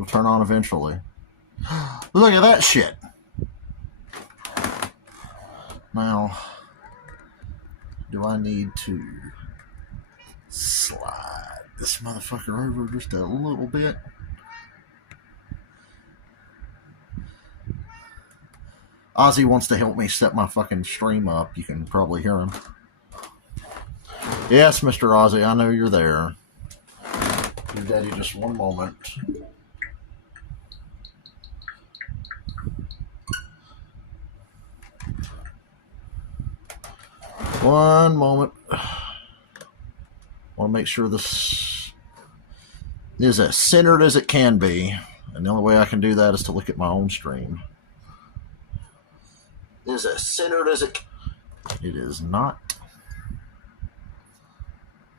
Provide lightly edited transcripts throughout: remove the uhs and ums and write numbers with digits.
It'll turn on eventually. Look at that shit. Now, do I need to slide this motherfucker over just a little bit? Ozzy wants to help me set my fucking stream up. You can probably hear him. Yes, Mr. Ozzy, I know you're there. Give Daddy just one moment. One moment. I want to make sure this is as centered as it can be. And the only way I can do that is to look at my own stream. Is as centered as it can. It is not.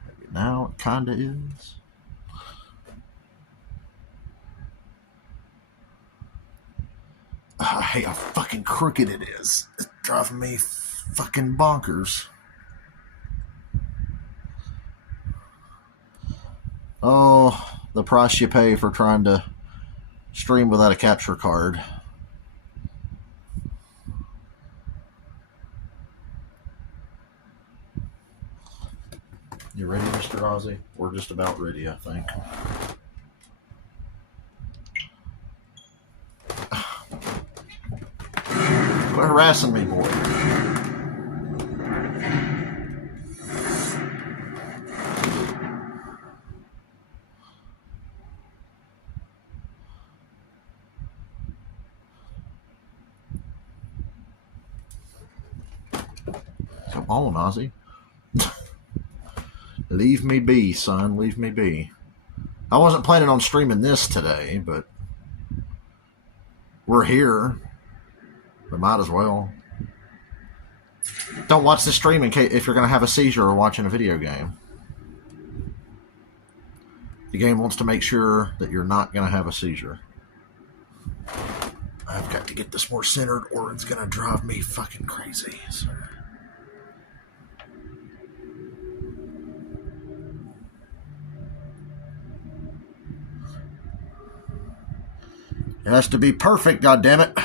Maybe now it kind of is. I hate how fucking crooked it is. It's driving me fucking bonkers. Oh, the price you pay for trying to stream without a capture card. You ready, Mr. Ozzy? We're just about ready, I think. Quit harassing me, boy. Come on, Ozzy. Leave me be, son. Leave me be. I wasn't planning on streaming this today, but we're here. We might as well. Don't watch the stream in case if you're going to have a seizure or watching a video game. The game wants to make sure that you're not going to have a seizure. I've got to get this more centered or it's going to drive me fucking crazy. So. It has to be perfect, goddammit.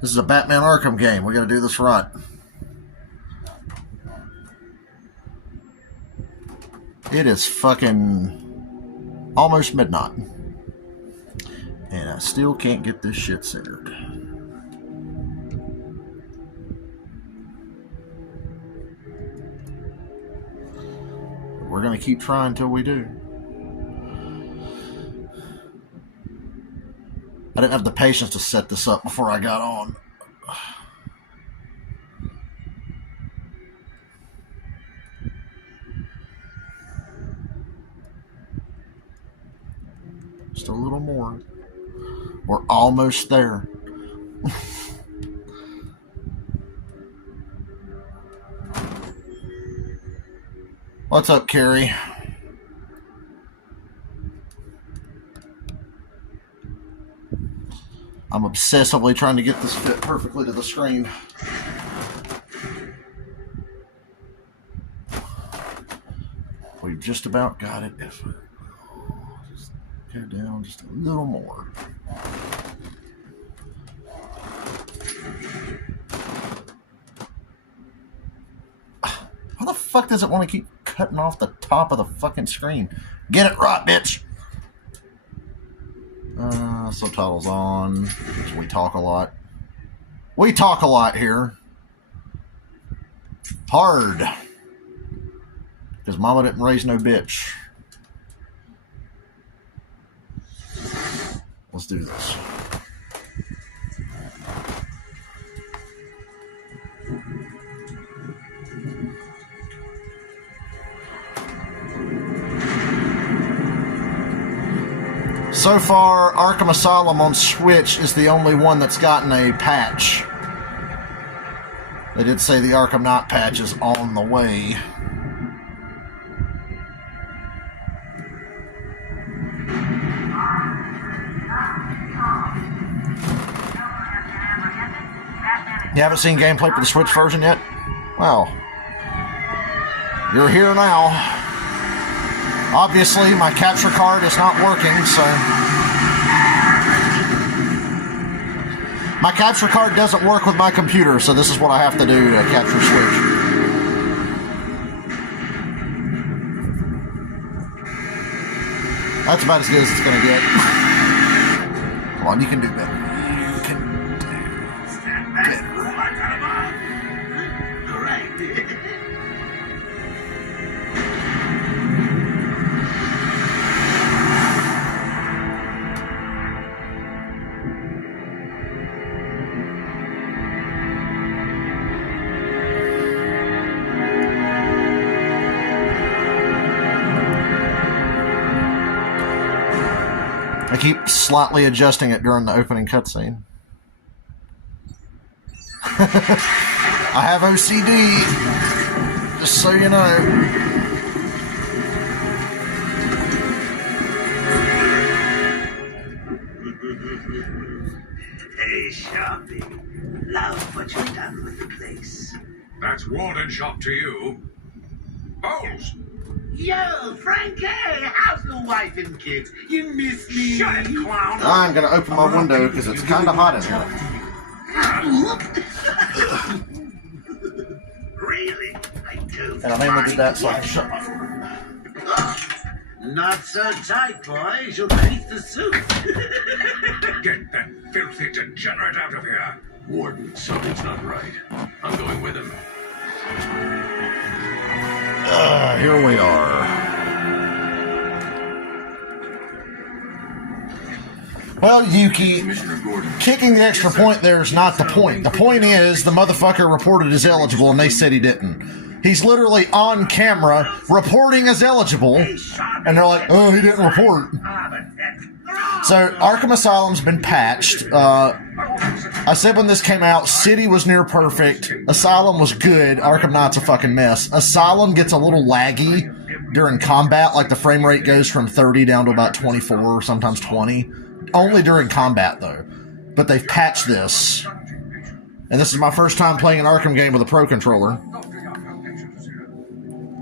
This is a Batman Arkham game. We gotta do this right. It is fucking almost midnight. And I still can't get this shit centered. We're gonna keep trying until we do. I didn't have the patience to set this up before I got on. Just a little more. We're almost there. What's up, Carrie? I'm obsessively trying to get this fit perfectly to the screen. We've just about got it. If we just go down just a little more. How the fuck does it want to keep cutting off the top of the fucking screen? Get it right, bitch! Subtitles on. We talk a lot. We talk a lot here. Hard. Because mama didn't raise no bitch. Let's do this. So far, Arkham Asylum on Switch is the only one that's gotten a patch. They did say the Arkham Knight patch is on the way. You haven't seen gameplay for the Switch version yet? Well, you're here now. Obviously, my capture card is not working, so My capture card doesn't work with my computer, so this is what I have to do to capture switch. That's about as good as it's going to get. Come on, you can do better. You can do better. I keep slightly adjusting it during the opening cutscene. I have OCD, just so you know. Hey, Sharpie. Love what you've done with the place. That's Walden Shop to you. Bowles! Yo, Frankie, how's the wife and kids? You miss me? Shut it, clown! I'm going to open my window because it's kind of hot in here. Really? I do. And I mainly did that so I can shut my door. Not so tight, boys. You'll taste the soup. Get that filthy degenerate out of here! Warden, something's not right. I'm going with him. Here we are. Well, Yuki, Commissioner Gordon. kicking the extra point there is not the point. The point is the motherfucker reported as eligible and they said he didn't. He's literally on camera reporting as eligible, and they're like, oh, he didn't report. So, Arkham Asylum's been patched. I said when this came out, City was near perfect. Asylum was good. Arkham Knight's a fucking mess. Asylum gets a little laggy during combat, like the frame rate goes from 30 down to about 24, sometimes 20. Only during combat, though. But they've patched this. And this is my first time playing an Arkham game with a Pro Controller.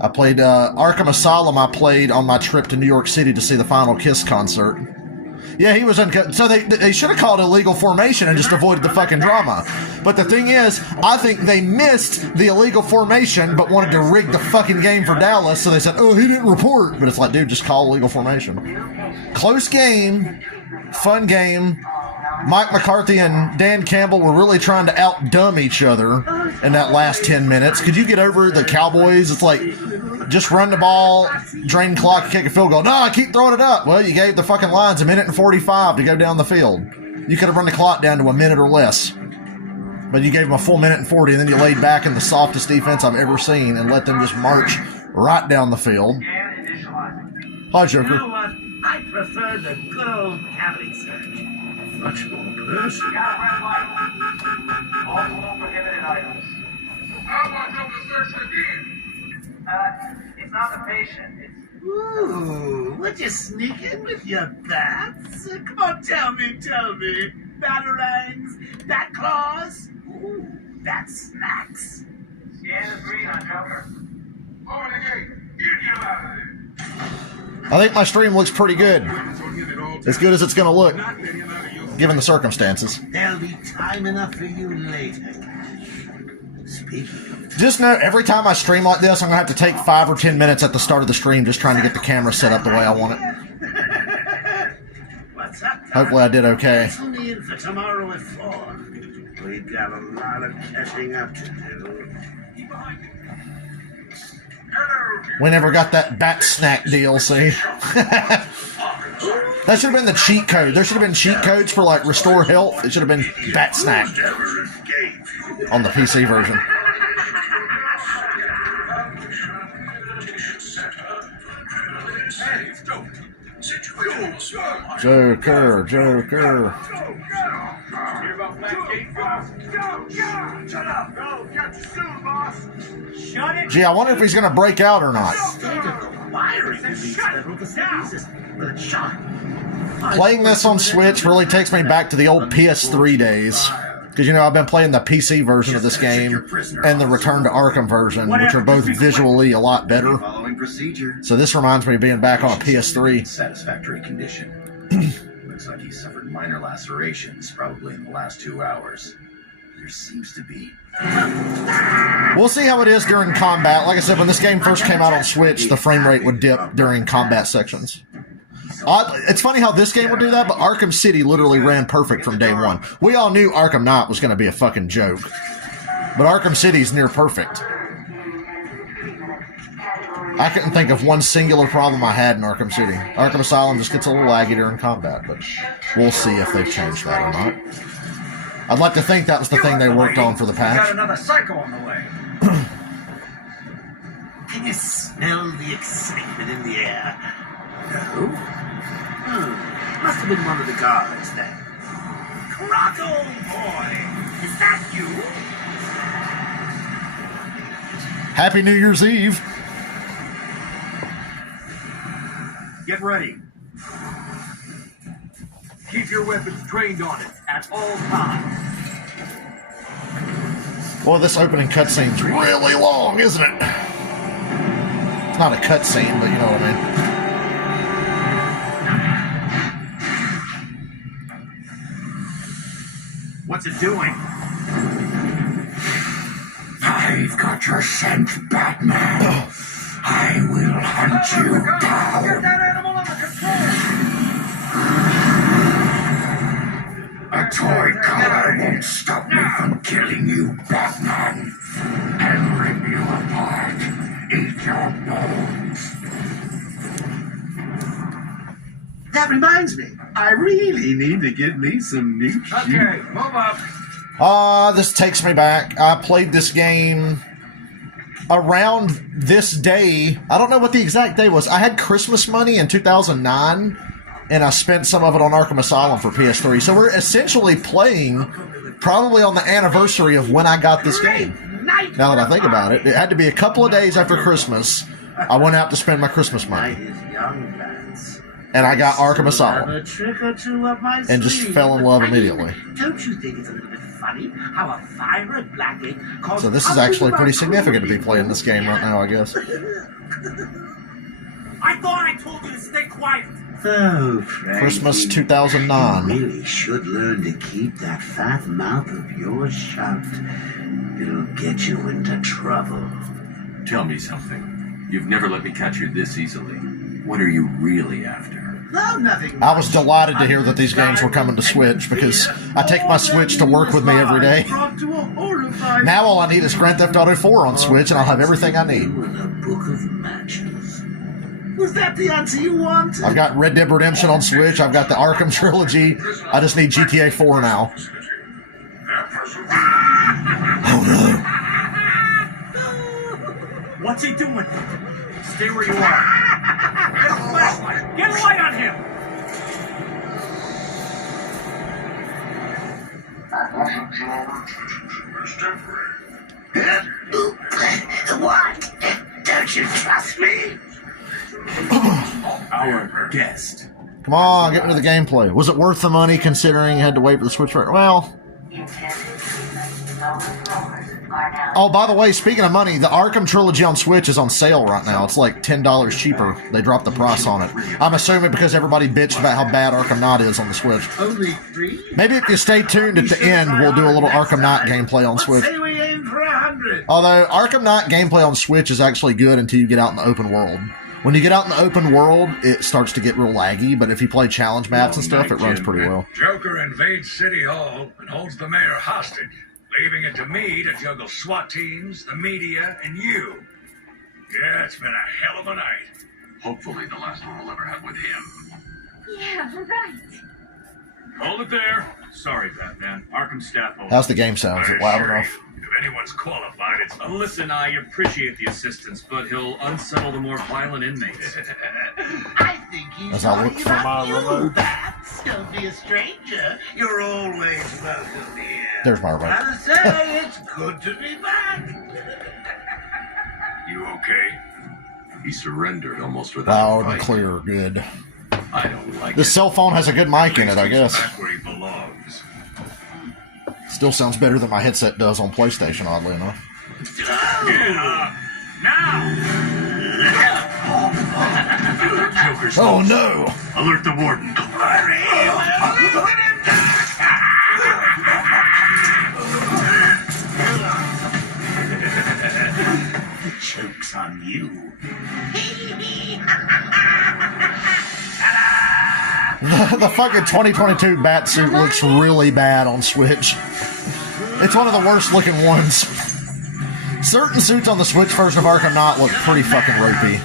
I played Arkham Asylum. I played on my trip to New York City to see the Final Kiss concert. Yeah, he was uncut. So they should have called illegal formation and just avoided the fucking drama. But the thing is, I think they missed the illegal formation but wanted to rig the fucking game for Dallas, so they said, oh, he didn't report. But it's like, dude, just call illegal formation. Close game. Fun game. Mike McCarthy and Dan Campbell were really trying to outdumb each other in that last 10 minutes. Could you get over the Cowboys? It's like, just run the ball, drain clock, kick a field goal. No, I keep throwing it up. Well, you gave the fucking Lions 1:45 to go down the field. You could have run the clock down to a minute or less. But you gave them a full 1:40, and then you laid back in the softest defense I've ever seen and let them just march right down the field. Hi, Joker. You know what? I prefer the good old cavity search. Much more personal. Multiple prohibited items. How about the search again? It's not the patient. It's Ooh, would you sneak in with your bats? Come on, tell me. Batarangs, bat claws, ooh, bat snacks. scan is green on Joker. Open the gate! Get him out of there! I think my stream looks pretty good. As good as it's going to look, given the circumstances. There'll be time enough for you later. Speaking of Just know, every time I stream like this, I'm going to have to take 5 or 10 minutes at the start of the stream just trying to get the camera set up the way I want it. what's up, Hopefully I did okay. Tune me in for tomorrow at 4. We've got a lot of catching up to do. We never got that bat snack DLC. That should have been the cheat code. There should have been cheat codes for, like, restore health. It should have been bat snack Never escape. on the PC version. Hey, it's Joker. Joker. Hear about Black Gate, boss? Go! Shut up! Go! Catch you soon, boss! Shut it! Gee, I wonder if he's going to break out or not. Wiring these federal facilities with a shot. Playing this on Switch really takes me back to the old PS3 days. Because, you know, I've been playing the PC version of this game and the Return to Arkham version, which are both visually a lot better. Following procedure. So this reminds me of being back on a PS3. Satisfactory condition. Looks like he suffered minor lacerations, probably in the last 2 hours. There seems to be... We'll see how it is during combat. Like I said, when this game first came out on Switch, the frame rate would dip during combat sections. It's funny how this game would do that, but Arkham City literally ran perfect from day one. We all knew Arkham Knight was going to be a fucking joke. But Arkham City's near perfect. I couldn't think of one singular problem I had in Arkham City. Arkham Asylum just gets a little laggy during combat, but we'll see if they've changed that or not. I'd like to think that was the thing they worked on for the patch. Got another psycho on the way. Can you smell the excitement in the air? No? Must have been one of the guards then. Crocco boy! Is that you? Happy New Year's Eve! Get ready. Keep your weapons trained on it at all times. Boy, this opening cutscene's really long, isn't it? It's not a cutscene, but you know what I mean. What's it doing? I've got your scent, Batman. I will hunt you Get down. that animal under control! A toy collar won't stop me from killing you, Batman. And rip you apart. Eat your bones. That reminds me, I really need to get me some new shoes. Okay, move up. This takes me back. I played this game around this day. I don't know what the exact day was. I had Christmas money in 2009, and I spent some of it on Arkham Asylum for PS3. So we're essentially playing probably on the anniversary of when I got this game. Now that I think about it, it had to be a couple of days after Christmas. I went out to spend my Christmas money, and I got Arkham Asylum, and just fell in love immediately. Don't you think it's a little bit funny how a vibrant black ink caused... So this is actually pretty significant to be playing this game right now, I guess. I thought I told you to stay quiet. Oh, Frankie, Christmas 2009. You really should learn to keep that fat mouth of yours shut. It'll get you into trouble. Tell me something. You've never let me catch you this easily. What are you really after? No, nothing. I was delighted to hear that these games were coming to Switch, because I take my Switch to work with me every day. Now all I need is Grand Theft Auto 4 on Switch, and I'll have everything I need. A book of matches. Was that the answer you wanted? I've got Red Dead Redemption on Switch. I've got the Arkham trilogy. I just need GTA 4 now. Oh no. What's he doing? Stay where you are. Get a flashlight. Get light on him. What? Don't you trust me? Our guest. Come on, get into the gameplay. Was it worth the money considering you had to wait for the Switch? Well... Oh, by the way, speaking of money, the Arkham trilogy on Switch is on sale right now. It's like $10 cheaper. They dropped the price on it. I'm assuming because everybody bitched about how bad Arkham Knight is on the Switch. Only 3? Maybe if you stay tuned at the end, we'll do a little Arkham Knight gameplay on Switch. Say we aim for 100. Although, Arkham Knight gameplay on Switch is actually good until you get out in the open world. When you get out in the open world, it starts to get real laggy, but if you play challenge maps and stuff, it runs pretty well. Joker invades City Hall and holds the mayor hostage, leaving it to me to juggle SWAT teams, the media, and you. Yeah, it's been a hell of a night. Hopefully the last one we'll ever have with him. Yeah, right. Hold it there. Sorry, Batman. Arkham staff over. How's the game sound? Is it loud enough? If anyone's qualified, it's... Listen, I appreciate the assistance, but he'll unsettle the more violent inmates. I think he's As I look talking for about my you, remote. Bats. Don't be a stranger. You're always welcome here. There's my remote. Gotta say, it's good to be back. You okay? He surrendered almost without Loud a and fight. clear, good. I don't like This it. cell phone has a good mic in it, I guess. Back where he belongs. Still sounds better than my headset does on PlayStation, oddly enough. Now! Joker's Oh no! Alert the warden. Hurry! The joke's on you. The fucking 2022 bat suit looks really bad on Switch. It's one of the worst looking ones. Certain suits on the Switch version of Arkham Knight look pretty fucking ropey.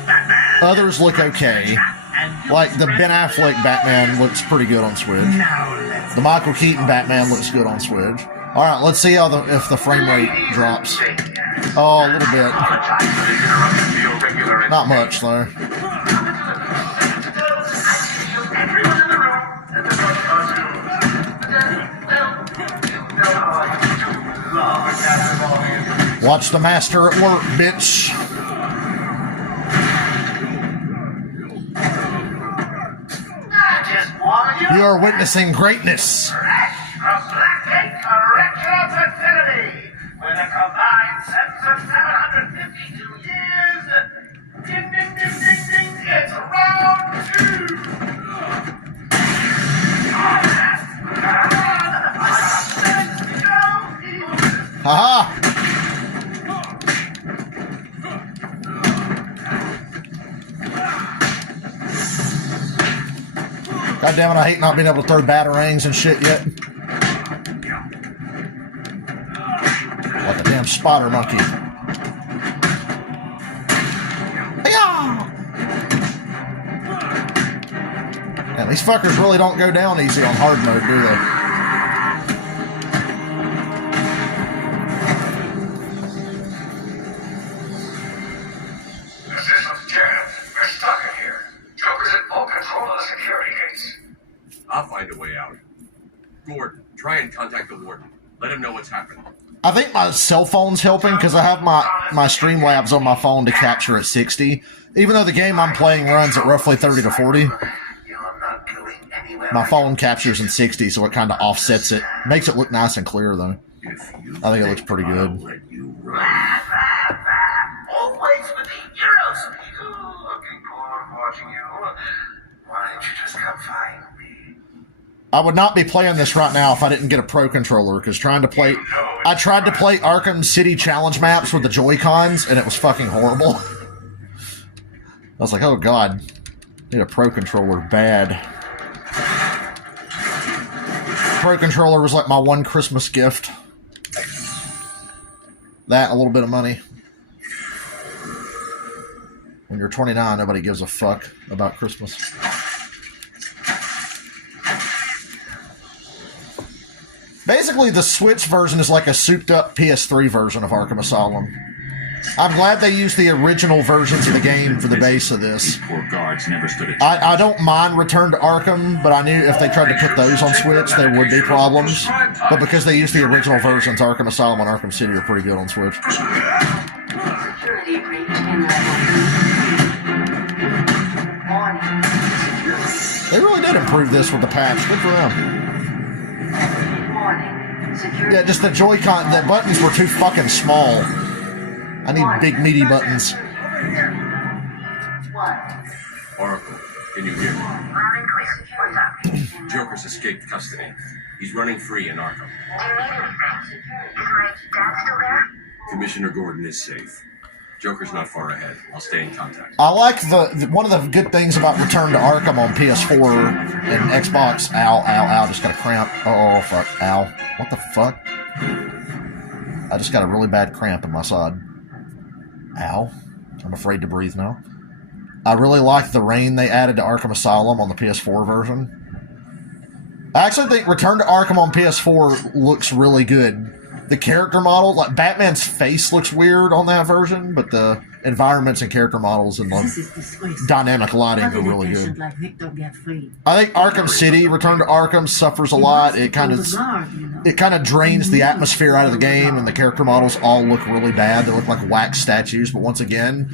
Others look okay. Like the Ben Affleck Batman looks pretty good on Switch. The Michael Keaton Batman looks good on Switch. Alright, let's see how if the frame rate drops. Oh, a little bit. Not much though. Watch the master at work, bitch. You are witnessing greatness. Correctional facility with a combined sentence of 752 years. Ding, ding, ding, ding, ding. It's round 2. Haha. God damn it, I hate not being able to throw batarangs and shit yet. Like a damn spotter monkey. Hi-yah! Yeah, these fuckers really don't go down easy on hard mode, do they? The system's jammed. We're stuck in here. Joker's in full control of the security gates. I'll find a way out. Gordon, try and contact the warden. Let him know what's happened. I think my cell phone's helping because I have my Streamlabs on my phone to capture at 60. Even though the game I'm playing runs at roughly 30 to 40, my phone captures in 60, so it kind of offsets it. Makes it look nice and clear, though. I think it looks pretty good. Always with the heroes. Looking forward to watching you. Why don't you just come find me? I would not be playing this right now if I didn't get a Pro Controller, because I tried to play Arkham City challenge maps with the Joy-Cons, and it was fucking horrible. I was like, oh god, need a Pro Controller bad. Pro Controller was like my one Christmas gift. That, a little bit of money. When you're 29, nobody gives a fuck about Christmas. Basically, the Switch version is like a souped-up PS3 version of Arkham Asylum. I'm glad they used the original versions of the game for the base of this. Poor guards never stood a I don't mind Return to Arkham, but I knew if they tried to put those on Switch, there would be problems. But because they used the original versions, Arkham Asylum and Arkham City are pretty good on Switch. Security breach in level 3. Warning. They really did improve this with the patch. Good for them. Warning. Security. Yeah, just the Joy-Con, the buttons were too fucking small. I need big, meaty buttons. What? Oracle, can you hear me? Loud and clear. What's up? Joker's escaped custody. He's running free in Arkham. Do you need anything? Is my dad still there? Commissioner Gordon is safe. Joker's not far ahead. I'll stay in contact. I like one of the good things about Return to Arkham on PS4 and Xbox. Ow, ow, ow, just got a cramp. Oh, fuck, ow. What the fuck? I just got a really bad cramp in my side. Ow. I'm afraid to breathe now. I really like the rain they added to Arkham Asylum on the PS4 version. I actually think Return to Arkham on PS4 looks really good. The character model, like Batman's face looks weird on that version, but the environments and character models and the dynamic lighting are really good. I think Arkham City, Return to Arkham, suffers a lot. It kind of drains the atmosphere out of the game, and the character models all look really bad. They look like wax statues, but once again,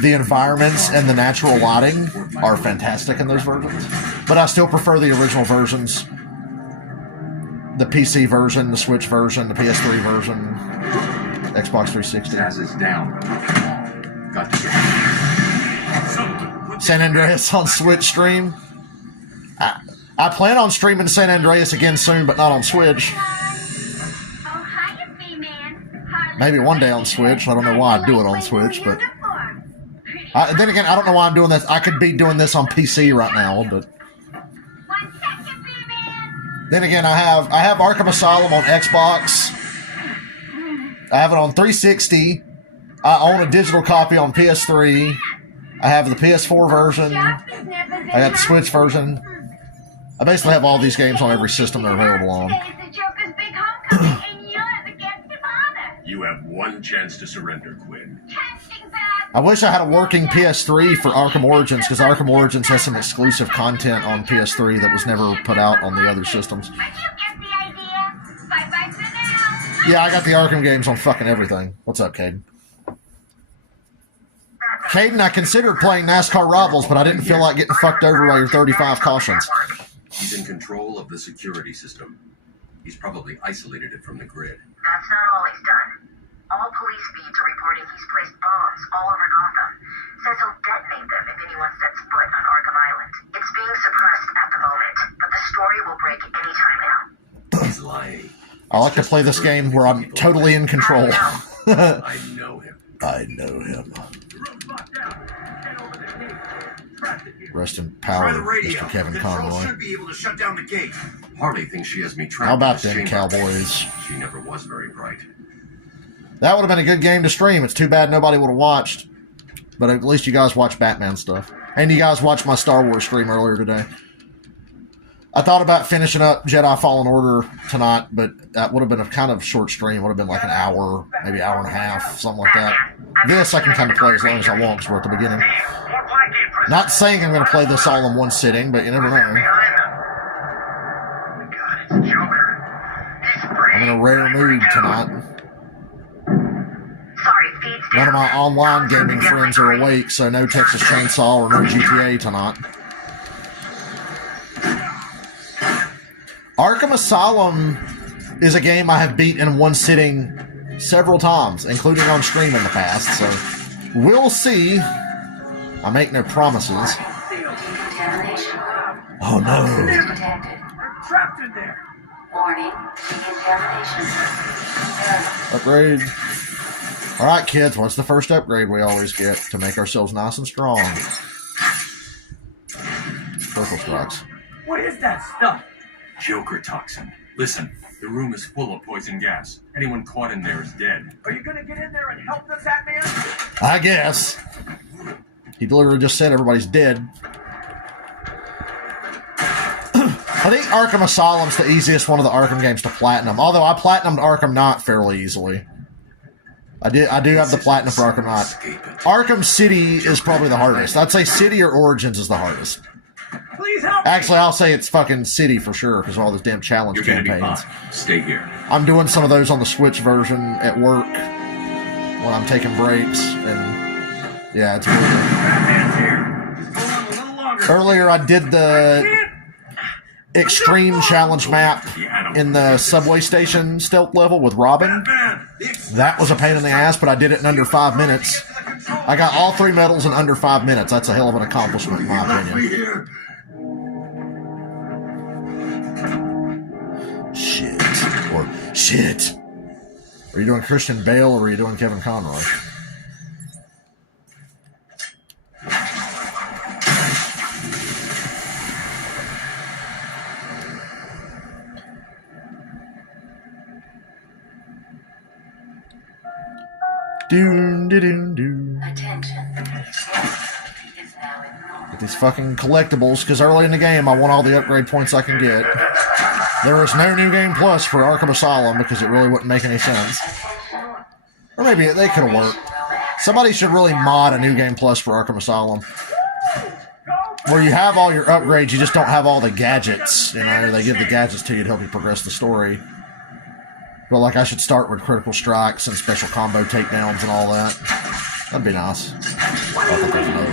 the environments and the natural lighting are fantastic in those versions. But I still prefer the original versions. The PC version, the Switch version, the PS3 version, Xbox 360. Taz is down. Got to San Andreas on Switch stream. I plan on streaming San Andreas again soon, but not on Switch. Maybe one day on Switch. I don't know why I'd do it on Switch, but... then again, I don't know why I'm doing this. I could be doing this on PC right now, but... Then again, I have Arkham Asylum on Xbox. I have it on 360. I own a digital copy on PS3. I have the PS4 version. I got the Switch version. I basically have all these games on every system they're available on. You have one chance to surrender, Quinn. I wish I had a working PS3 for Arkham Origins, because Arkham Origins has some exclusive content on PS3 that was never put out on the other systems. Yeah, I got the Arkham games on fucking everything. What's up, Caden? Caden, I considered playing NASCAR Rivals, but I didn't feel like getting fucked over by your 35 cautions. He's in control of the security system. He's probably isolated it from the grid. That's not all he's done. All police feeds are reporting he's placed bombs all over Gotham. Says he'll detonate them if anyone sets foot on Arkham Island. It's being suppressed at the moment, but the story will break any time now. He's lying. I like to play this game where I'm totally in control. I know him. I know him. Rest in power, Try the radio. Mr. Kevin Control Conroy. should be able to shut down the gate. Harley thinks she has me trapped. How about in this them chamber. Cowboys? She never was very bright. That would have been a good game to stream. It's too bad nobody would have watched. But at least you guys watched Batman stuff. And you guys watched my Star Wars stream earlier today. I thought about finishing up Jedi Fallen Order tonight, but that would have been a kind of short stream. It would have been like an hour, maybe hour and a half, something like that. This I can kind of play as long as I want because we're at the beginning. Not saying I'm going to play this all in one sitting, but you never know. I'm in a rare mood tonight. None of my online gaming friends are awake, so no Texas Chainsaw or no GTA tonight. Arkham Asylum is a game I have beat in one sitting several times, including on stream in the past, so we'll see. I make no promises. Oh no. Trapped in there. Warning, decontamination. Upgrade. Alright, kids, what's the first upgrade we always get to make ourselves nice and strong? Purple strikes. What is that stuff? Joker toxin. Listen, the room is full of poison gas. Anyone caught in there is dead. Are you gonna get in there and help us, Batman? I guess. He literally just said everybody's dead. I think Arkham Asylum's the easiest one of the Arkham games to platinum. Although I platinumed Arkham Knight fairly easily. I do have the platinum for Arkham Knight. Arkham City is probably the hardest. I'd say City or Origins is the hardest. Please help. Actually, I'll say it's fucking City for sure because of all those damn challenge You're gonna be campaigns. fine. Stay here. I'm doing some of those on the Switch version at work when I'm taking breaks, and yeah, it's really good. Batman's here. Just hold on a little longer. Earlier, I did the Extreme Challenge map in the subway station stealth level with Robin. Batman, That was a pain in the ass, but I did it in under 5 minutes. I got all 3 medals in under 5 minutes. That's a hell of an accomplishment, in my Left me opinion. here. Shit. Or shit. Are you doing Christian Bale or are you doing Kevin Conroy? Doon, doon, doon. Attention. Is now in Get these fucking collectibles, because early in the game I want all the upgrade points I can get. There is no New Game Plus for Arkham Asylum because it really wouldn't make any sense. Or maybe they could have worked. Somebody should really mod a New Game Plus for Arkham Asylum. Where you have all your upgrades, you just don't have all the gadgets. You know, they give the gadgets to you to help you progress the story. But like I should start with critical strikes and special combo takedowns and all that. That'd be nice. I thought there was another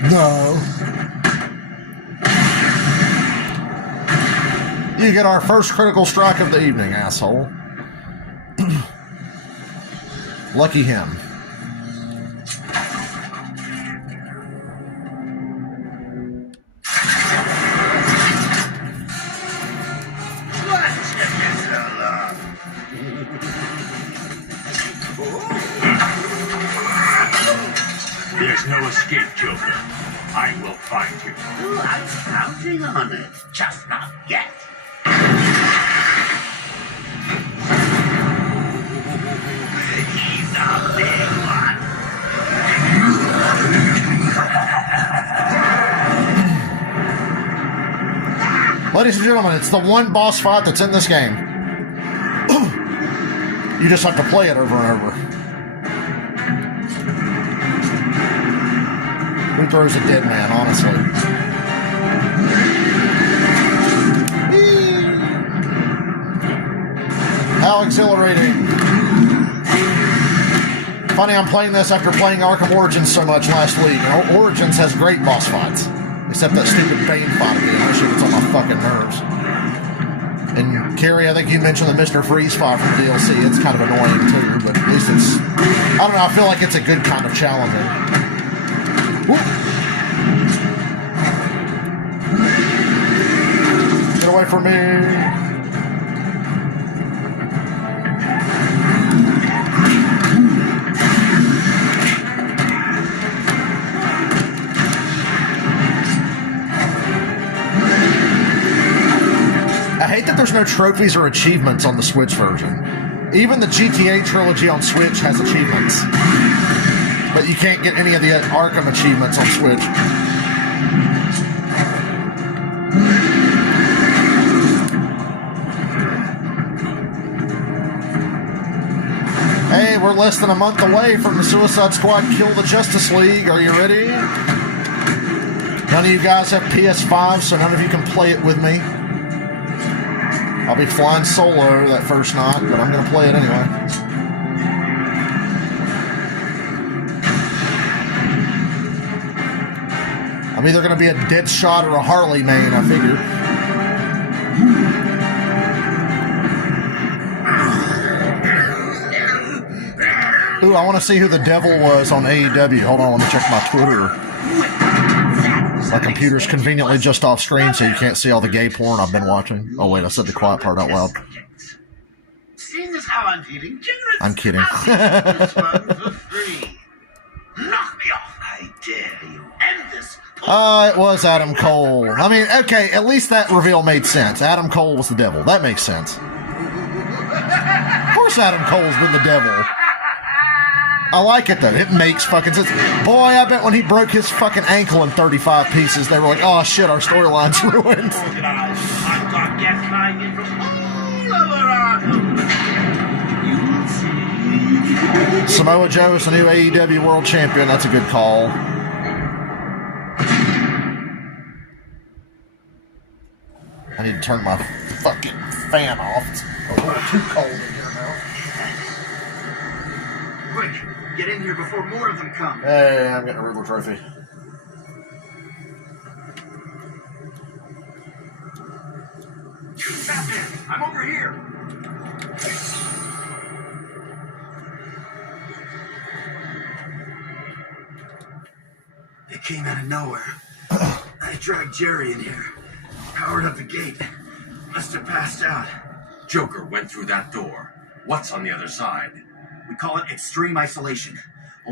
one. No. You get our first critical strike of the evening, asshole. Lucky him. escape, Joker. I will find you. Oh, I'm counting on it. Just not yet. He's a big one. Ladies and gentlemen, it's the one boss fight that's in this game. You just have to play it over and over. Who throws a dead man, honestly? How exhilarating. Funny, I'm playing this after playing Arkham Origins so much last week. And Origins has great boss fights. Except that stupid Bane fight again. That shit gets on my fucking nerves. And Carrie, I think you mentioned the Mr. Freeze fight from DLC. It's kind of annoying too, but at least it's... I don't know, I feel like it's a good kind of challenging. Woo. Get away from me. I hate that there's no trophies or achievements on the Switch version. Even the GTA trilogy on Switch has achievements. But you can't get any of the Arkham achievements on Switch. Hey, we're less than a month away from the Suicide Squad Kill the Justice League. Are you ready? None of you guys have PS5, so none of you can play it with me. I'll be flying solo that first night, but I'm going to play it anyway. I'm either going to be a Deadshot or a Harley main, I figure. Ooh, I want to see who the devil was on AEW. Hold on, let me check my Twitter. My computer's conveniently just off screen, so you can't see all the gay porn I've been watching. Oh wait, I said the quiet part out loud. Seeing as how I'm feeling generous, I'm kidding. I'll give this one for free. Knock me off, I dare you. End this. It was Adam Cole. I mean, okay, at least that reveal made sense. Adam Cole was the devil. That makes sense. Of course Adam Cole's been the devil. I like it, though. It makes fucking sense. Boy, I bet when he broke his fucking ankle in 35 pieces, they were like, oh, shit, our storyline's ruined. I've got guests flying in from all over Arkham. You'll see. Samoa Joe is the new AEW World Champion. That's a good call. I need to turn my fucking fan off. It's a little too cold in here now. Quick, get in here before more of them come. Hey, I'm getting a Riddler trophy. Batman, I'm over here. It came out of nowhere. I dragged Jerry in here. Powered up the gate. Must have passed out. Joker went through that door. What's on the other side? We call it extreme isolation.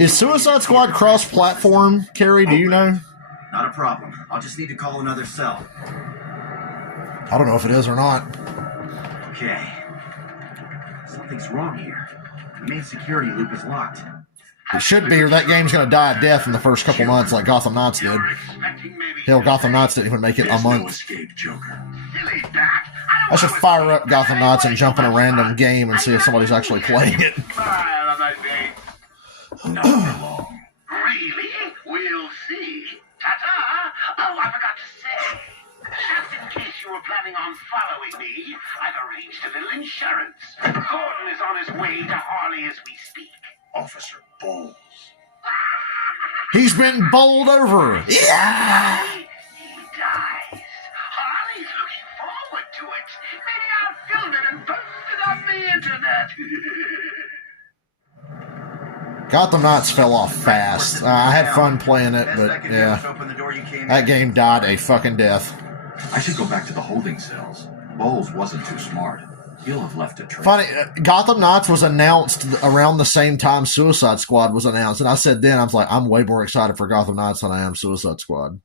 Is Suicide Squad cross-platform, Carrie? Do you know? Not a problem. I'll just need to call another cell. I don't know if it is or not. Okay. Something's wrong here. The main security loop is locked. It should be, or that game's going to die a death in the first couple months like Gotham Knights did. Hell, Gotham Knights didn't even make it a There's no month. escape, Joker. I should fire up Gotham Knights and jump in a random game and see if somebody's actually playing it. Not for long. Really? We'll see. Ta-ta! Oh, I forgot to say. Just in case you were planning on following me, I've arranged a little insurance. Gordon is on his way to Harley as we speak. Officer Bowles. He's been bowled over. Yeah! He dies. Harley's looking forward to it. Maybe I'll film it and post it on the internet. Gotham Knights fell off fast. I had fun playing it, but yeah. That game died a fucking death. I should go back to the holding cells. Bowles wasn't too smart. You'll have left a trace. Funny, Gotham Knights was announced around the same time Suicide Squad was announced, and I said then, I was like, I'm way more excited for Gotham Knights than I am Suicide Squad.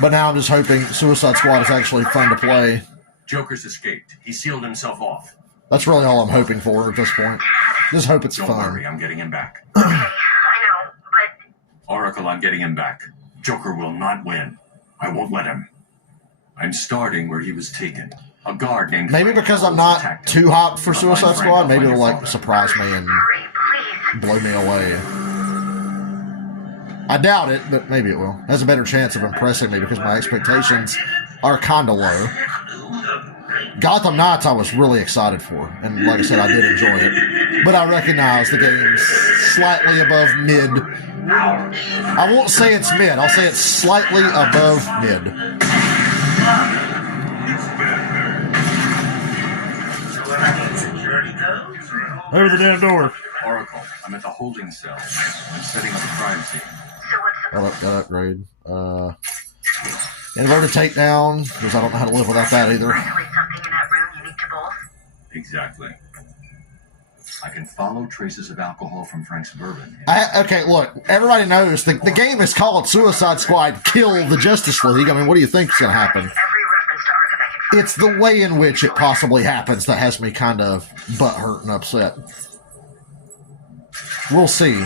But now I'm just hoping Suicide Squad is actually fun to play. Joker's escaped. He sealed himself off. That's really all I'm hoping for at this point. Just hope it's Don't fun. worry, I'm getting him back. I know, but Oracle, I'm getting him back. Joker will not win. I won't let him. I'm starting where he was taken. A guard named... Maybe because I'm not too hyped for Suicide Squad, maybe it'll like surprise me and hurry, please. blow me away. I doubt it, but maybe it will. It has a better chance of impressing me because my expectations are kind of low. Gotham Knights I was really excited for, and like I said, I did enjoy it. But I recognize the game's slightly above mid. I won't say it's mid, I'll say it's slightly above mid. Over the damn door. Oracle, I'm at the holding cell. I'm setting up a crime scene. So what's the Got upgrade. Inverted takedown, because I don't know how to live without that either. isolate something in that room unique to both? Exactly. I can follow traces of alcohol from Frank's bourbon. Okay, look, everybody knows the game is called Suicide Squad Kill the Justice League. I mean, what do you think is going to happen? Every reference to Arkham I can find. It's the way in which it possibly happens that has me kind of butthurt and upset. We'll see.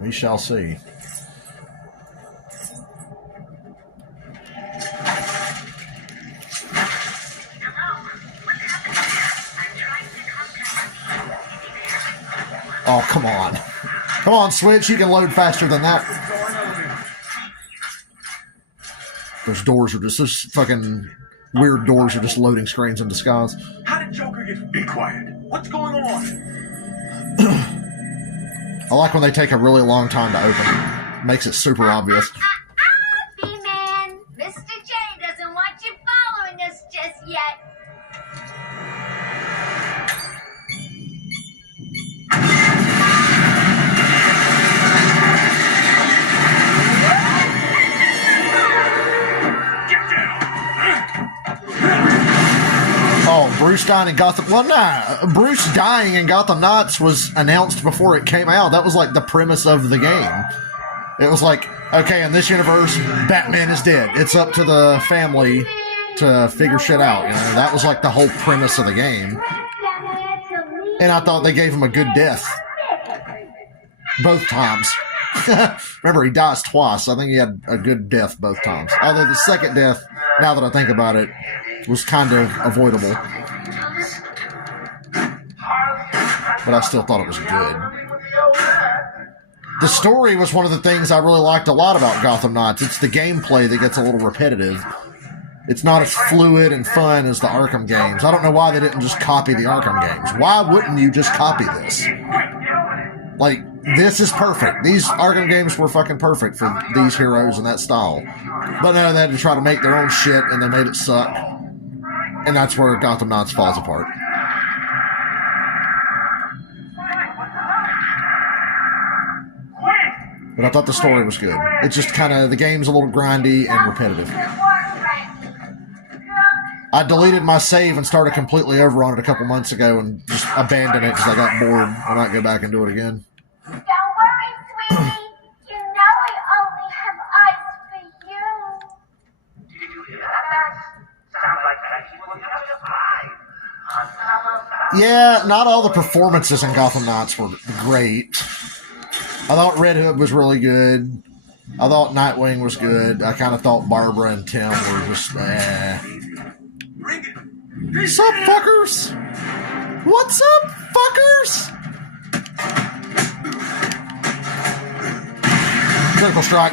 We shall see. Oh, come on. Come on, Switch. You can load faster than that. Those doors are just, those fucking weird doors are just loading screens in disguise. How did Joker get... Be quiet. What's going on? I like when they take a really long time to open. Makes it super obvious. B-Man, Mr. J doesn't want you following us just yet. Oh, Bruce dying in Gotham... Well, nah. Bruce dying in Gotham Knights was announced before it came out. That was like the premise of the game. It was like, okay, in this universe, Batman is dead. It's up to the family to figure shit out. You know, that was like the whole premise of the game. And I thought they gave him a good death. Both times. Remember, he dies twice. I think he had a good death both times. Although the second death, now that I think about it, was kind of avoidable. But I still thought it was good. The story was one of the things I really liked a lot about Gotham Knights. It's the gameplay that gets a little repetitive. It's not as fluid and fun as the Arkham games. I don't know why they didn't just copy the Arkham games. Why wouldn't you just copy this? Like, this is perfect. These Arkham games were fucking perfect for these heroes and that style. But no, they had to try to make their own shit, and they made it suck. And that's where Gotham Knights falls apart. But I thought the story was good. It's just kind of, the game's a little grindy and repetitive. I deleted my save and started completely over on it a couple months ago and just abandoned it because I got bored. I might go back and do it again. Don't worry, sweetie. You know I only have eyes for you. Did you hear that? Sounds like Patty was alive. Yeah, not all the performances in Gotham Knights were great. I thought Red Hood was really good. I thought Nightwing was good. I kind of thought Barbara and Tim were just, What's up, fuckers? What's up, fuckers? Critical strike.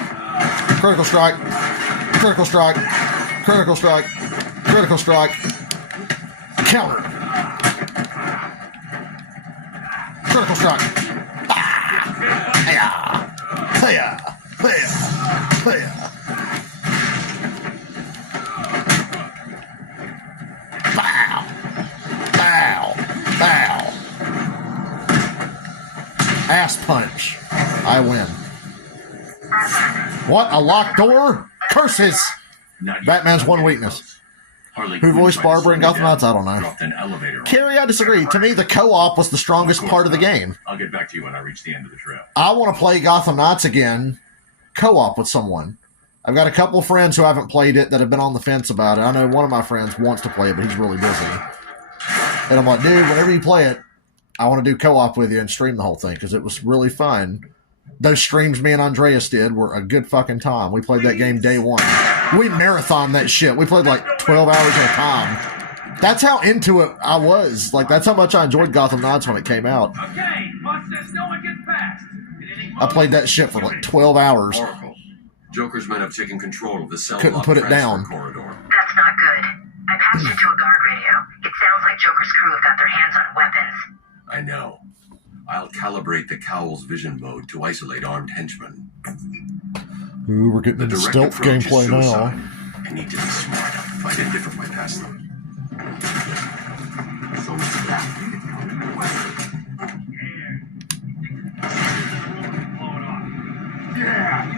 Critical strike. Critical strike. Critical strike. Critical strike. Counter. Critical strike. Ah! Hiya! Hiya! Hiya! Bow! Bow! Bow! Ass punch. I win. What? A locked door? Curses! Not yet. Batman's one weakness. Harley Who Quinn voiced tried to Barbara in slow me Gotham Knights? I down, don't know. dropped an elevator on me. Carrie, I disagree. To me, the co-op was the strongest Of course part of the not. game. I'll get back to you when I reach the end of the trail. I want to play Gotham Knights again, co-op with someone. I've got a couple of friends who haven't played it that have been on the fence about it. I know one of my friends wants to play it, but he's really busy. And I'm like, dude, whenever you play it, I want to do co-op with you and stream the whole thing because it was really fun. Those streams me and Andreas did were a good fucking time. We played that game day one. We marathoned that shit. We played like 12 hours at a time. That's how into it I was. Like, that's how much I enjoyed Gotham Knights when it came out. Okay, boss says no one gets past. I played that shit for like 12 hours. Oracle. Joker's men have taken control of the cell Couldn't block put it transfer down. corridor. That's not good. I patched it to a guard radio. It sounds like Joker's crew have got their hands on weapons. I know. I'll calibrate the Cowl's vision mode to isolate armed henchmen. Ooh, we're getting The into direct stealth approach is gameplay suicide. now. I need to be smart. Find a different way past them. So it's that.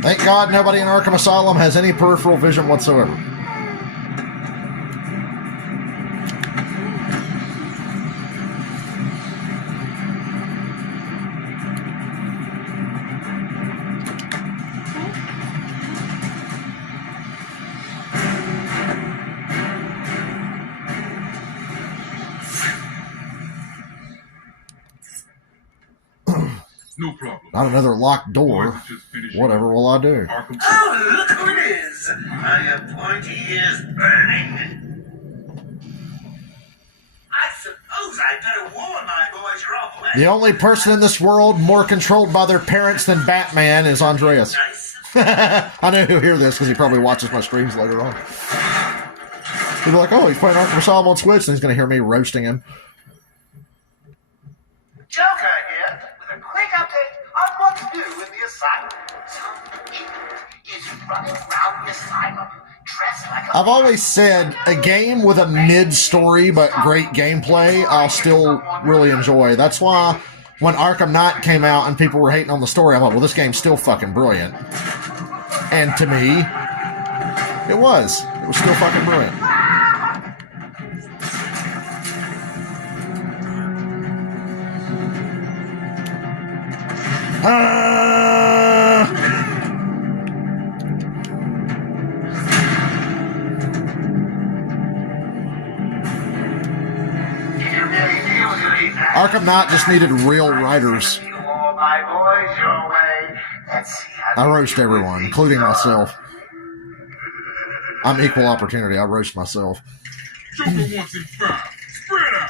Thank God nobody in Arkham Asylum has any peripheral vision whatsoever. No problem. Not another locked door. Whatever will I do? Arkham. Oh, look who it is! My appointee is burning. I suppose I'd better warn my boys you're on the way. The only person in this world more controlled by their parents than Batman is Andreas. Nice. I know he'll hear this because he probably watches my streams later on. He'll be like, oh, he's playing Arkham Asylum on Switch, and he's going to hear me roasting him. Joker here with a quick update on what's new in the asylum. Some idiot is running around the asylum dressed like a... I've always said a game with a mid-story but great gameplay, I'll still really enjoy. That's why when Arkham Knight came out and people were hating on the story, I'm like, well, this game's still fucking brilliant. And to me, it was. It was still fucking brilliant. Arkham Knight just needed real writers. My boys your way. Let's see how I roast everyone, including myself. I'm equal opportunity. I roast myself. Joker wants him found. Spread out.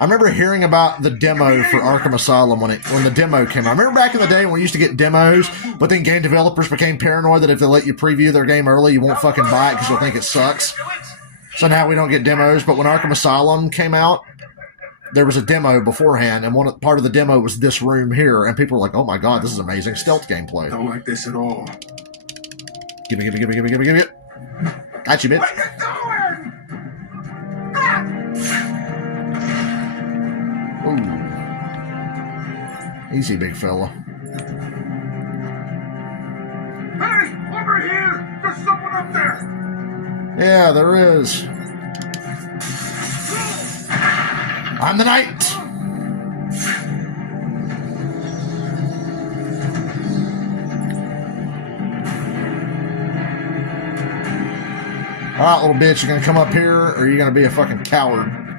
I remember hearing about the demo for Arkham Asylum when the demo came out. I remember back in the day when we used to get demos, but then game developers became paranoid that if they let you preview their game early, you won't fucking buy it because you'll think it sucks. So now we don't get demos. But when Arkham Asylum came out, there was a demo beforehand, and part of the demo was this room here, and people were like, "Oh my god, this is amazing stealth gameplay." Don't like this at all. Give me. Got you, bitch. What are you doing? Ooh. Easy, big fella. Hey, over here! There's someone up there! Yeah, there is. I'm the knight. All right, little bitch, you gonna come up here, or are you gonna be a fucking coward? Come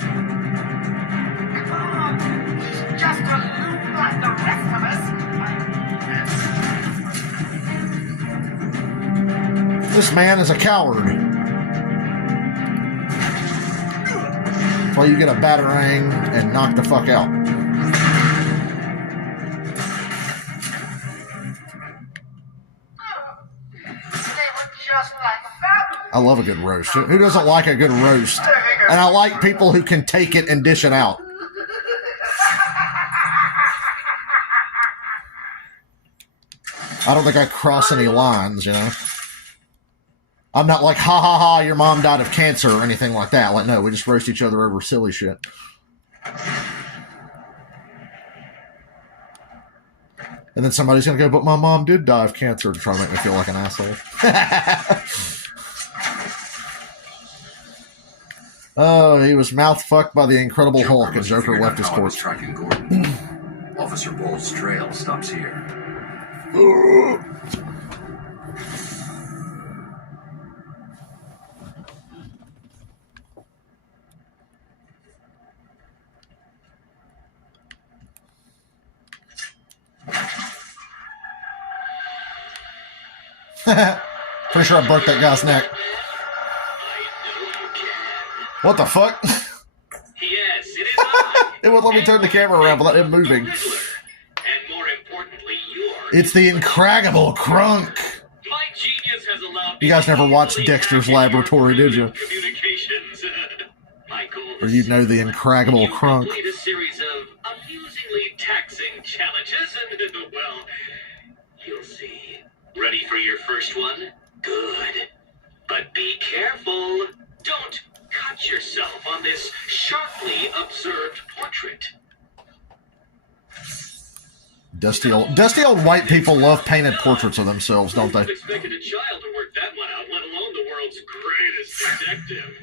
on, he's just a loon like the rest of us. This man is a coward. That's why you get a batarang and knock the fuck out. I love a good roast. Who doesn't like a good roast? And I like people who can take it and dish it out. I don't think I cross any lines, you know? I'm not like, ha ha ha, your mom died of cancer or anything like that. Like, no, we just roast each other over silly shit. And then somebody's going to go, but my mom did die of cancer, to try to make me feel like an asshole. Oh, he was mouth fucked by the Incredible Hulk, and Joker left his corpse. Tracking Gordon. Officer Bowles' trail stops here. Pretty sure I broke that guy's neck. What the fuck? Yes, it is I. It wouldn't let me turn the camera around without him moving. And more importantly, you're... It's the Incredible Crunk. My genius has allowed You guys never watched Dexter's Laboratory, did you? Communications. My goal Or you'd know the Incredible Crunk. complete a series of amusingly taxing challenges, and, well, you'll see. Ready for your first one? Good. But be careful. Don't cut yourself on this sharply observed portrait. Dusty old white people love painted portraits of themselves, don't they? Expected a child to work that one out, let alone the world's greatest detective.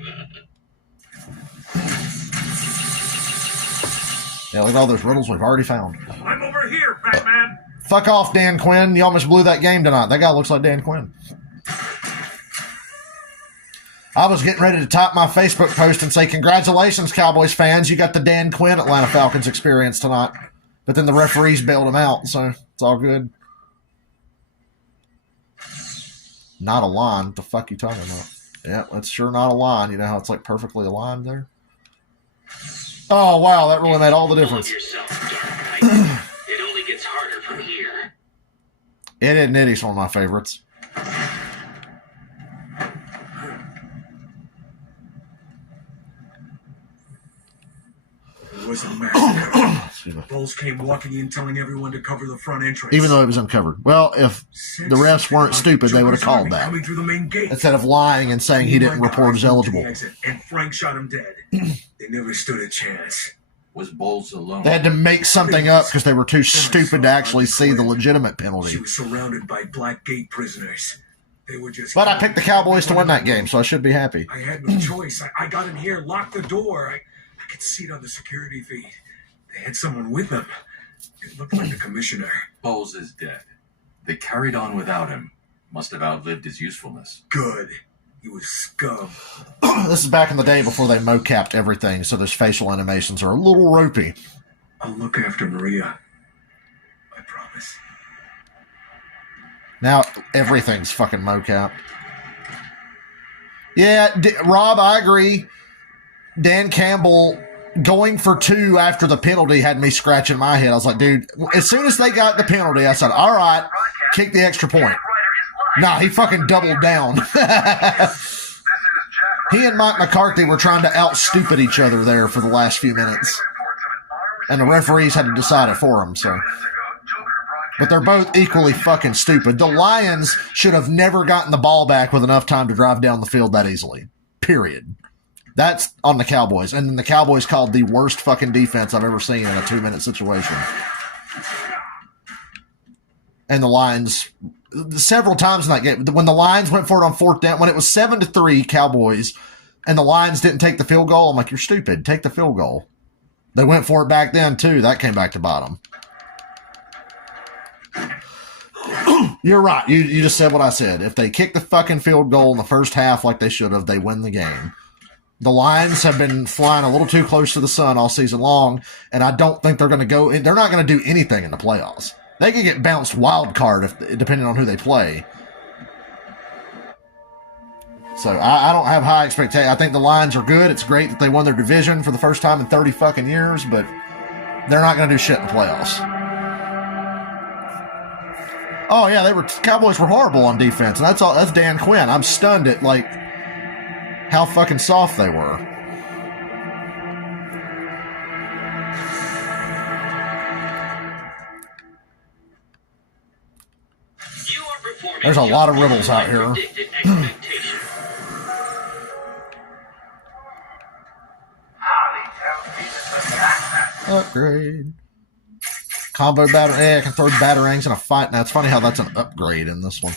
Yeah, look at all those riddles we've already found. I'm over here, Batman. Fuck off, Dan Quinn. You almost blew that game tonight. That guy looks like Dan Quinn. I was getting ready to type my Facebook post and say, congratulations, Cowboys fans. You got the Dan Quinn Atlanta Falcons experience tonight. But then the referees bailed him out, so it's all good. Not a line. What the fuck you talking about? Yeah, that's sure not a line. You know how it's like perfectly aligned there? Oh, wow. That really made all the difference. It only gets harder from here. Ed, Ed, and Eddie's one of my favorites. It was a massacre. Bowles came walking in telling everyone to cover the front entrance. Even though it was uncovered. Well, if the refs weren't stupid, they would have called that. Coming through the main gate. Instead of lying and saying he didn't report as eligible. And Frank shot him dead. They never stood a chance. Was Bowles alone? They had to make something up because they were too stupid to actually see the legitimate penalty. She was surrounded by Black Gate prisoners. They were just. But I picked the Cowboys to win that game, so I should be happy. I had no choice. I got in here, locked the door. I could see it on the security feed. They had someone with them. It looked like the commissioner. Bowles is dead. They carried on without him. Must have outlived his usefulness. Good. He was scum. This is back in the day before they mocapped everything, so those facial animations are a little ropey. I'll look after Maria. I promise. Now everything's fucking mocapped. Yeah, Rob, I agree. Dan Campbell going for 2 after the penalty had me scratching my head. I was like, dude, as soon as they got the penalty, I said, all right, kick the extra point. Nah, he fucking doubled down. He and Mike McCarthy were trying to out-stupid each other there for the last few minutes. And the referees had to decide it for them, so. But they're both equally fucking stupid. The Lions should have never gotten the ball back with enough time to drive down the field that easily. Period. That's on the Cowboys. And then the Cowboys called the worst fucking defense I've ever seen in a 2-minute situation. And the Lions, several times in that game, when the Lions went for it on 4th down, when it was 7-3 Cowboys, and the Lions didn't take the field goal, I'm like, you're stupid. Take the field goal. They went for it back then, too. That came back to bite them. You're right. You just said what I said. If they kick the fucking field goal in the first half like they should have, they win the game. The Lions have been flying a little too close to the sun all season long, and I don't think they're going to go. They're not going to do anything in the playoffs. They could get bounced wild card depending on who they play. So I don't have high expectations. I think the Lions are good. It's great that they won their division for the first time in 30 fucking years, but they're not going to do shit in the playoffs. Oh yeah, Cowboys were horrible on defense, and that's Dan Quinn. I'm stunned at like how fucking soft they were. There's a lot of riddles out here. Upgrade. Combo batter. Yeah, I can throw batarangs in a fight. Now, it's funny how that's an upgrade in this one.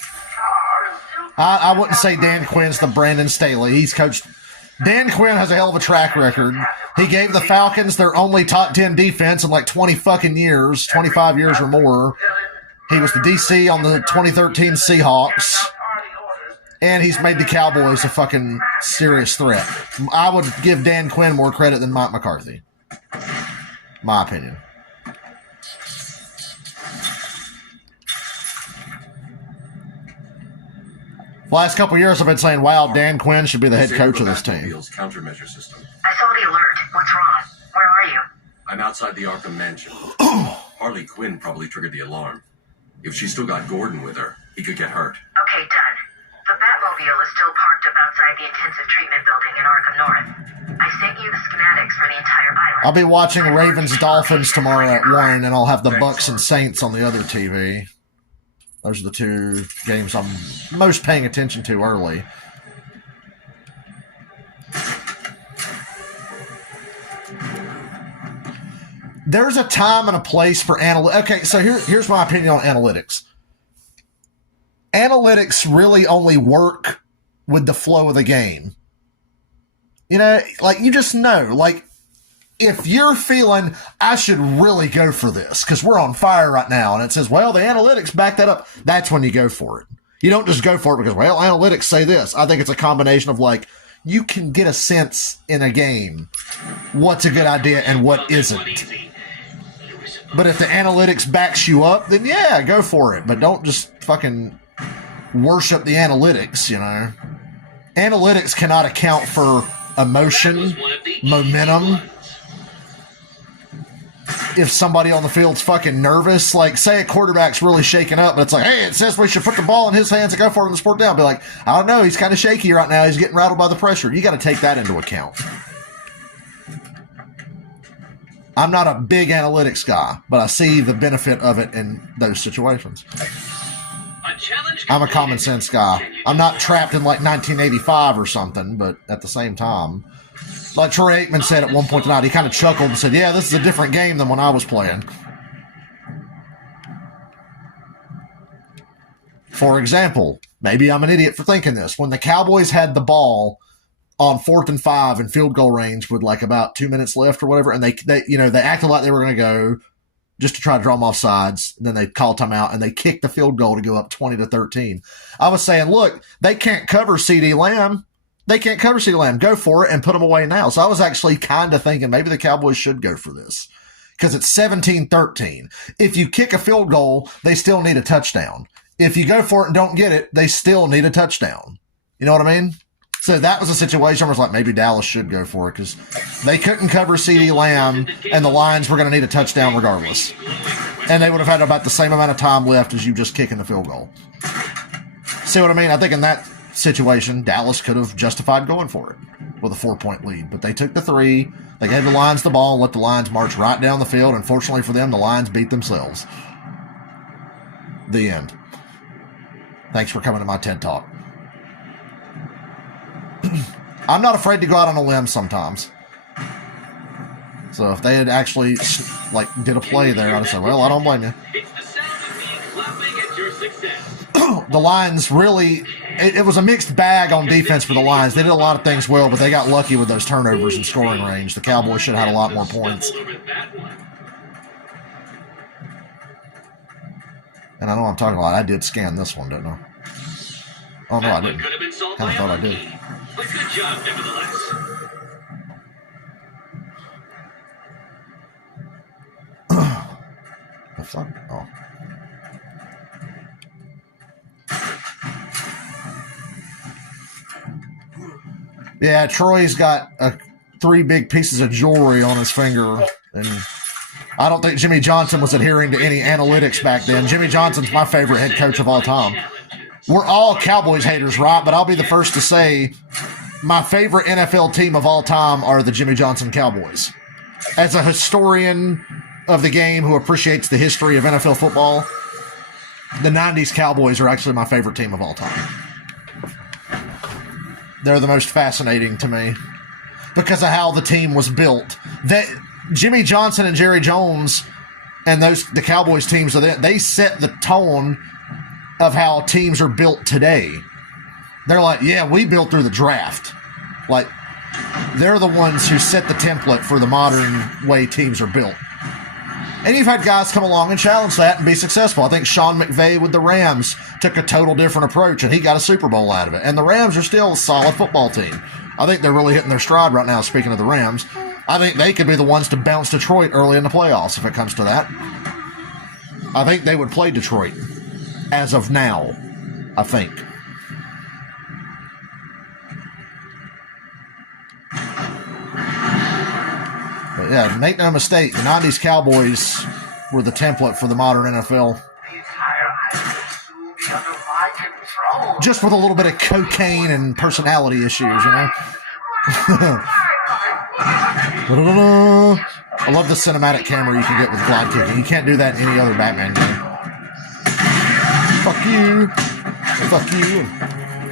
I wouldn't say Dan Quinn's the Brandon Staley. He's coached. Dan Quinn has a hell of a track record. He gave the Falcons their only top 10 defense in like 20 fucking years, 25 years or more. He was the DC on the 2013 Seahawks. And he's made the Cowboys a fucking serious threat. I would give Dan Quinn more credit than Mike McCarthy. My opinion. The last couple of years I've been saying, wow, Dan Quinn should be the head coach of this team. Countermeasure system. I saw the alert. What's wrong? Where are you? I'm outside the Arkham mansion. Harley Quinn probably triggered the alarm. If she's still got Gordon with her, he could get hurt. Okay, done. The Batmobile is still parked up outside the intensive treatment building in Arkham North. I sent you the schematics for the entire island. I'll be watching Ravens Dolphins tomorrow at 1, and I'll have the Bucks and Saints on the other TV. Those are the two games I'm most paying attention to early. There's a time and a place for analytics. Okay, so here's my opinion on analytics. Analytics really only work with the flow of the game. You know, like, you just know, like, if you're feeling, I should really go for this because we're on fire right now, and it says, well, the analytics back that up, that's when you go for it. You don't just go for it because, well, analytics say this. I think it's a combination of, like, you can get a sense in a game what's a good idea and what isn't. But if the analytics backs you up, then yeah, go for it. But don't just fucking worship the analytics, you know. Analytics cannot account for emotion, momentum. If somebody on the field's fucking nervous, like, say a quarterback's really shaken up, but it's like, hey, it says we should put the ball in his hands and go for it on the sport down. Be like, I don't know, he's kind of shaky right now. He's getting rattled by the pressure. You got to take that into account. I'm not a big analytics guy, but I see the benefit of it in those situations. I'm a common sense guy. I'm not trapped in like 1985 or something, but at the same time, like Troy Aikman said at one point tonight, he kind of chuckled and said, yeah, this is a different game than when I was playing. For example, maybe I'm an idiot for thinking this. When the Cowboys had the ball on 4th and 5 in field goal range with like about 2 minutes left or whatever, and they acted like they were going to go just to try to draw them off sides. Then they called timeout and they kicked the field goal to go up 20-13. I was saying, look, they can't cover CeeDee Lamb. They can't cover CeeDee Lamb. Go for it and put them away now. So I was actually kind of thinking maybe the Cowboys should go for this because it's 17-13. If you kick a field goal, they still need a touchdown. If you go for it and don't get it, they still need a touchdown. You know what I mean? So that was a situation where I was like, maybe Dallas should go for it because they couldn't cover CeeDee Lamb and the Lions were going to need a touchdown regardless. And they would have had about the same amount of time left as you just kicking the field goal. See what I mean? I think in that situation, Dallas could have justified going for it with a 4-point lead. But they took the 3. They gave the Lions the ball and let the Lions march right down the field. And fortunately for them, the Lions beat themselves. The end. Thanks for coming to my TED Talk. I'm not afraid to go out on a limb sometimes. So if they had actually like did a play there, I'd say, well, I don't blame you. It's the sound of me clapping at your success. The Lions really, it was a mixed bag on defense for the Lions. They did a lot of things well, but they got lucky with those turnovers and scoring range. The Cowboys should have had a lot more points. And I know I'm talking a lot. I did scan this one, didn't I? Oh, no, I didn't. Kind of thought I did. But good job, nevertheless. The fuck? Oh. Yeah, Troy's got 3 big pieces of jewelry on his finger, and I don't think Jimmy Johnson was adhering to any analytics back then. Jimmy Johnson's my favorite head coach of all time. We're all Cowboys haters, right? But I'll be the first to say my favorite NFL team of all time are the Jimmy Johnson Cowboys. As a historian of the game who appreciates the history of NFL football, the 90s Cowboys are actually my favorite team of all time. They're the most fascinating to me because of how the team was built. That Jimmy Johnson and Jerry Jones And the Cowboys teams, they set the tone of how teams are built today. They're like, yeah, we built through the draft. Like, they're the ones who set the template for the modern way teams are built. And you've had guys come along and challenge that and be successful. I think Sean McVay with the Rams took a total different approach, and he got a Super Bowl out of it. And the Rams are still a solid football team. I think they're really hitting their stride right now, speaking of the Rams. I think they could be the ones to bounce Detroit early in the playoffs if it comes to that. I think they would play Detroit as of now, I think. But yeah, make no mistake, the 90s Cowboys were the template for the modern NFL. Just with a little bit of cocaine and personality issues, you know? I love the cinematic camera you can get with glide kicking. You can't do that in any other Batman game. Fuck you. Fuck you.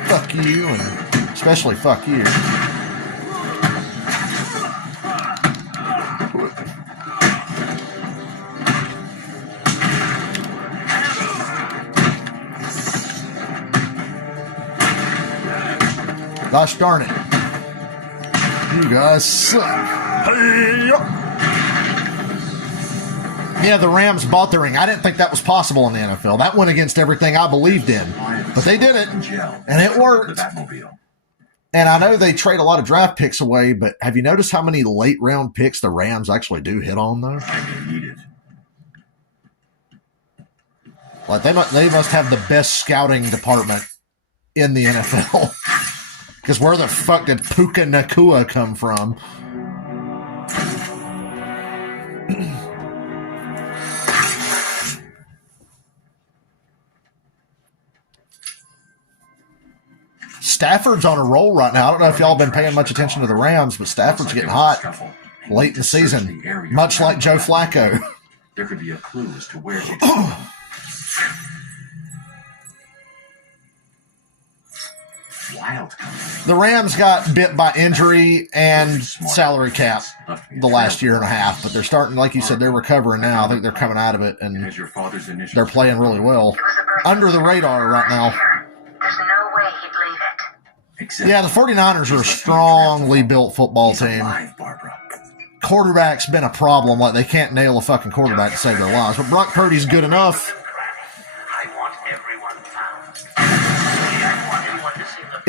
Fuck you. And especially fuck you. Gosh darn it. You guys suck. Hey. Yeah, the Rams bought the ring. I didn't think that was possible in the NFL. That went against everything I believed in. But they did it, and it worked. And I know they trade a lot of draft picks away, but have you noticed how many late-round picks the Rams actually do hit on, though? Like, they must have the best scouting department in the NFL. Because where the fuck did Puka Nakua come from? Stafford's on a roll right now. I don't know if y'all been paying much attention to the Rams, but Stafford's getting hot late in the season, much like Joe Flacco. There could be a clue as to where he The Rams got bit by injury and salary cap the last year and a half, but they're starting, like you said, they're recovering now. I think they're coming out of it, and they're playing really well. Under the radar right now. There's no way he'd leave it. Yeah, the 49ers are a strongly built football team. Quarterback's been a problem. Like, they can't nail a fucking quarterback to save their lives. But Brock Purdy's good enough.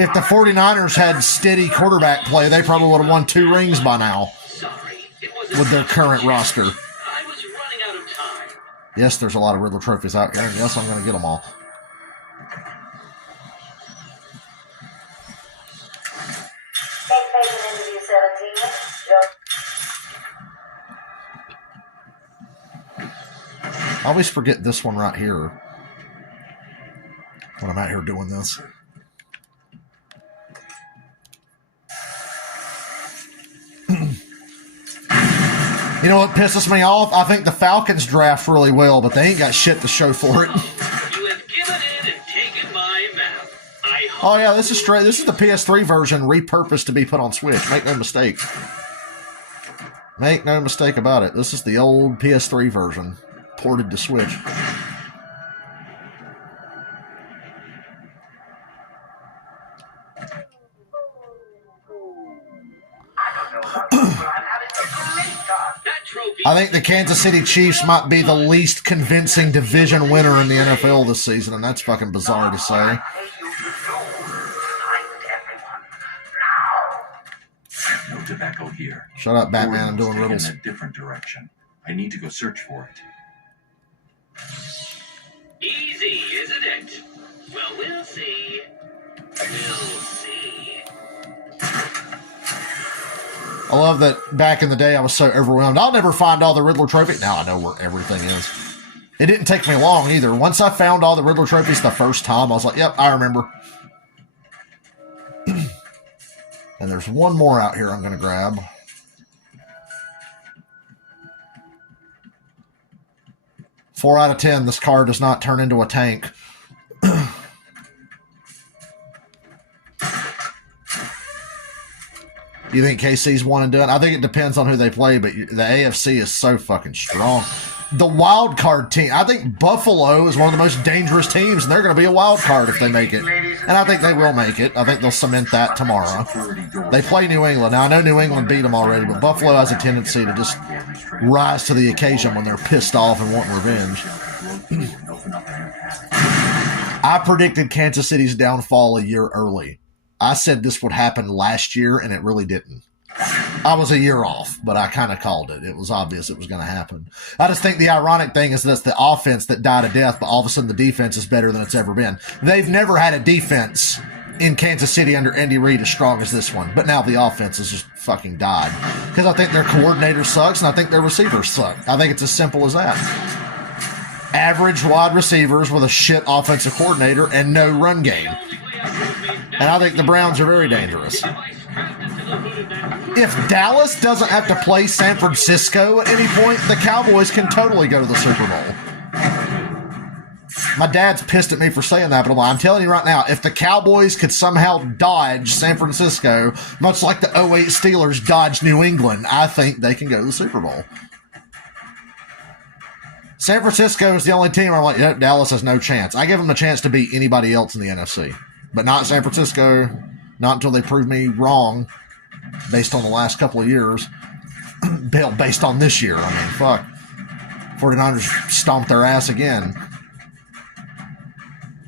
If the 49ers had steady quarterback play, they probably would have won 2 rings by now with their current roster. Yes, there's a lot of Riddler trophies out here, and yes, I'm going to get them all. I always forget this one right here when I'm out here doing this. You know what pisses me off? I think the Falcons draft really well, but they ain't got shit to show for it. You have given in and taken my map. Oh yeah, this is straight. This is the PS3 version repurposed to be put on Switch. Make no mistake. Make no mistake about it. This is the old PS3 version ported to Switch. I think the Kansas City Chiefs might be the least convincing division winner in the NFL this season, and that's fucking bizarre to say. No tobacco here. Shut up, Batman. I'm doing riddles. In a different direction. I need to go search for it. Easy, isn't it? Well, we'll see. We'll see. I love that back in the day I was so overwhelmed. I'll never find all the Riddler trophies. Now I know where everything is. It didn't take me long either. Once I found all the Riddler trophies the first time, I was like, yep, I remember. And there's one more out here I'm going to grab. Four out of 10, this car does not turn into a tank. You think KC's one and done? I think it depends on who they play, but the AFC is so fucking strong. the wild card team. I think Buffalo is one of the most dangerous teams, and they're going to be a wild card if they make it. And I think they will make it. I think they'll cement that tomorrow. They play New England. Now, I know New England beat them already, but Buffalo has a tendency to just rise to the occasion when they're pissed off and want revenge. I predicted Kansas City's downfall a year early. I said this would happen last year, and it really didn't. I was a year off, but I kind of called it. It was obvious it was going to happen. I just think the ironic thing is that it's the offense that died a death, but all of a sudden the defense is better than it's ever been. They've never had a defense in Kansas City under Andy Reid as strong as this one, but now the offense has just fucking died. Because I think their coordinator sucks, and I think their receivers suck. I think it's as simple as that. Average wide receivers with a shit offensive coordinator and no run game. And I think the Browns are very dangerous. If Dallas doesn't have to play San Francisco at any point, the Cowboys can totally go to the Super Bowl. My dad's pissed at me for saying that, but I'm telling you right now, if the Cowboys could somehow dodge San Francisco, much like the 08 Steelers dodged New England, I think they can go to the Super Bowl. San Francisco is the only team I'm like, yep, Dallas has no chance. I give them a chance to beat anybody else in the NFC, but not San Francisco, not until they prove me wrong. Based on the last couple of years. Based on this year. I mean, fuck. 49ers stomped their ass again.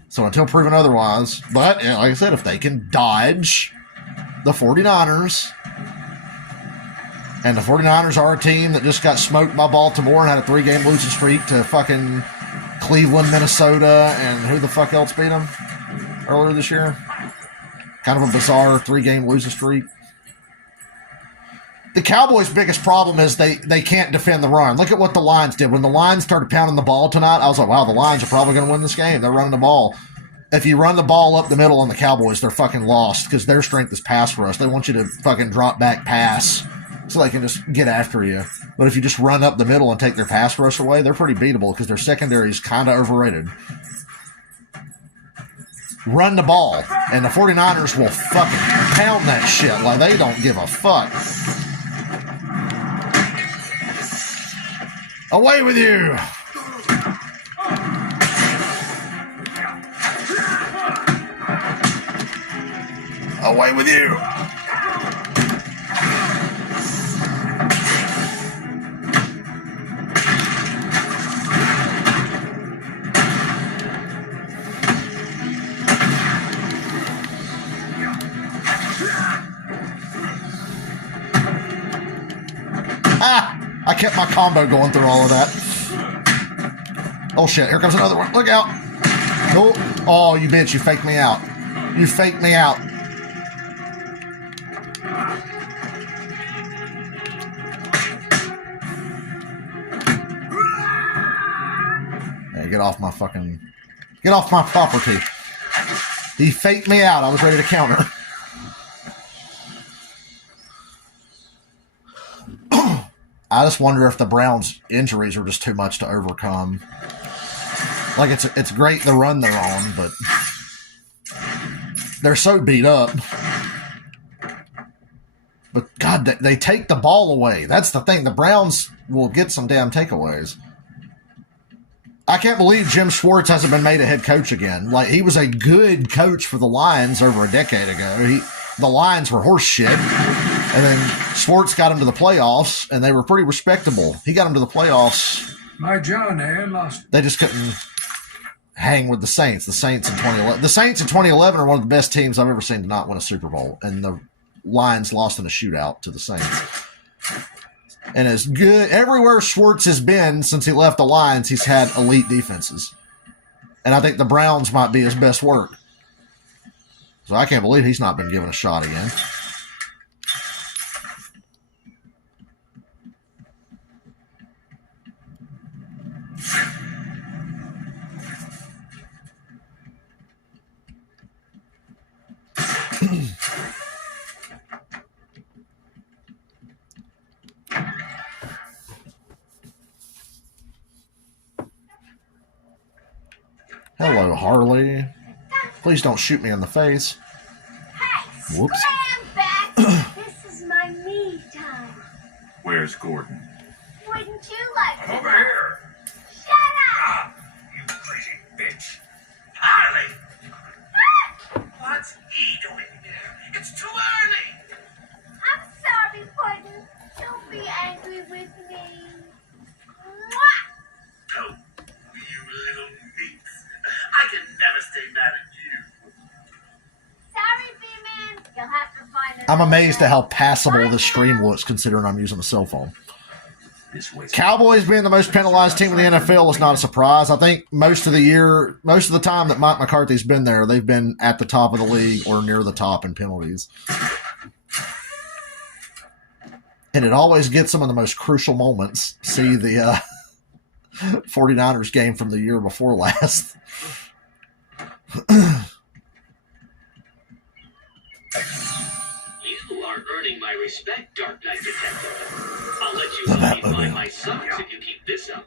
So until proven otherwise. But, like I said, if they can dodge the 49ers, and the 49ers are a team that just got smoked by Baltimore and had a 3-game losing streak to fucking Cleveland, Minnesota, and who the fuck else beat them earlier this year? Kind of a bizarre 3-game losing streak. The Cowboys' biggest problem is they can't defend the run. Look at what the Lions did. When the Lions started pounding the ball tonight, I was like, wow, the Lions are probably going to win this game. They're running the ball. If you run the ball up the middle on the Cowboys, they're fucking lost because their strength is pass rush. They want you to fucking drop back pass so they can just get after you. But if you just run up the middle and take their pass rush away, they're pretty beatable because their secondary is kind of overrated. Run the ball, and the 49ers will fucking pound that shit like they don't give a fuck. Away with you! Away with you! I kept my combo going through all of that. Oh shit, here comes another one. Look out. Nope. Oh, you bitch, you faked me out. You faked me out. Hey, get off my property. He faked me out. I was ready to counter. I just wonder if the Browns' injuries are just too much to overcome. Like, it's great the run they're on, but they're so beat up. But, God, they take the ball away. That's the thing. The Browns will get some damn takeaways. I can't believe Jim Schwartz hasn't been made a head coach again. Like, he was a good coach for the Lions over a decade ago. The Lions were horse shit. And then Schwartz got them to the playoffs, and they were pretty respectable. He got them to the playoffs. My John there lost. They just couldn't hang with the Saints. The Saints in 2011 are one of the best teams I've ever seen to not win a Super Bowl. And the Lions lost in a shootout to the Saints. And as good, everywhere Schwartz has been since he left the Lions, he's had elite defenses. And I think the Browns might be his best work. So I can't believe he's not been given a shot again. Hello, Harley. Please don't shoot me in the face. Hey, Whoops. scram back. This is my me time. Where's Gordon? Wouldn't you like to Over know? here. bitch. Harley! What's he doing here? It's too early! I'm sorry, Puddin'. Don't be angry with me. Mwah! Oh, you little minx. I can never stay mad at you. Sorry, B-Man. You'll have to find I'm another amazed at how way. passable Bye this now. stream looks considering I'm using a cell phone. This way. Cowboys being the most penalized team in the NFL is not a surprise. I think most of the time that Mike McCarthy's been there, they've been at the top of the league or near the top in penalties. And it always gets them in the most crucial moments. See the 49ers game from the year before last. You are earning my respect, Dark Knight Detective. I'll let you help me find my socks if you keep this up.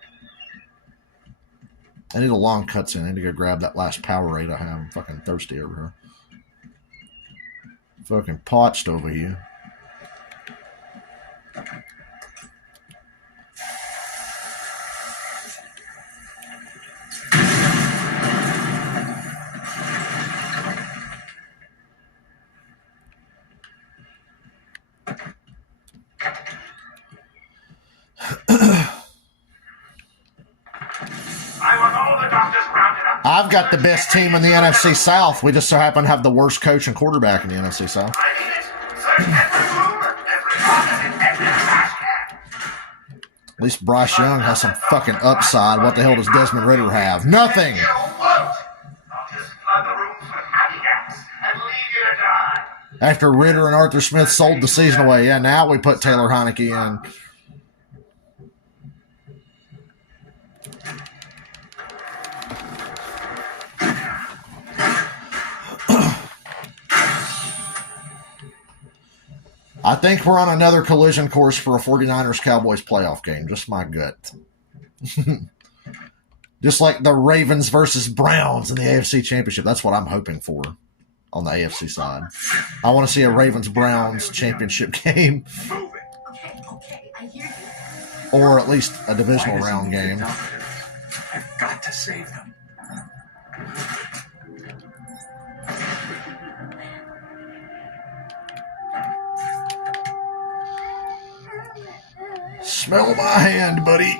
I need a long cutscene. I need to go grab that last Powerade I have. I'm fucking thirsty over here. Fucking parched over here. I want all the doctors rounded up. I've got the best team in the NFC South. We just so happen to have the worst coach and quarterback in the NFC South. I need it. Search every room, every closet, and every trash can. At least Bryce Young has some fucking upside. What the hell does Desmond Ritter have? Nothing! You won't. I'll just flood the rooms with happy gas and leave you to die. After Ritter and Arthur Smith sold the season away, yeah, now we put Taylor Heineke in. I think we're on another collision course for a 49ers-Cowboys playoff game. Just my gut. Just like the Ravens versus Browns in the AFC Championship. That's what I'm hoping for on the AFC side. I want to see a Ravens-Browns championship game. Okay, I hear you. Or at least a divisional Why does he round need the game. doctors? I've got to save them. Smell my hand, buddy.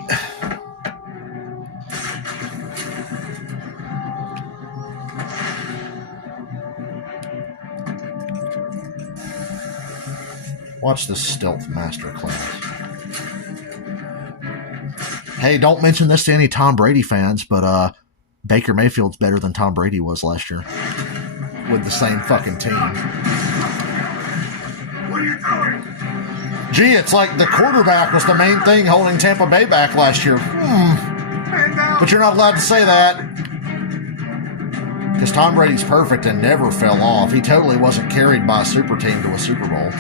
Watch this stealth masterclass. Hey, don't mention this to any Tom Brady fans, but Baker Mayfield's better than Tom Brady was last year with the same fucking team. What are you doing? Gee, it's like the quarterback was the main thing holding Tampa Bay back last year. Man down. But you're not allowed to say that. Because Tom Brady's perfect and never fell off. He totally wasn't carried by a super team to a Super Bowl.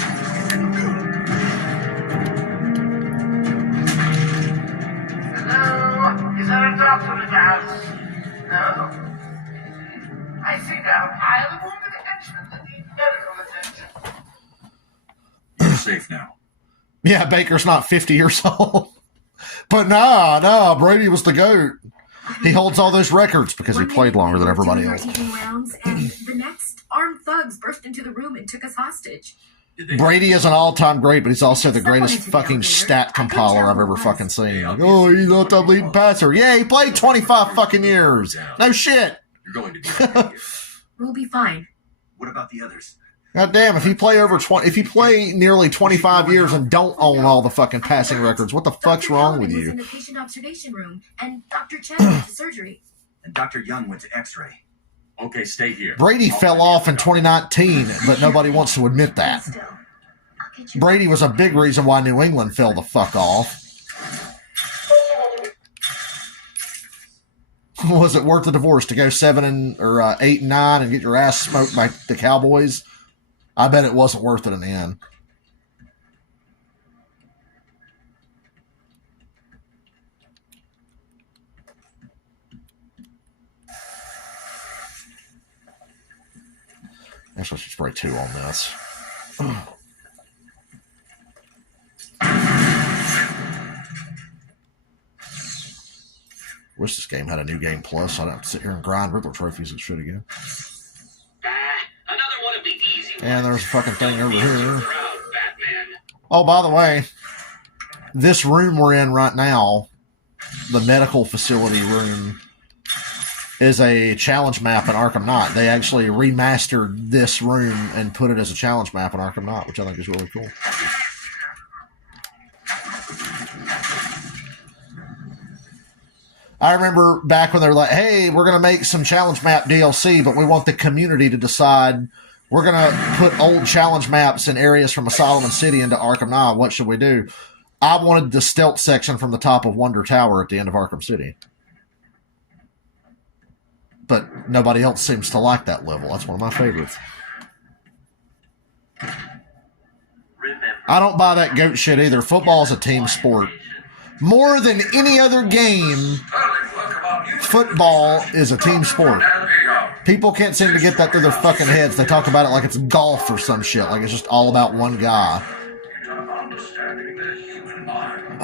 Hello? Is there a doctor in the house? No? I see now. I have a wounded henchman that needs medical attention. You're safe now. Yeah, Baker's not 50 years old. But no, Brady was the GOAT. He holds all those records because he played longer than everybody else. Rounds, and the next, armed thugs burst into the room and took us hostage. Brady is an all-time great, but he's also the greatest fucking stat compiler I've ever fucking seen. Like, oh, he's not the leading passer. Yeah, he played 25 fucking years. No shit. You're going to be okay here. We'll be fine. What about the others? God damn, if you play nearly 25 years and don't own all the fucking passing records, what the fuck's wrong with Dr. was you? in the patient observation room, and Dr. Chen went to surgery. And Dr. Young went to X-ray. Okay, stay here. Brady I'll fell find off the in doctor. 2019, but nobody wants to admit that. Still, I'll get you. Brady was a big reason why New England fell the fuck off. Was it worth the divorce to go 8-9 and get your ass smoked by the Cowboys? I bet it wasn't worth it in the end. I should spray 2 on this. Wish this game had a new game plus. I don't have to sit here and grind Riddler trophies and shit again. Another one of the easy ones. And there's a fucking thing over Don't be here. too proud, Batman. Oh, by the way, this room we're in right now, the medical facility room, is a challenge map in Arkham Knight. They actually remastered this room and put it as a challenge map in Arkham Knight, which I think is really cool. I remember back when they were like, hey, we're going to make some challenge map DLC, but we want the community to decide. We're going to put old challenge maps in areas from Asylum and City into Arkham Knight. What should we do? I wanted the stealth section from the top of Wonder Tower at the end of Arkham City. But nobody else seems to like that level. That's one of my favorites. I don't buy that goat shit either. Football is a team sport. More than any other game, football is a team sport. People can't seem to get that through their fucking heads. They talk about it like it's golf or some shit. Like it's just all about one guy.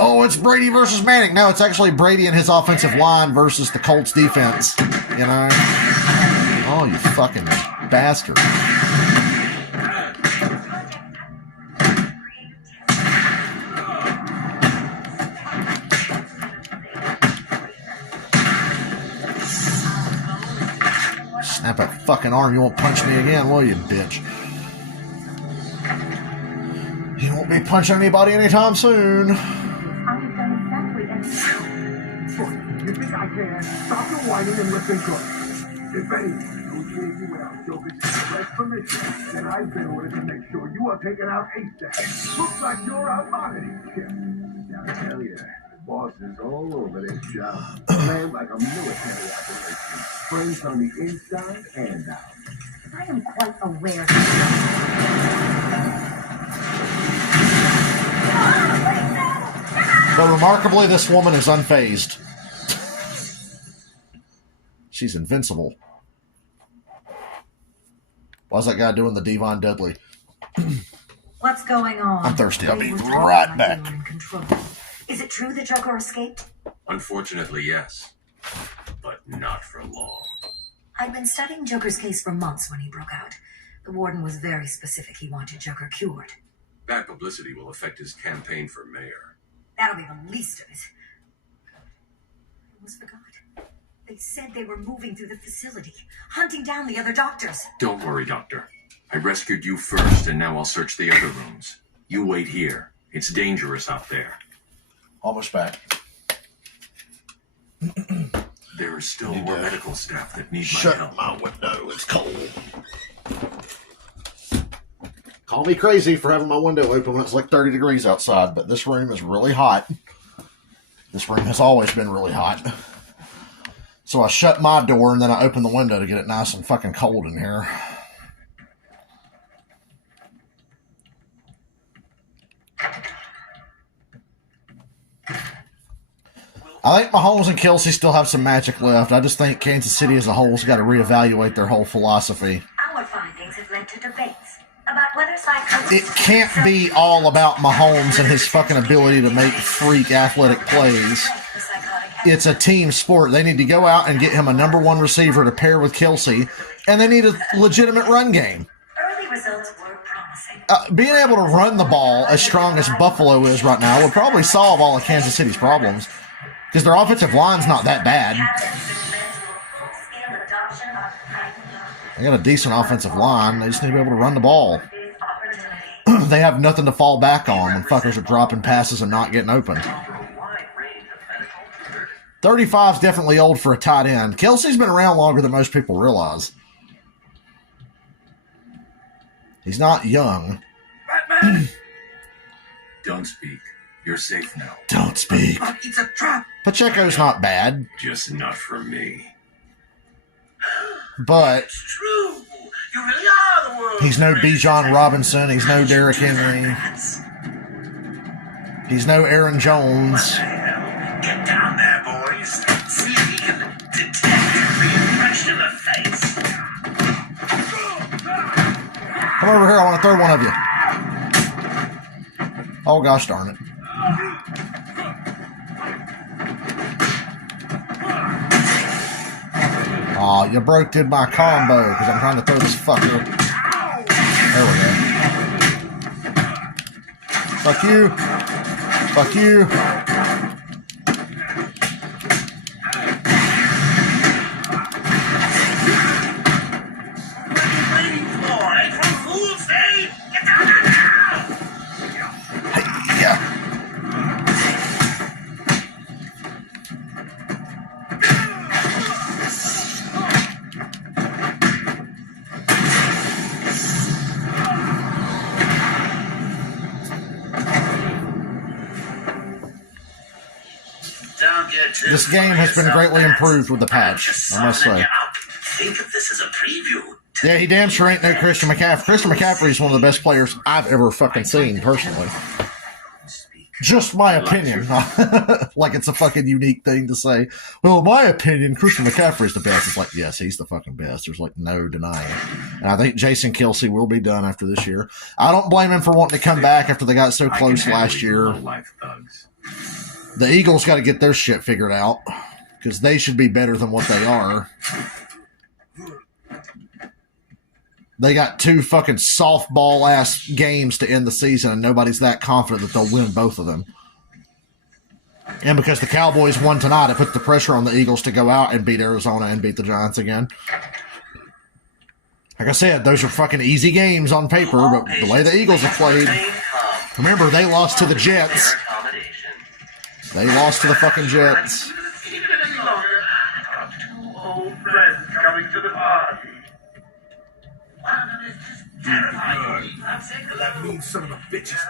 Oh, it's Brady versus Manning. No, it's actually Brady and his offensive line versus the Colts defense. You know? Oh, you fucking bastard. Snap that fucking arm. You won't punch me again, will you, bitch? You won't be punching anybody anytime soon. You think I can? Stop your whining and listen good. If anyone negotiates you without Joker's express permission, then I've been ordered to make sure you are taken out ASAP. Looks like you're a commodity chip. Now, I tell you, the boss is all over this job. Planned like a military operation. Brains on the inside and out. I am quite aware. But remarkably, this woman is unfazed. She's invincible. Why's that guy doing the Devon Dudley? What's going on? I'm thirsty. I'll be right back. Is it true the Joker escaped? Unfortunately, yes. But not for long. I'd been studying Joker's case for months when he broke out. The warden was very specific he wanted Joker cured. Bad publicity will affect his campaign for mayor. That'll be the least of it. I almost forgot. They said they were moving through the facility, hunting down the other doctors. Don't worry, Doctor. I rescued you first, and now I'll search the other rooms. You wait here. It's dangerous out there. Almost back. There are still more medical staff that need my help. help. My window. It's cold. Call me crazy for having my window open when it's like 30 degrees outside, but this room is really hot. This room has always been really hot. So I shut my door and then I open the window to get it nice and fucking cold in here. I think Mahomes and Kelsey still have some magic left. I just think Kansas City as a whole has got to reevaluate their whole philosophy. Our findings have led to debates about whether psychosis... It can't be all about Mahomes and his fucking ability to make freak athletic plays. It's a team sport. They need to go out and get him a number one receiver to pair with Kelsey, and they need a legitimate run game. Early results were promising. Being able to run the ball as strong as Buffalo is right now would probably solve all of Kansas City's problems. Because their offensive line's not that bad. They got a decent offensive line. They just need to be able to run the ball. They have nothing to fall back on when fuckers are dropping passes and not getting open. 35 is definitely old for a tight end. Kelsey's been around longer than most people realize. He's not young. Batman! Don't speak. You're safe now. Don't speak. It's a trap. Pacheco's not bad, Just not for me. but It's true. You really are the world. he's no Bijan Robinson. He's no Derrick Henry. He's no Aaron Jones. Get down there, boys. See if he can detect being punched in the face. Come over here. I want to throw one of you. Oh, gosh darn it. Aw, you broke in my combo because I'm trying to throw this fucker. There we go. Fuck you. Fuck you. This game has been greatly improved with the patch, I must say. Think of this as a preview. Yeah, he damn sure ain't no Christian McCaffrey. Christian McCaffrey is one of the best players I've ever fucking seen, personally. Just my opinion. Like it's a fucking unique thing to say. Well, my opinion, Christian McCaffrey is the best. It's like, yes, he's the fucking best. There's like no denying it. And I think Jason Kelsey will be done after this year. I don't blame him for wanting to come back after they got so close last year. The Eagles got to get their shit figured out because they should be better than what they are. They got 2 fucking softball-ass games to end the season, and nobody's that confident that they'll win both of them. And because the Cowboys won tonight, it puts the pressure on the Eagles to go out and beat Arizona and beat the Giants again. Like I said, those are fucking easy games on paper, but the way the Eagles have played, remember, they lost to the Jets. They lost to the fucking Jets. Two old friends coming to the party. One of them is just terrifying. That means son of a bitches.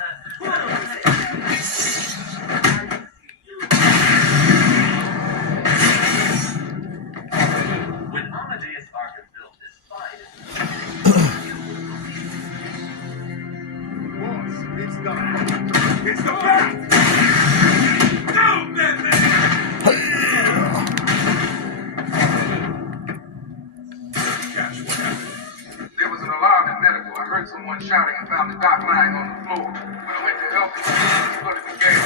When Amadeus Arkham built this fine, It's the bat! Go, Batman! Gosh, what happened? There was an alarm in medical. I heard someone shouting and found the doc lying on the floor. When I went to help him, he flooded the gate.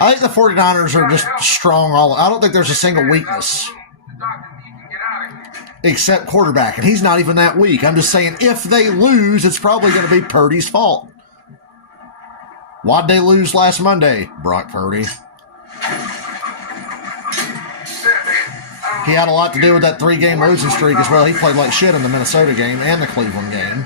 I think the 49ers are just strong all. I don't think there's a single weakness. The doctor needs to get out of here. Except quarterback, and he's not even that weak. I'm just saying, if they lose, it's probably going to be Purdy's fault. Why'd they lose last Monday? Brock Purdy. He had a lot to do with that 3-game losing streak as well. He played like shit in the Minnesota game and the Cleveland game.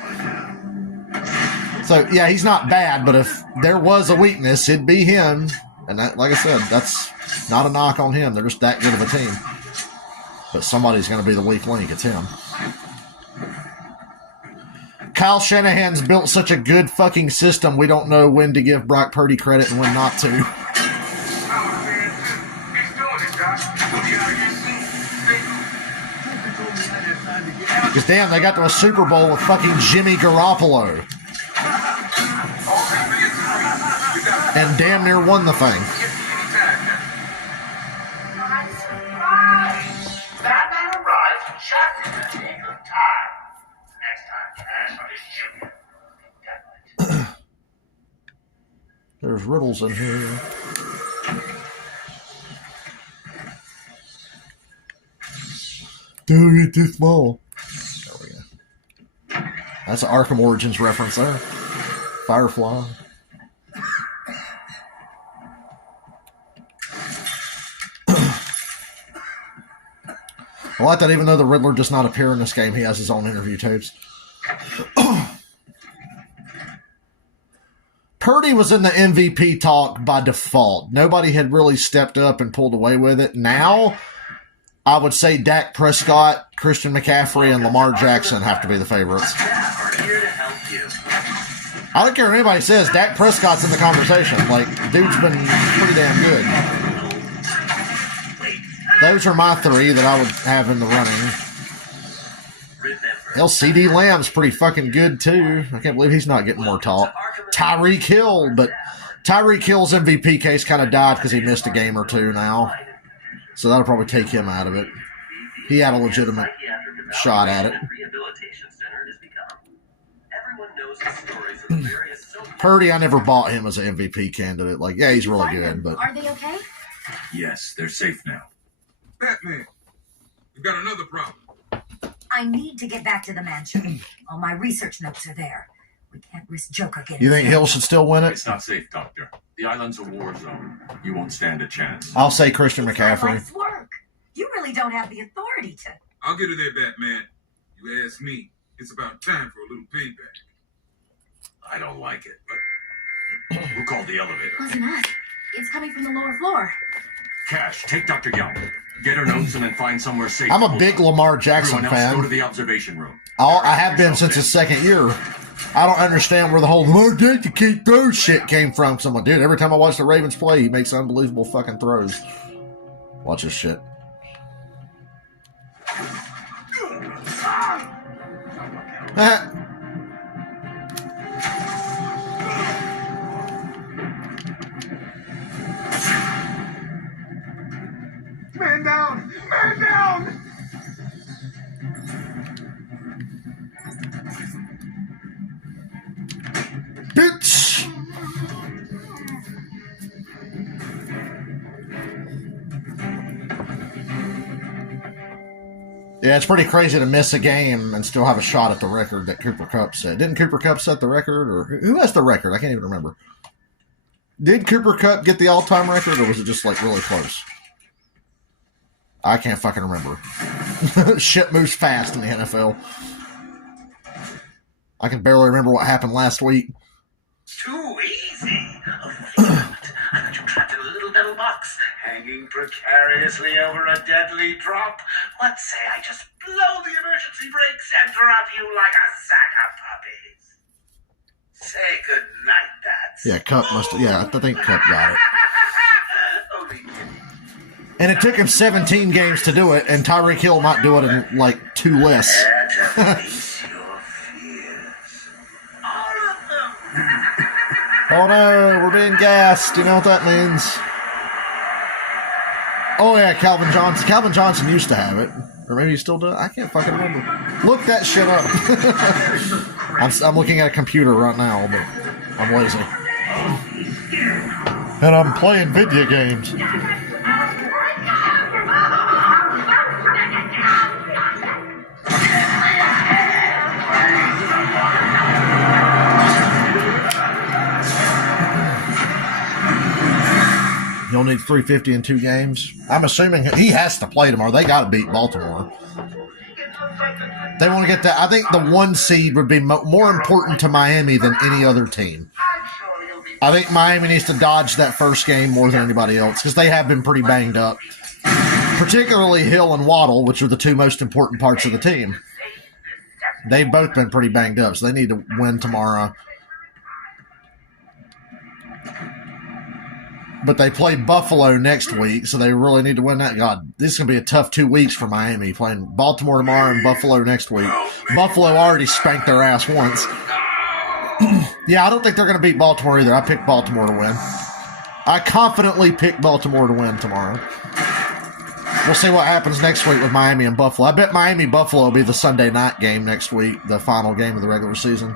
So, yeah, he's not bad, but if there was a weakness, it'd be him. And that, like I said, that's not a knock on him. They're just that good of a team. But somebody's going to be the weak link. It's him. Kyle Shanahan's built such a good fucking system, we don't know when to give Brock Purdy credit and when not to. Because, damn, they got to a Super Bowl with fucking Jimmy Garoppolo. And damn near won the thing. Batman arrives just in the nick of time. Next time, cash on his chip. There's riddles in here. Don't get too small. There we go. That's an Arkham Origins reference there. Firefly. I like that even though the Riddler does not appear in this game, he has his own interview tapes. Purdy was in the MVP talk by default. Nobody had really stepped up and pulled away with it. Now, I would say Dak Prescott, Christian McCaffrey, and Lamar Jackson have to be the favorites. I don't care what anybody says, Dak Prescott's in the conversation. Like, dude's been pretty damn good. Those are my 3 that I would have in the running. Hell, CD Lamb's pretty fucking good, too. I can't believe he's not getting more talk. Tyreek Hill, but Tyreek Hill's MVP case kind of died because he missed a game or 2 now. So that'll probably take him out of it. He had a legitimate shot at it. Purdy, I never bought him as an MVP candidate. Like, yeah, he's really good, but... Are they okay? Yes, they're safe now. Batman, We've got another problem. I need to get back to the mansion. All my research notes are there. We can't risk Joker getting... You think Hill should still win it? It's not safe, Doctor. The island's a war zone. You won't stand a chance. I'll say Christian It's my McCaffrey. life's work. You really don't have the authority to... I'll get her there, Batman. You ask me. It's about time for a little payback. I don't like it, but we'll call the elevator. Wasn't us. It's coming from the lower floor. Cash, take Dr. Young. Get her notes and then find somewhere safe. I'm a big Lamar Jackson Everyone else, go to fan. the observation room. I have been since his second year. I don't understand where the whole Lamar Jackson can't throw shit came from. So I'm like, dude, every time I watch the Ravens play, he makes unbelievable fucking throws. Watch this shit. Man down! Man down! Bitch! Yeah, it's pretty crazy to miss a game and still have a shot at the record that Cooper Kupp set. Didn't Cooper Kupp set the record? Or who has the record? I can't even remember. Did Cooper Kupp get the all-time record, or was it just, like, really close? I can't fucking remember. Shit moves fast in the NFL. I can barely remember what happened last week. Too easy. I got you trapped in a little metal box, hanging precariously over a deadly drop. Let's say I just blow the emergency brakes and drop you like a sack of puppies. Say goodnight, Bats. Yeah, Kupp must have. Yeah, I think Kupp got it. Only kidding. And it took him 17 games to do it, and Tyreek Hill might do it in, like, 2 less. Dare to face your fears. All of them. Oh no, we're being gassed. You know what that means? Oh yeah, Calvin Johnson. Calvin Johnson used to have it. Or maybe he still does. I can't fucking remember. Look that shit up. I'm looking at a computer right now, but I'm lazy. And I'm playing video games. You'll need 350 in 2 games. I'm assuming he has to play tomorrow. They got to beat Baltimore. They want to get that. I think the 1 seed would be more important to Miami than any other team. I think Miami needs to dodge that first game more than anybody else because they have been pretty banged up. Particularly Hill and Waddle, which are the 2 most important parts of the team. They've both been pretty banged up, so they need to win tomorrow. But they play Buffalo next week, so they really need to win that. God, this is going to be a tough 2 weeks for Miami, playing Baltimore tomorrow and Buffalo next week. Buffalo already spanked their ass once. Yeah, I don't think they're going to beat Baltimore either. I picked Baltimore to win. I confidently picked Baltimore to win tomorrow. We'll see what happens next week with Miami and Buffalo. I bet Miami-Buffalo will be the Sunday night game next week, the final game of the regular season.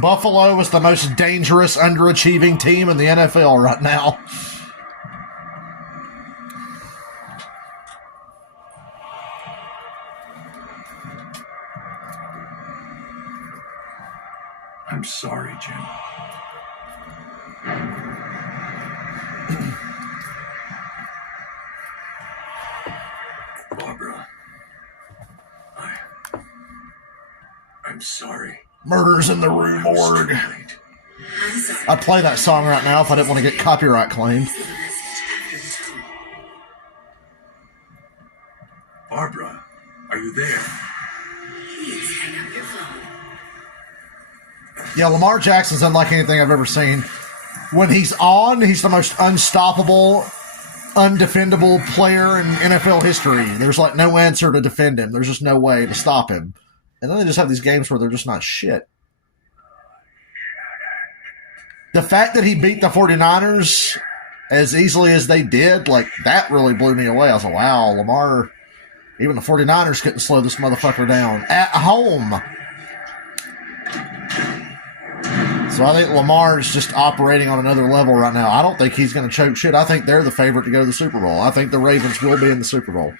Buffalo is the most dangerous, underachieving team in the NFL right now. I'm sorry, Jim. Barbara. I'm sorry. Murders in the Rue Morgue. I'd play that song right now if I didn't want to get copyright claimed. Barbara, are you there? Please hang up your phone. Yeah, Lamar Jackson's unlike anything I've ever seen. When he's on, he's the most unstoppable, undefendable player in NFL history. There's like no answer to defend him. There's just no way to stop him. And then they just have these games where they're just not shit. The fact that he beat the 49ers as easily as they did, like, that really blew me away. I was like, wow, Lamar, even the 49ers couldn't slow this motherfucker down. At home. So I think Lamar's just operating on another level right now. I don't think he's going to choke shit. I think they're the favorite to go to the Super Bowl. I think the Ravens will be in the Super Bowl.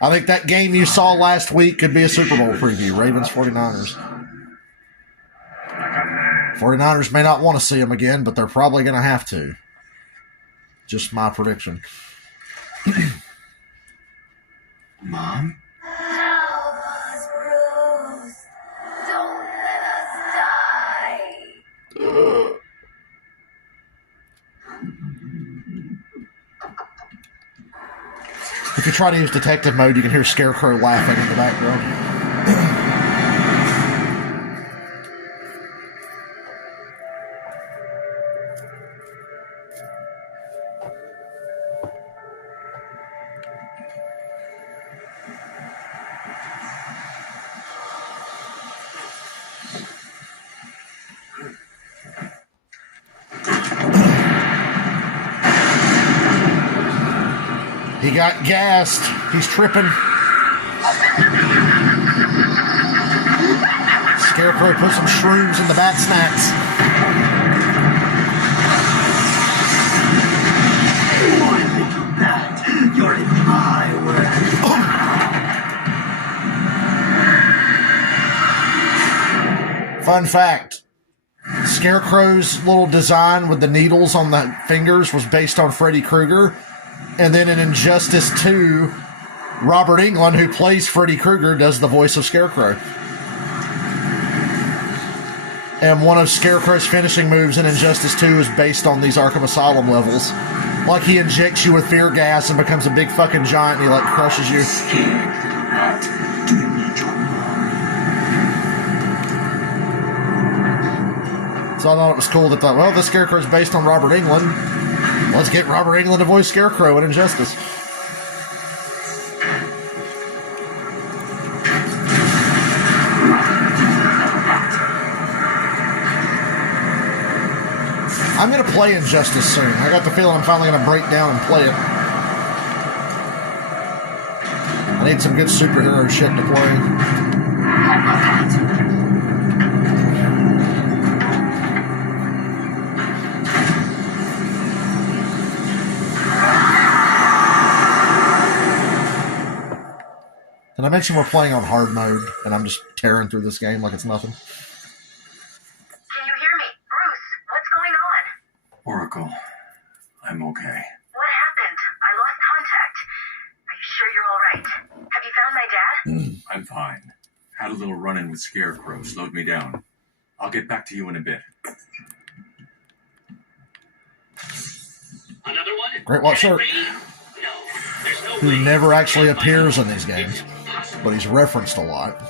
I think that game you saw last week could be a Super Bowl preview. Ravens 49ers. 49ers may not want to see him again, but they're probably going to have to. Just my prediction. Mom? Help us, Bruce. Don't let us die. If you try to use detective mode, you can hear Scarecrow laughing in the background. He got gassed. He's tripping. Scarecrow put some shrooms in the bat snacks. You're in my way. Fun fact. Scarecrow's little design with the needles on the fingers was based on Freddy Krueger. And then in Injustice 2, Robert Englund, who plays Freddy Krueger, does the voice of Scarecrow. And one of Scarecrow's finishing moves in Injustice 2 is based on these Arkham Asylum levels. Like he injects you with fear gas and becomes a big fucking giant and he like crushes you. So I thought it was cool that well, this Scarecrow's based on Robert Englund. Let's get Robert Englund to voice Scarecrow in Injustice. I'm going to play Injustice soon. I got the feeling I'm finally going to break down and play it. I need some good superhero shit to play. Did I mention we're playing on hard mode and I'm just tearing through this game like it's nothing? Can you hear me? Bruce, what's going on? Oracle, I'm okay. What happened? I lost contact. Are you sure you're all right? Have you found my dad? I'm fine. Had a little run-in with Scarecrow, slowed me down. I'll get back to you in a bit. Another one? Great White Shark. No, there's no Who way. never actually appears in these games, but he's referenced a lot.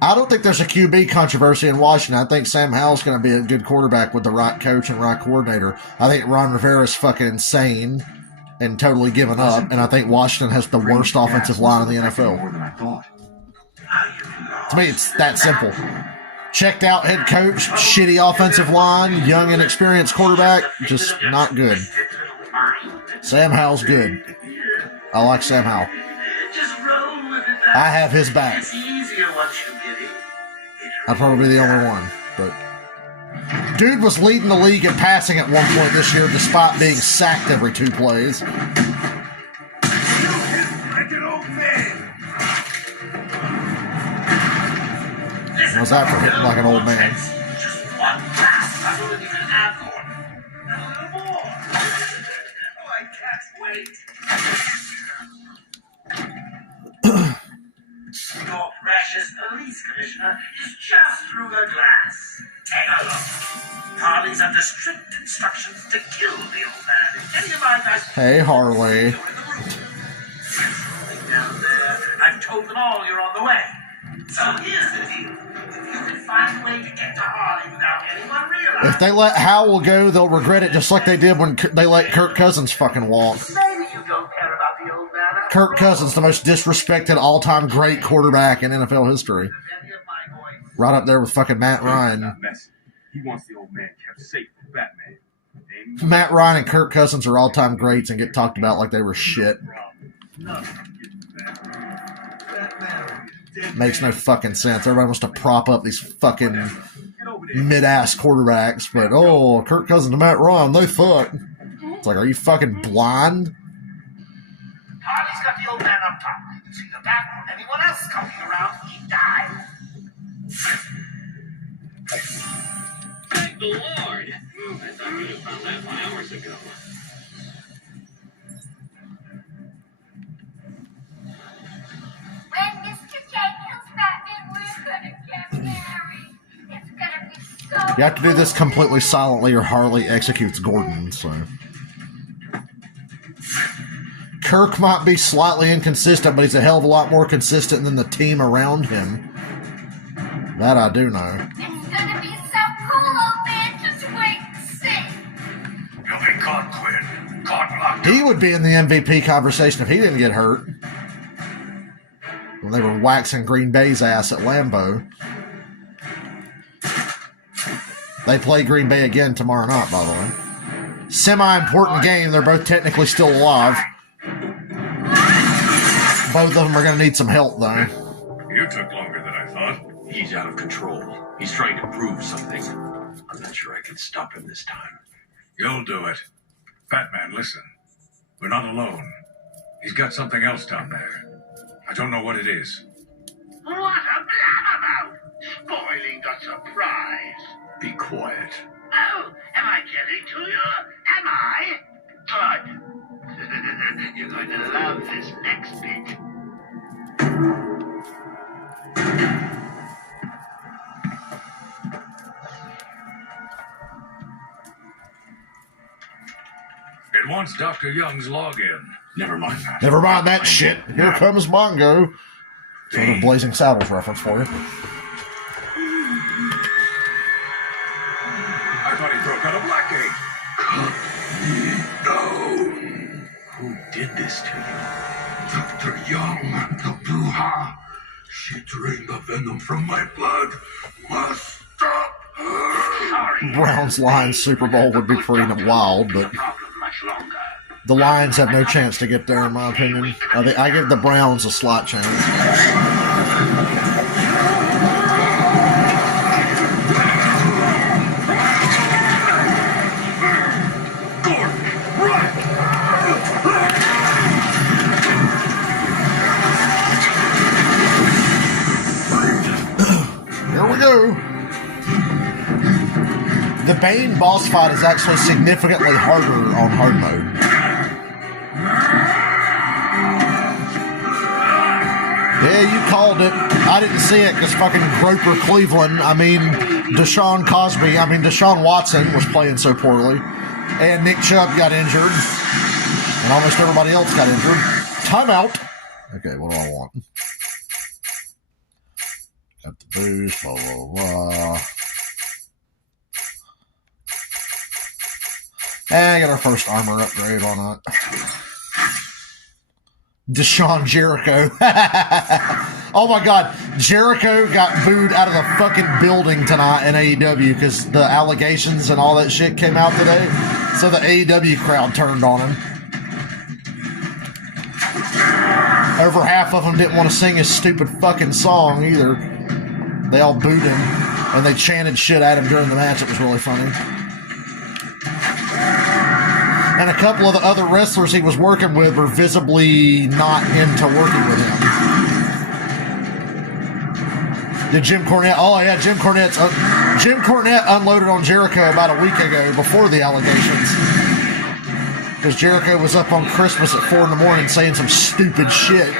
I don't think there's a QB controversy in Washington. I think Sam Howell's going to be a good quarterback with the right coach and right coordinator. I think Ron Rivera's fucking insane and totally given up, and I think Washington has the worst offensive line in the NFL. More than I thought. To me, it's that simple. Checked out head coach, shitty offensive line, young and experienced quarterback, just not good. Sam Howell's good. I like Sam Howell. I have his back. I'd probably be the only one, but dude was leading the league in passing at one point this year, despite being sacked every 2 plays. How's that for hitting like an old man? Your precious police commissioner is just through the glass. Take a look. Harley's under strict instructions to kill the old man. If any of my guys... Hey, Harley. Down there, I've told them all you're on the way. So here's the deal. If you can find a way to get to Harley without anyone realizing... If they let Howell go, they'll regret it just like they did when they let Kirk Cousins fucking walk. Maybe you don't care about the old man. Kirk Cousins, the most disrespected all-time great quarterback in NFL history. Right up there with fucking Matt Ryan. He wants the old man kept safe from Batman. Matt Ryan and Kirk Cousins are all-time greats and get talked about like they were shit. Makes no fucking sense. Everybody wants to prop up these fucking mid-ass quarterbacks, but Kirk Cousins and Matt Ryan, they fuck. It's like, are you fucking blind? Harley's got the old man up top. It's either that or anyone else coming around, he dies. Thank the Lord! I thought you'd have found that 5 hours ago. When Mr. J kills Batman, we're gonna get married. It's gonna be so You have to do this completely silently or Harley executes Gordon, so. Kirk might be slightly inconsistent, but he's a hell of a lot more consistent than the team around him. That I do know. It's gonna be so cool, old man. Just wait and see. You'll be caught, Quinn. Caught and locked up. He would be in the MVP conversation if he didn't get hurt. When they were waxing Green Bay's ass at Lambeau. They play Green Bay again tomorrow night, by the way. Semi-important game. They're both technically still alive. Both of them are going to need some help, though. You took longer than I thought. He's out of control. He's trying to prove something. I'm not sure I can stop him this time. You'll do it. Batman, listen. We're not alone. He's got something else down there. I don't know what it is. What a blabbermouth! Spoiling the surprise. Be quiet. Oh, am I getting to you? Am I? Good. You're going to love this next bit. It wants Dr. Young's login. Never mind that. Never mind that shit. Here comes Mongo. Sort of Blazing Saddles reference for you. I thought he broke out of Blackgate. Who did this to you? Dr. Young, the Bruja. She drained the venom from my blood. Must stop her. Sorry. Browns Lions Super Bowl would be pretty wild, but Much longer. the Lions have no chance to get there, in my opinion. I give the Browns a slight chance. Here we go. The Bane boss fight is actually significantly harder on hard mode. Yeah, you called it. I didn't see it because fucking Groper Cleveland, Deshaun Watson was playing so poorly. And Nick Chubb got injured. And almost everybody else got injured. Timeout. Okay, what do I want? Got the boost, blah, blah, blah. And I got our first armor upgrade on it. Deshaun Jericho. Oh my god. Jericho got booed out of the fucking building tonight in AEW because the allegations and all that shit came out today. So the AEW crowd turned on him. Over half of them didn't want to sing his stupid fucking song either. They all booed him and they chanted shit at him during the match. It was really funny. And a couple of the other wrestlers he was working with were visibly not into working with him. Did Jim Cornette? Oh yeah, Jim Cornette unloaded on Jericho about a week ago before the allegations. Because Jericho was up on Christmas at 4 in the morning saying some stupid shit.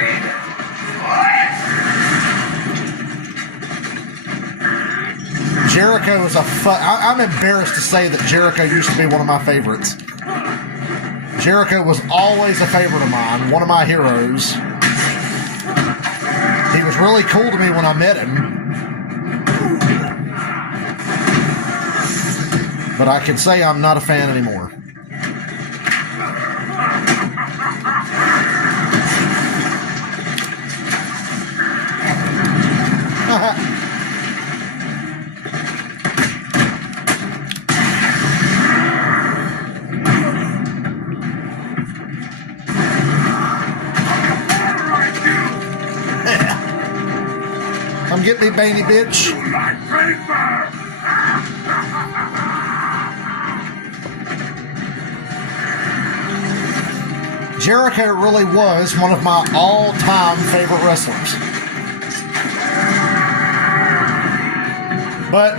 Jericho was I'm embarrassed to say that Jericho used to be one of my favorites. Jericho was always a favorite of mine, one of my heroes. He was really cool to me when I met him. But I can say I'm not a fan anymore. Come get me, Baney bitch. Jericho really was one of my all-time favorite wrestlers. But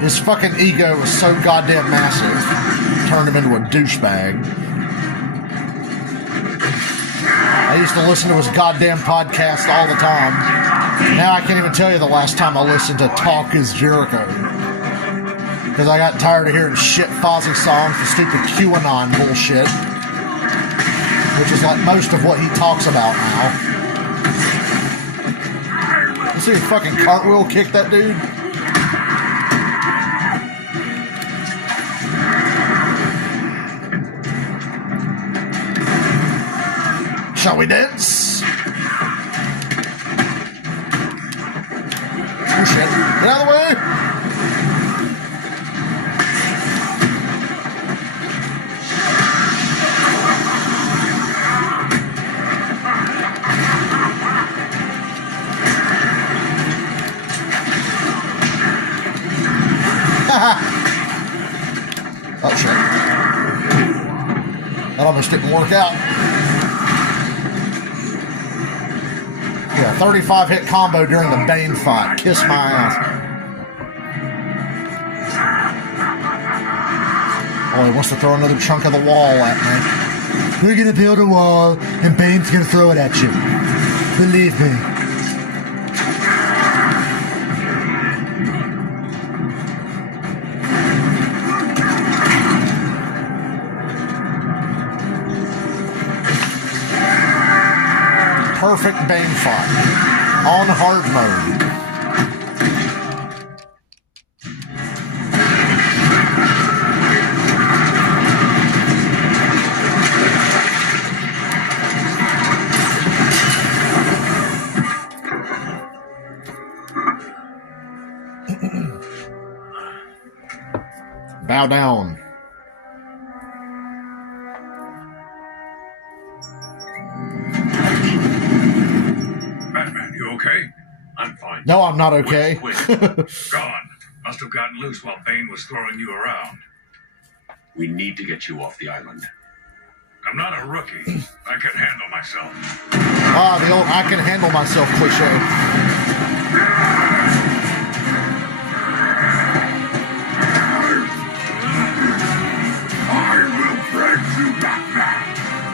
his fucking ego was so goddamn massive, turned him into a douchebag. I used to listen to his goddamn podcast all the time. Now I can't even tell you the last time I listened to Talk is Jericho. Because I got tired of hearing shit Fozzy songs and stupid QAnon bullshit. Which is like most of what he talks about now. You see him fucking cartwheel kick that dude? Shall we dance? Oh shit. Get out of the way! Oh shit. That almost didn't work out. Yeah, 35 hit combo during the Bane fight. Kiss my ass. Oh, he wants to throw another chunk of the wall at me. We're gonna build a wall and Bane's gonna throw it at you. Believe me. Perfect Bane fight on hard mode. Bow down. I'm fine. No, I'm not okay. Gone. Must have gotten loose while Bane was throwing you around. We need to get you off the island. I'm not a rookie. I can handle myself. Ah, the old I can handle myself cliche. I will break you back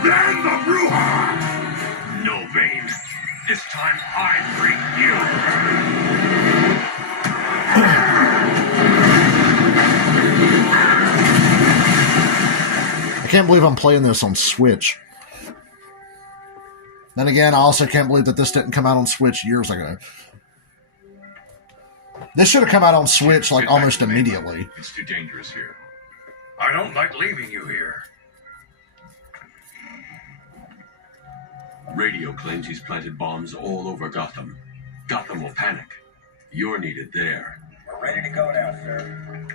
then the Bruja! No, Bane. This time I bring you. I can't believe I'm playing this on Switch. Then again, I also can't believe that this didn't come out on Switch years ago. This should have come out on Switch like almost immediately. It's too dangerous here. I don't like leaving you here. Radio claims he's planted bombs all over Gotham. Gotham will panic. You're needed there. We're ready to go now, sir.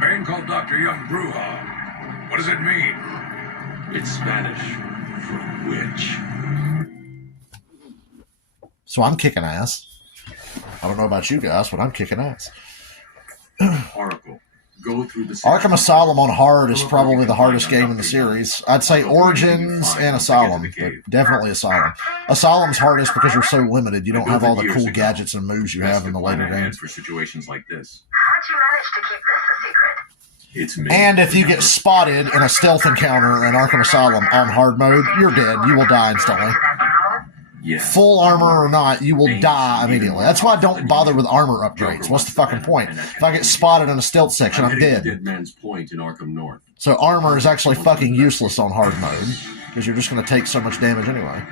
Bane called Dr. Young Bruja. What does it mean? It's Spanish for witch. So I'm kicking ass. I don't know about you guys, but I'm kicking ass. Oracle. Go through the Arkham Asylum on hard is probably the hardest game in the series. I'd say Origins and Asylum, but definitely Asylum. Asylum's hardest because you're so limited. You don't have all the cool gadgets and moves you have in the later games. For situations like this. How'd you manage to keep this a secret? It's me. And if you get spotted in a stealth encounter in Arkham Asylum on hard mode, you're dead. You will die instantly. Yes. Full armor or not, you will die immediately. That's why I don't bother with armor upgrades. What's the fucking point? If I get spotted in a stealth section, I'm dead. Dead Man's Point in Arkham North. So armor is actually fucking useless on hard mode, because you're just going to take so much damage anyway.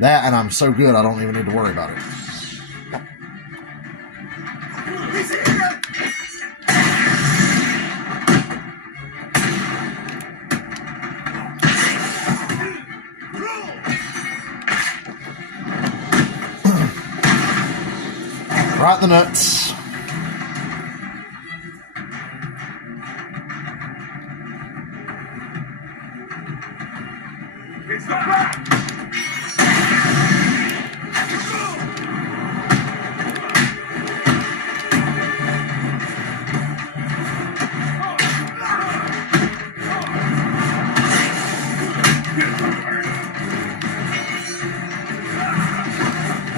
That, and I'm so good, I don't even need to worry about it. Right in the nuts. It's the back!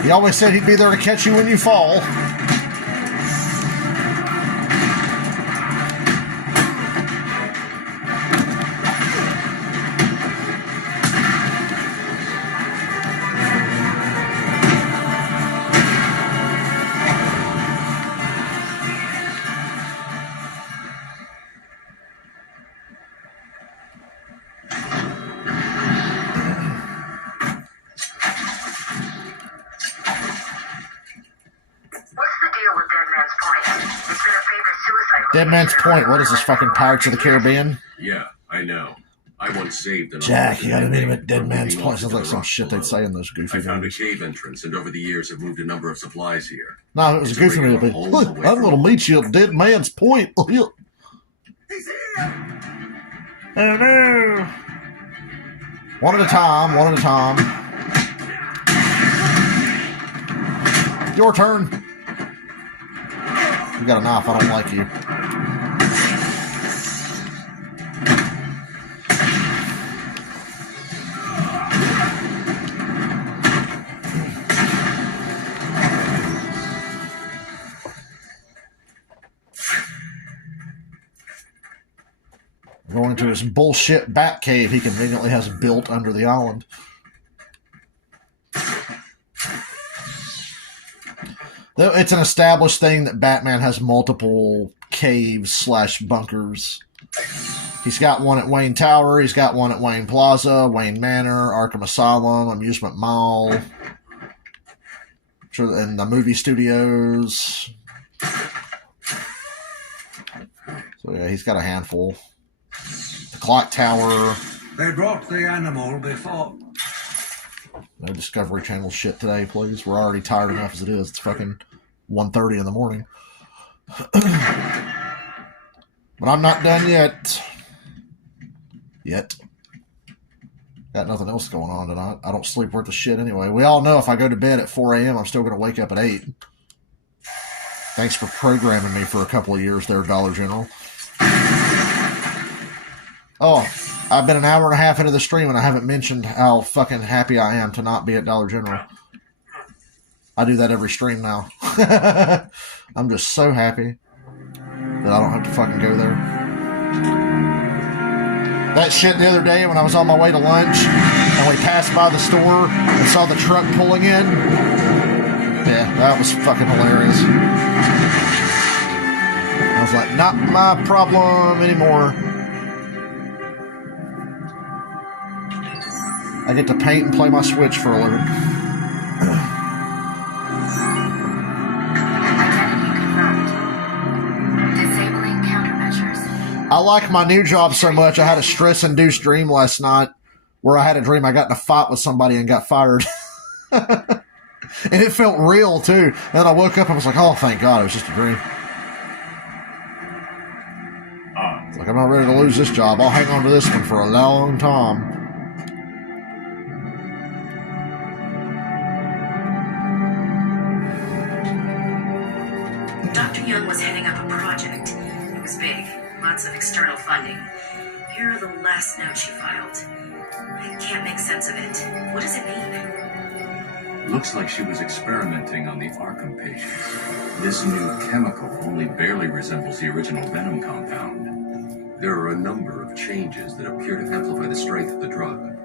He always said he'd be there to catch you when you fall. Dead Man's Point. What is this, fucking Pirates of the Caribbean? Yeah, I know. I once saved an... Jack, you gotta meet him at Dead Man's Point. Sounds like some shit they'd say in those goofy I found a movies. cave entrance, and over the years have moved a number of supplies here. No, it was a goofy movie. Look, I'm gonna meet you at Dead Man's Point. He's here! Oh no! One at a time, one at a time. Your turn. You got a knife, I don't like you. Going to his bullshit bat cave he conveniently has built under the island. Though it's an established thing that Batman has multiple caves / bunkers. He's got one at Wayne Tower, he's got one at Wayne Plaza, Wayne Manor, Arkham Asylum, Amusement Mall, and the movie studios. So yeah, he's got a handful. The clock tower. They brought the animal before. No Discovery Channel shit today, please. We're already tired enough as it is. It's fucking 1:30 in the morning. But I'm not done yet. Got nothing else going on tonight. I don't sleep worth a shit anyway. We all know if I go to bed at 4 a.m., I'm still going to wake up at 8. Thanks for programming me for a couple of years there, Dollar General. Oh, I've been an hour and a half into the stream and I haven't mentioned how fucking happy I am to not be at Dollar General. I do that every stream now. I'm just so happy that I don't have to fucking go there. That shit the other day when I was on my way to lunch and we passed by the store and saw the truck pulling in. Yeah, that was fucking hilarious. I was like, not my problem anymore. I get to paint and play my Switch for a living. Disabling countermeasures. I like my new job so much, I had a stress-induced dream last night where I had a dream I got in a fight with somebody and got fired. And it felt real, too. And then I woke up and was like, oh, thank God, it was just a dream. It's like, I'm not ready to lose this job. I'll hang on to this one for a long time. Dr. Young was heading up a project. It was big, lots of external funding. Here are the last notes she filed. I can't make sense of it. What does it mean? Looks like she was experimenting on the Arkham patients. This new chemical only barely resembles the original venom compound. There are a number of changes that appear to amplify the strength of the drug.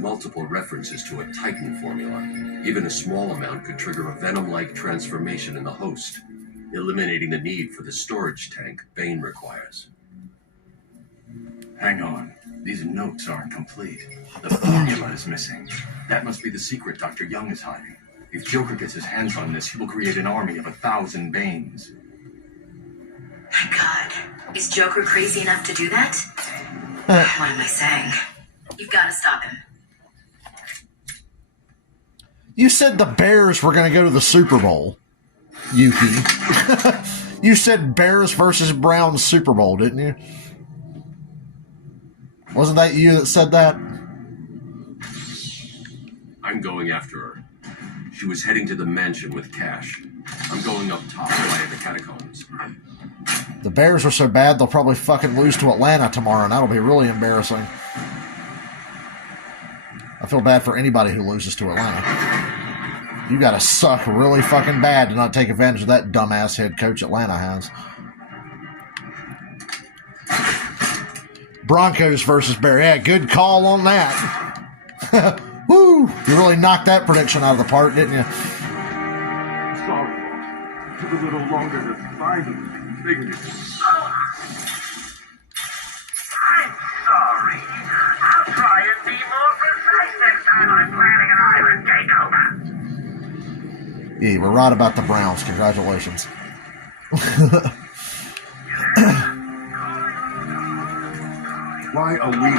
Multiple references to a Titan formula. Even a small amount could trigger a venom-like transformation in the host, eliminating the need for the storage tank Bane requires. Hang on. These notes aren't complete. The formula is missing. That must be the secret Dr. Young is hiding. If Joker gets his hands on this, he will create an army of 1,000 Banes. God, is Joker crazy enough to do that? What am I saying? You've got to stop him. You said the Bears were going to go to the Super Bowl, Yuki. You said Bears versus Browns Super Bowl, didn't you? Wasn't that you that said that? I'm going after her. She was heading to the mansion with cash. I'm going up top via the catacombs. The Bears are so bad they'll probably fucking lose to Atlanta tomorrow, and that'll be really embarrassing. I feel bad for anybody who loses to Atlanta. You gotta suck really fucking bad to not take advantage of that dumbass head coach Atlanta has. Broncos versus Bears. Yeah, good call on that. Woo! You really knocked that prediction out of the park, didn't you? Sorry, boss. Took a little longer to find these things. I'm sorry. I'll try and be more precise next time I'm planning an island takeover. Yeah, we're right about the Browns. Congratulations. Why are we...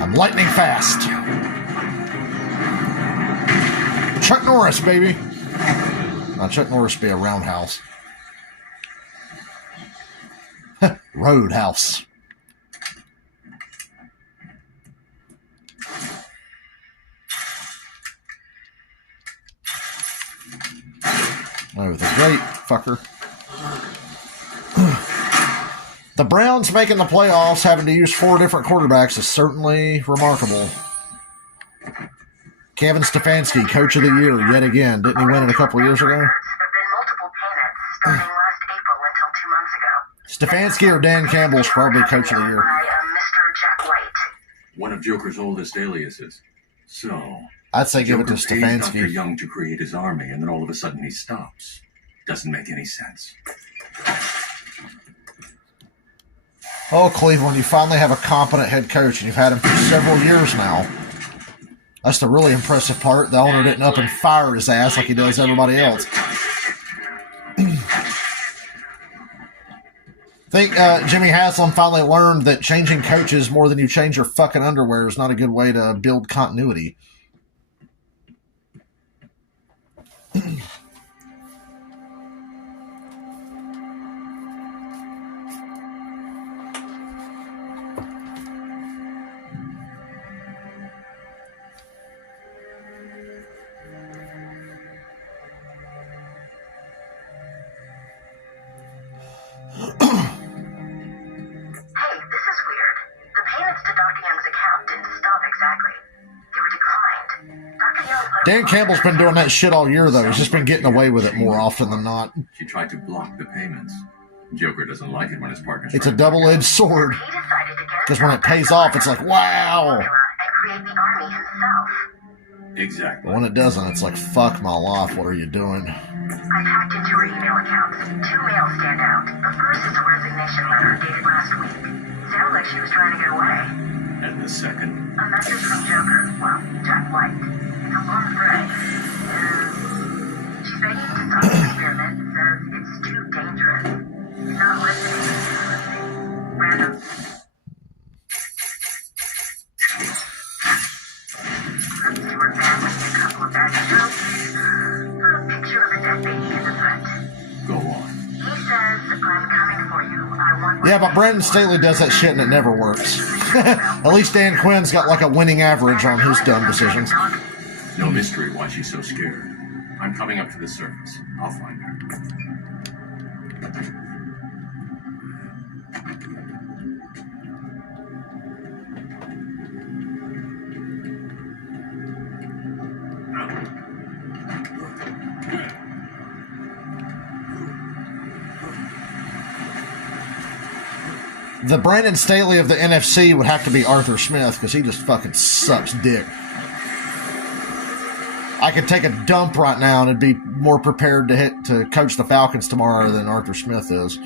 I'm lightning fast. Chuck Norris, baby. Chuck Norris be a roundhouse. Roadhouse. Oh, the great fucker. The Browns making the playoffs, having to use 4 different quarterbacks, is certainly remarkable. Kevin Stefanski, Coach of the Year, yet again. Didn't he win it a couple years ago? There have been multiple payments starting last April until 2 months ago. Stefanski or Dan Campbell's probably Coach of the Year. By Mr. Jack White. One of Joker's oldest aliases. So, I'd say give it to Joker pays Dr. Stefanski. Young to create his army, and then all of a sudden he stops. Doesn't make any sense. Oh, Cleveland, you finally have a competent head coach, and you've had him for several years now. That's the really impressive part. The owner didn't up and fire his ass like he does everybody else. I think Jimmy Haslam finally learned that changing coaches more than you change your fucking underwear is not a good way to build continuity. Dan Campbell's been doing that shit all year, though. He's just been getting away with it more often than not. She tried to block the payments. Joker doesn't like it when his partner's It's a double-edged sword. Because when it pays off, it's like, wow. Exactly. But when it doesn't, it's like, fuck my life, what are you doing? I hacked into her email accounts. 2 mails stand out. The first is a resignation letter dated last week. Sounds like she was trying to get away. And the second? A message from Joker. Well, Jack White. It's a long thread. She's begging to stop the experiment. Says it's too dangerous. Not listening. Random. Comes to her family, a couple of bad jokes. A picture of a dead baby in the front. Go on. He says, I'm coming for you. I want... Yeah, but Brandon Staley does that shit and it never works. At least Dan Quinn's got like a winning average on his dumb decisions. No mystery why she's so scared. I'm coming up to the surface. I'll find her. The Brandon Staley of the NFC would have to be Arthur Smith because he just fucking sucks dick. I could take a dump right now and it'd be more prepared to coach the Falcons tomorrow than Arthur Smith is.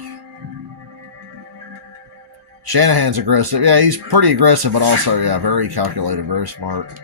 Shanahan's aggressive. Yeah, he's pretty aggressive, but also, yeah, very calculated, very smart.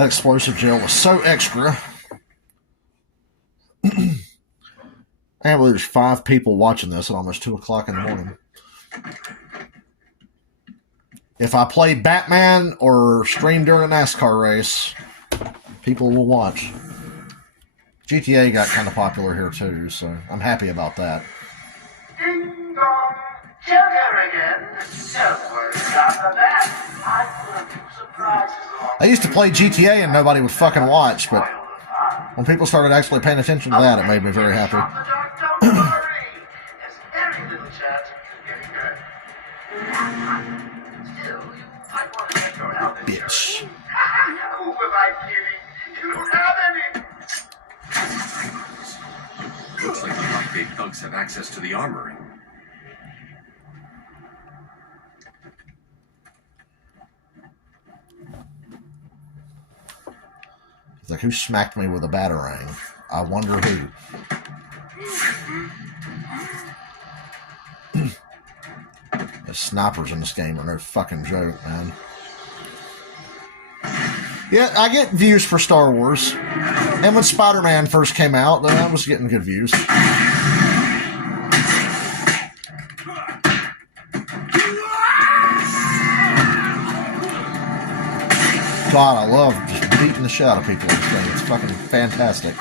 That explosive gel was so extra. I can't believe there's 5 people watching this at almost 2 o'clock in the morning. If I play Batman or stream during a NASCAR race, people will watch. GTA got kind of popular here too, so I'm happy about that. Ding dong, Joker again. Don't worry about the bat. I put a few surprises along. I used to play GTA and nobody would fucking watch, but when people started actually paying attention to that, it made me very happy. Don't worry. There's very little chance of you getting hurt. Still, you might want to get your health insurance. Bitch. Who was I kidding? You don't have any. Looks like the hot big thugs have access to the armory. It's like, who smacked me with a batarang? I wonder who. The snipers in this game are no fucking joke, man. Yeah, I get views for Star Wars. And when Spider-Man first came out, I was getting good views. God, I love just beating the shit out of people in this game. It's fucking fantastic.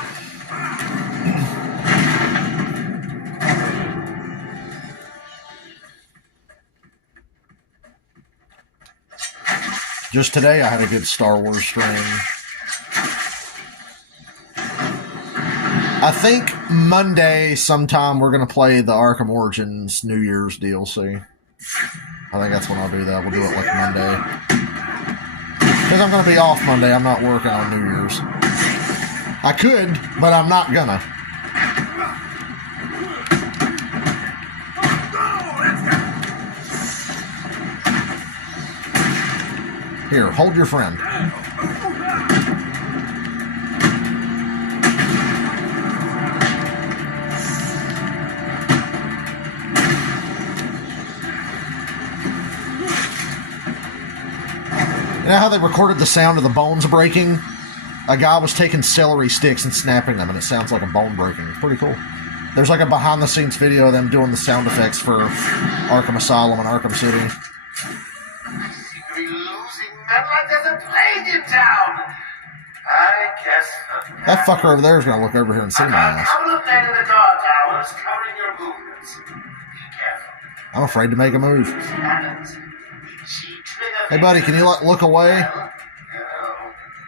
Just today, I had a good Star Wars stream. I think Monday sometime we're going to play the Arkham Origins New Year's DLC. I think that's when I'll do that. We'll do it like Monday. Because I'm going to be off Monday. I'm not working on New Year's. I could, but I'm not gonna. Here, hold your friend. You know how they recorded the sound of the bones breaking? A guy was taking celery sticks and snapping them, and it sounds like a bone breaking. It's pretty cool. There's like a behind-the-scenes video of them doing the sound effects for Arkham Asylum and Arkham City. There's a plague in town. I guess That fucker over there is going to look over here and see my a ass. couple of men in the guard towers covering your movements. Be careful. I'm afraid to make a move. Happens. See trigger. Hey, buddy, can you look away? Well,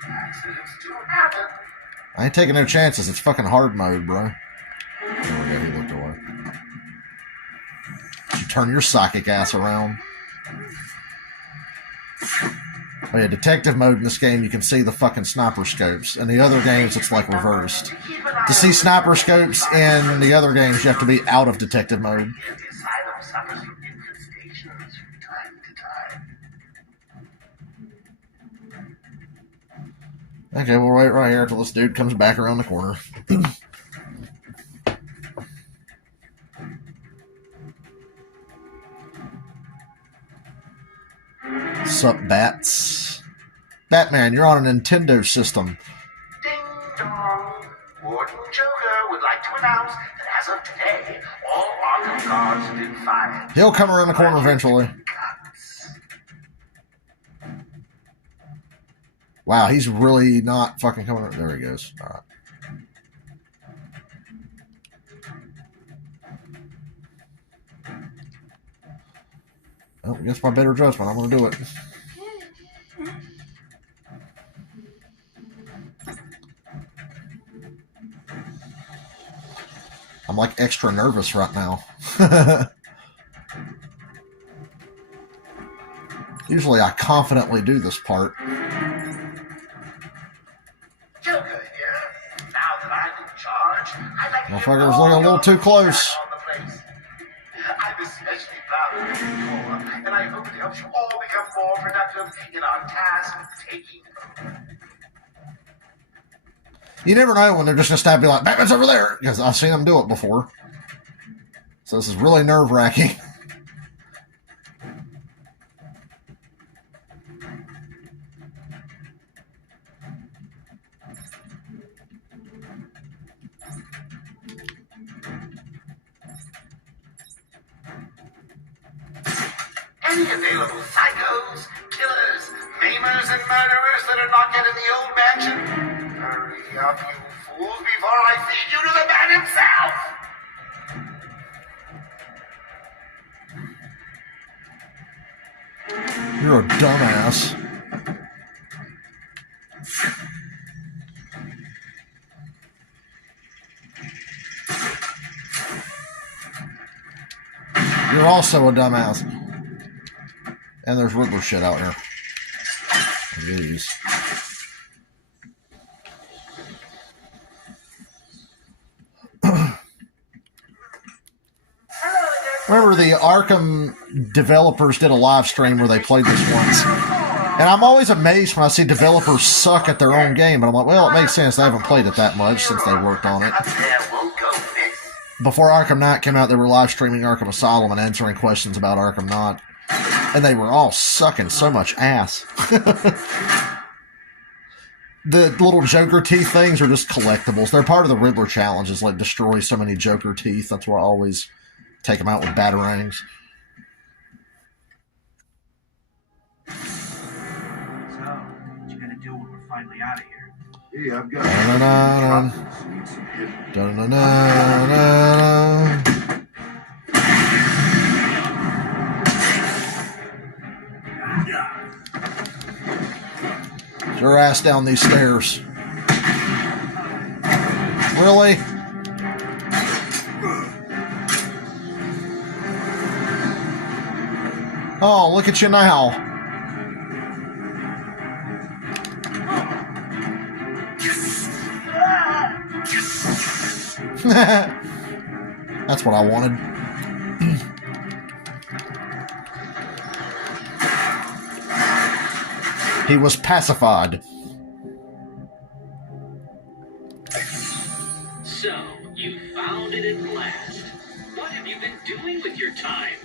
accidents do happen. I ain't taking no chances. It's fucking hard mode, bro. There we go. He looked away. You turn your psychic ass around. Oh yeah, detective mode in this game, you can see the fucking sniper scopes. In the other games, it's like reversed. To see sniper scopes in the other games, you have to be out of detective mode. The asylum suffers from infestations from time to time. Okay, we'll wait right here until this dude comes back around the corner. Sup, bats? Batman, you're on a Nintendo system. Ding dong. Warden Joker would like to announce that as of today, all Arkham guards have been fired. He'll come around the corner eventually. Wow, he's really not fucking coming around. There he goes. All right. Oh, against my better judgment, I'm going to do it. I'm like extra nervous right now. Usually I confidently do this part. Joker here. Now that I'm in charge, I'd like to give Motherfucker was all looking a little your too close. feedback on the place. I'm especially proud of you, Thor, and I hope it helps you all become more productive in our task of taking over. You never know when they're just going to stab you like, Batman's over there, because I've seen them do it before. So this is really nerve-wracking. Any available psychos, killers, maimers, and murderers that are not yet in the old mansion? Hurry up, you fools, before I feed you to the man himself! You're a dumbass. You're also a dumbass. And there's Riddler shit out here. Jeez. Remember the Arkham developers did a live stream where they played this once. And I'm always amazed when I see developers suck at their own game. But I'm like, well, it makes sense. They haven't played it that much since they worked on it. Before Arkham Knight came out, they were live streaming Arkham Asylum and answering questions about Arkham Knight. And they were all sucking so much ass. The little Joker teeth things are just collectibles. They're part of the Riddler challenges, like destroy so many Joker teeth. That's why I always take them out with batarangs. So, what you gonna do when we're finally out of here? Yeah, I've got Your ass down these stairs. Really? Oh, look at you now. That's what I wanted. He was pacified. So, you found it at last. What have you been doing with your time?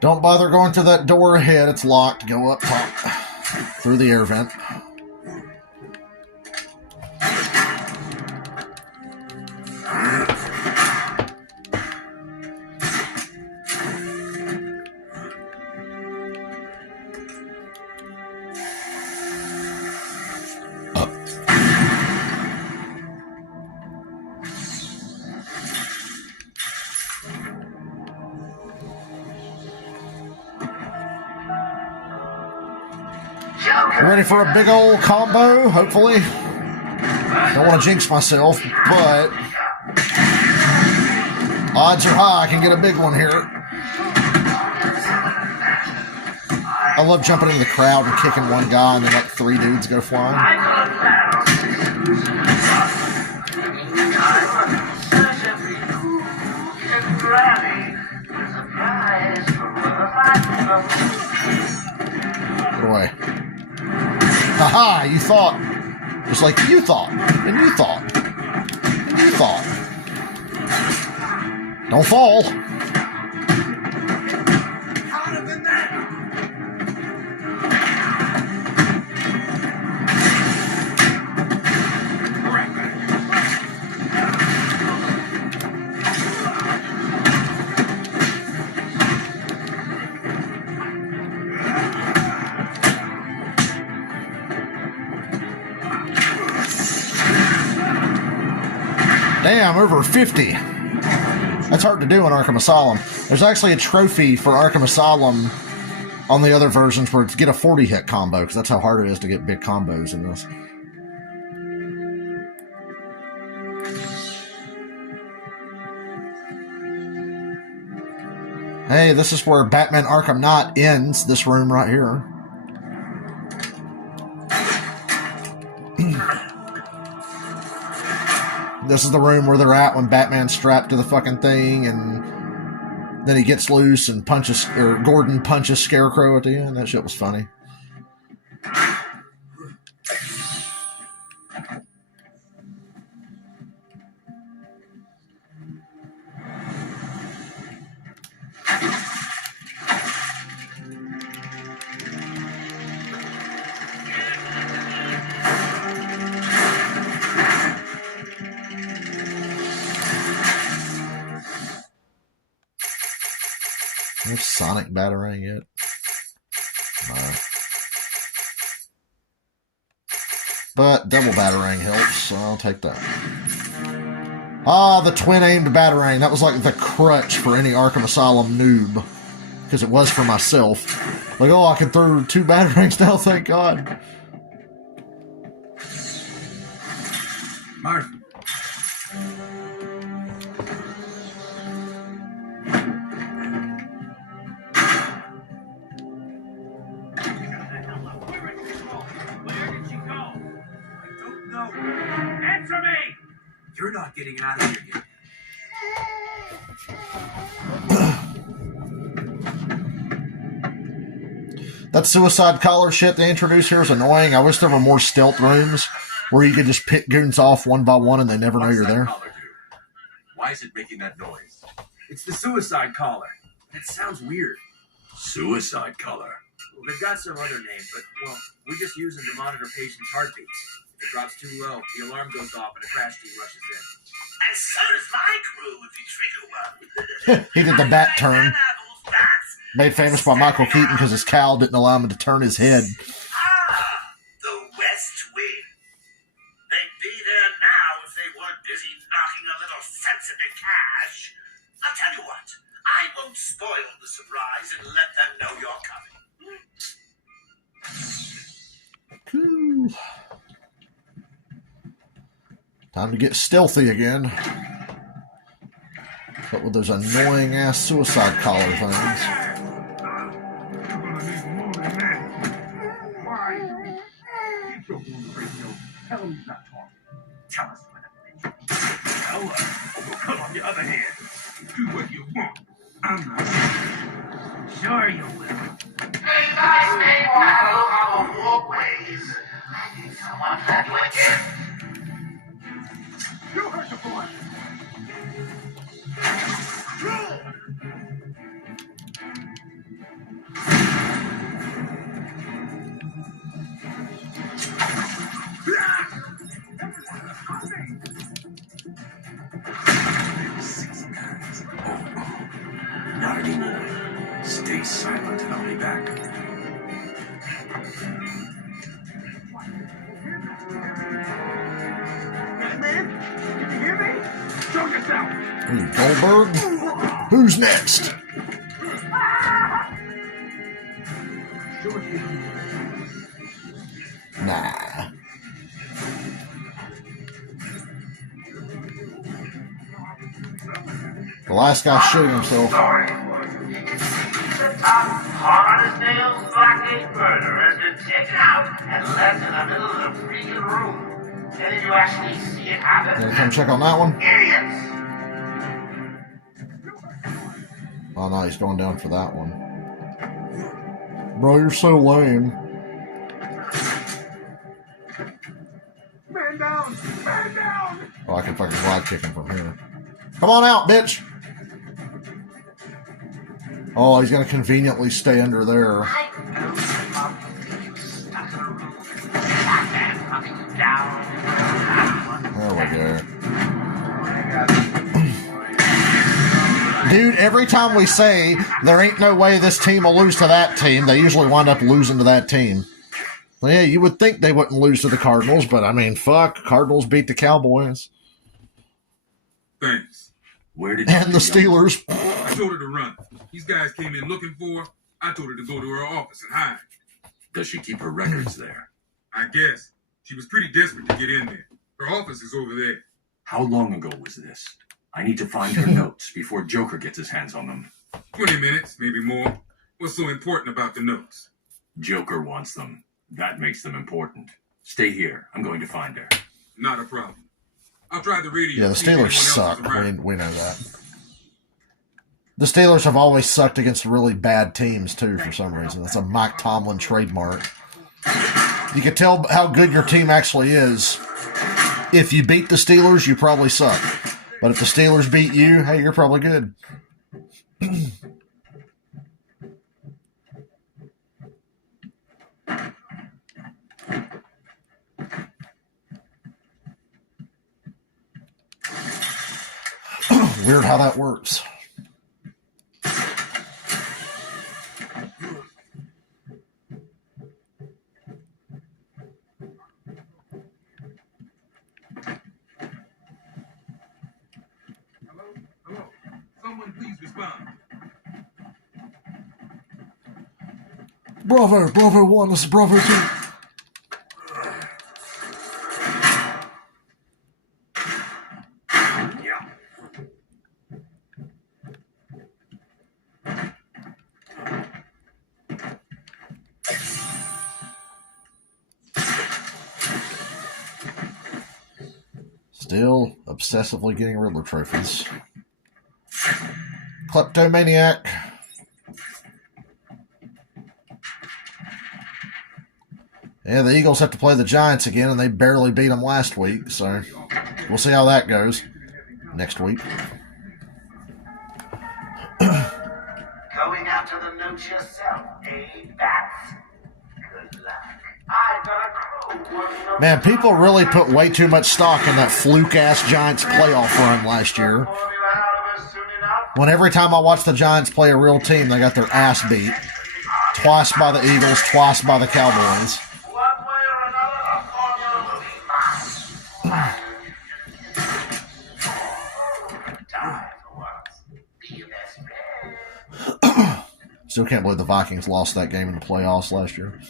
Don't bother going through that door ahead. It's locked. Go up top. Through the air vent. Ready for a big old combo, hopefully. Don't want to jinx myself, but odds are high I can get a big one here. I love jumping into the crowd and kicking one guy and then like 3 dudes go flying. Get away. Haha, you thought. Just like you thought. And you thought. And you thought. Don't fall. Damn, over 50. That's hard to do in Arkham Asylum. There's actually a trophy for Arkham Asylum on the other versions where it's get a 40-hit combo, because that's how hard it is to get big combos in this. Hey, this is where Batman Arkham Knight ends, this room right here. This is the room where they're at when Batman's strapped to the fucking thing, and then he gets loose and punches, or Gordon punches Scarecrow at the end. That shit was funny. There's Sonic Batarang yet? No. But double Batarang helps, so I'll take that. Ah, the twin-aimed Batarang. That was like the crutch for any Arkham Asylum noob. Because it was for myself. Like, oh, I can throw 2 Batarangs now, thank God. Martha. Answer me! You're not getting out of here yet. That suicide collar shit they introduced here is annoying. I wish there were more stealth rooms where you could just pick goons off one by one and they never know you're there. Collar do? Why is it making that noise? It's the suicide collar. It sounds weird. Suicide collar. Well, they've got some other name, but, well, we just use them to monitor patients' heartbeats. If it drops too low, the alarm goes off and a crash team rushes in. And so does my crew if you trigger one. He did the bat turn. Made famous by Michael Keaton because his cowl didn't allow him to turn his head. Ah, the West Wing. They'd be there now if they weren't busy knocking a little sense into cash. I'll tell you what, I won't spoil the surprise and let them know you're coming. Cool. Time to get stealthy again. But with those annoying ass suicide collar things. Tell him he's not talking. Tell us when to bitch. Tell us. We'll come on the other hand. Do what you want. I'm not. Sure you will. Hey guys, may want to have a look on the walkways. I think someone had you again. You heard the boy. Not anymore. Stay silent and I'll be back. Man, did you hear me? Show yourself. Hey, Goldberg? Who's next? Nah. The last guy shooting himself. Sorry. The top hard as nails blackgate murder has been taken out and left in the middle of the freaking room. And did you actually see it happen? Gonna come check on that one? Idiots! Oh no, he's going down for that one. Bro, you're so lame. Man down! Man down! Oh, I can fucking glide kick him from here. Come on out, bitch! Oh, he's gonna conveniently stay under there. I know you probably think you stuck in a room. Batman hunting you down. There we go. Dude, every time we say there ain't no way this team will lose to that team, they usually wind up losing to that team. Well, yeah, you would think they wouldn't lose to the Cardinals, but I mean, fuck, Cardinals beat the Cowboys. Thanks. Where did you And the Steelers. I told her to run. These guys came in looking for her. I told her to go to her office and hide. Does she keep her records there? I guess. She was pretty desperate to get in there. Her office is over there. How long ago was this? I need to find her notes before Joker gets his hands on them. 20 minutes, maybe more. What's so important about the notes? Joker wants them. That makes them important. Stay here. I'm going to find her. Not a problem. I'll try the radio. Yeah, the see if anyone Steelers else is suck. around. We know that. The Steelers have always sucked against really bad teams, too, for some reason. That's a Mike Tomlin trademark. You can tell how good your team actually is. If you beat the Steelers, you probably suck. But if the Steelers beat you, hey, you're probably good. Weird how that works. please respond. Bravo 1, this is Bravo 2. Still obsessively getting Riddler trophies. Kleptomaniac. Yeah, the Eagles have to play the Giants again, and they barely beat them last week, so we'll see how that goes next week. Going out to the notes yourself, eh, Bats? Good luck. I've got a crew working on... Man, people really put way too much stock in that fluke-ass Giants playoff run last year. When every time I watch the Giants play a real team, they got their ass beat. Twice by the Eagles, twice by the Cowboys. Still can't believe the Vikings lost that game in the playoffs last year.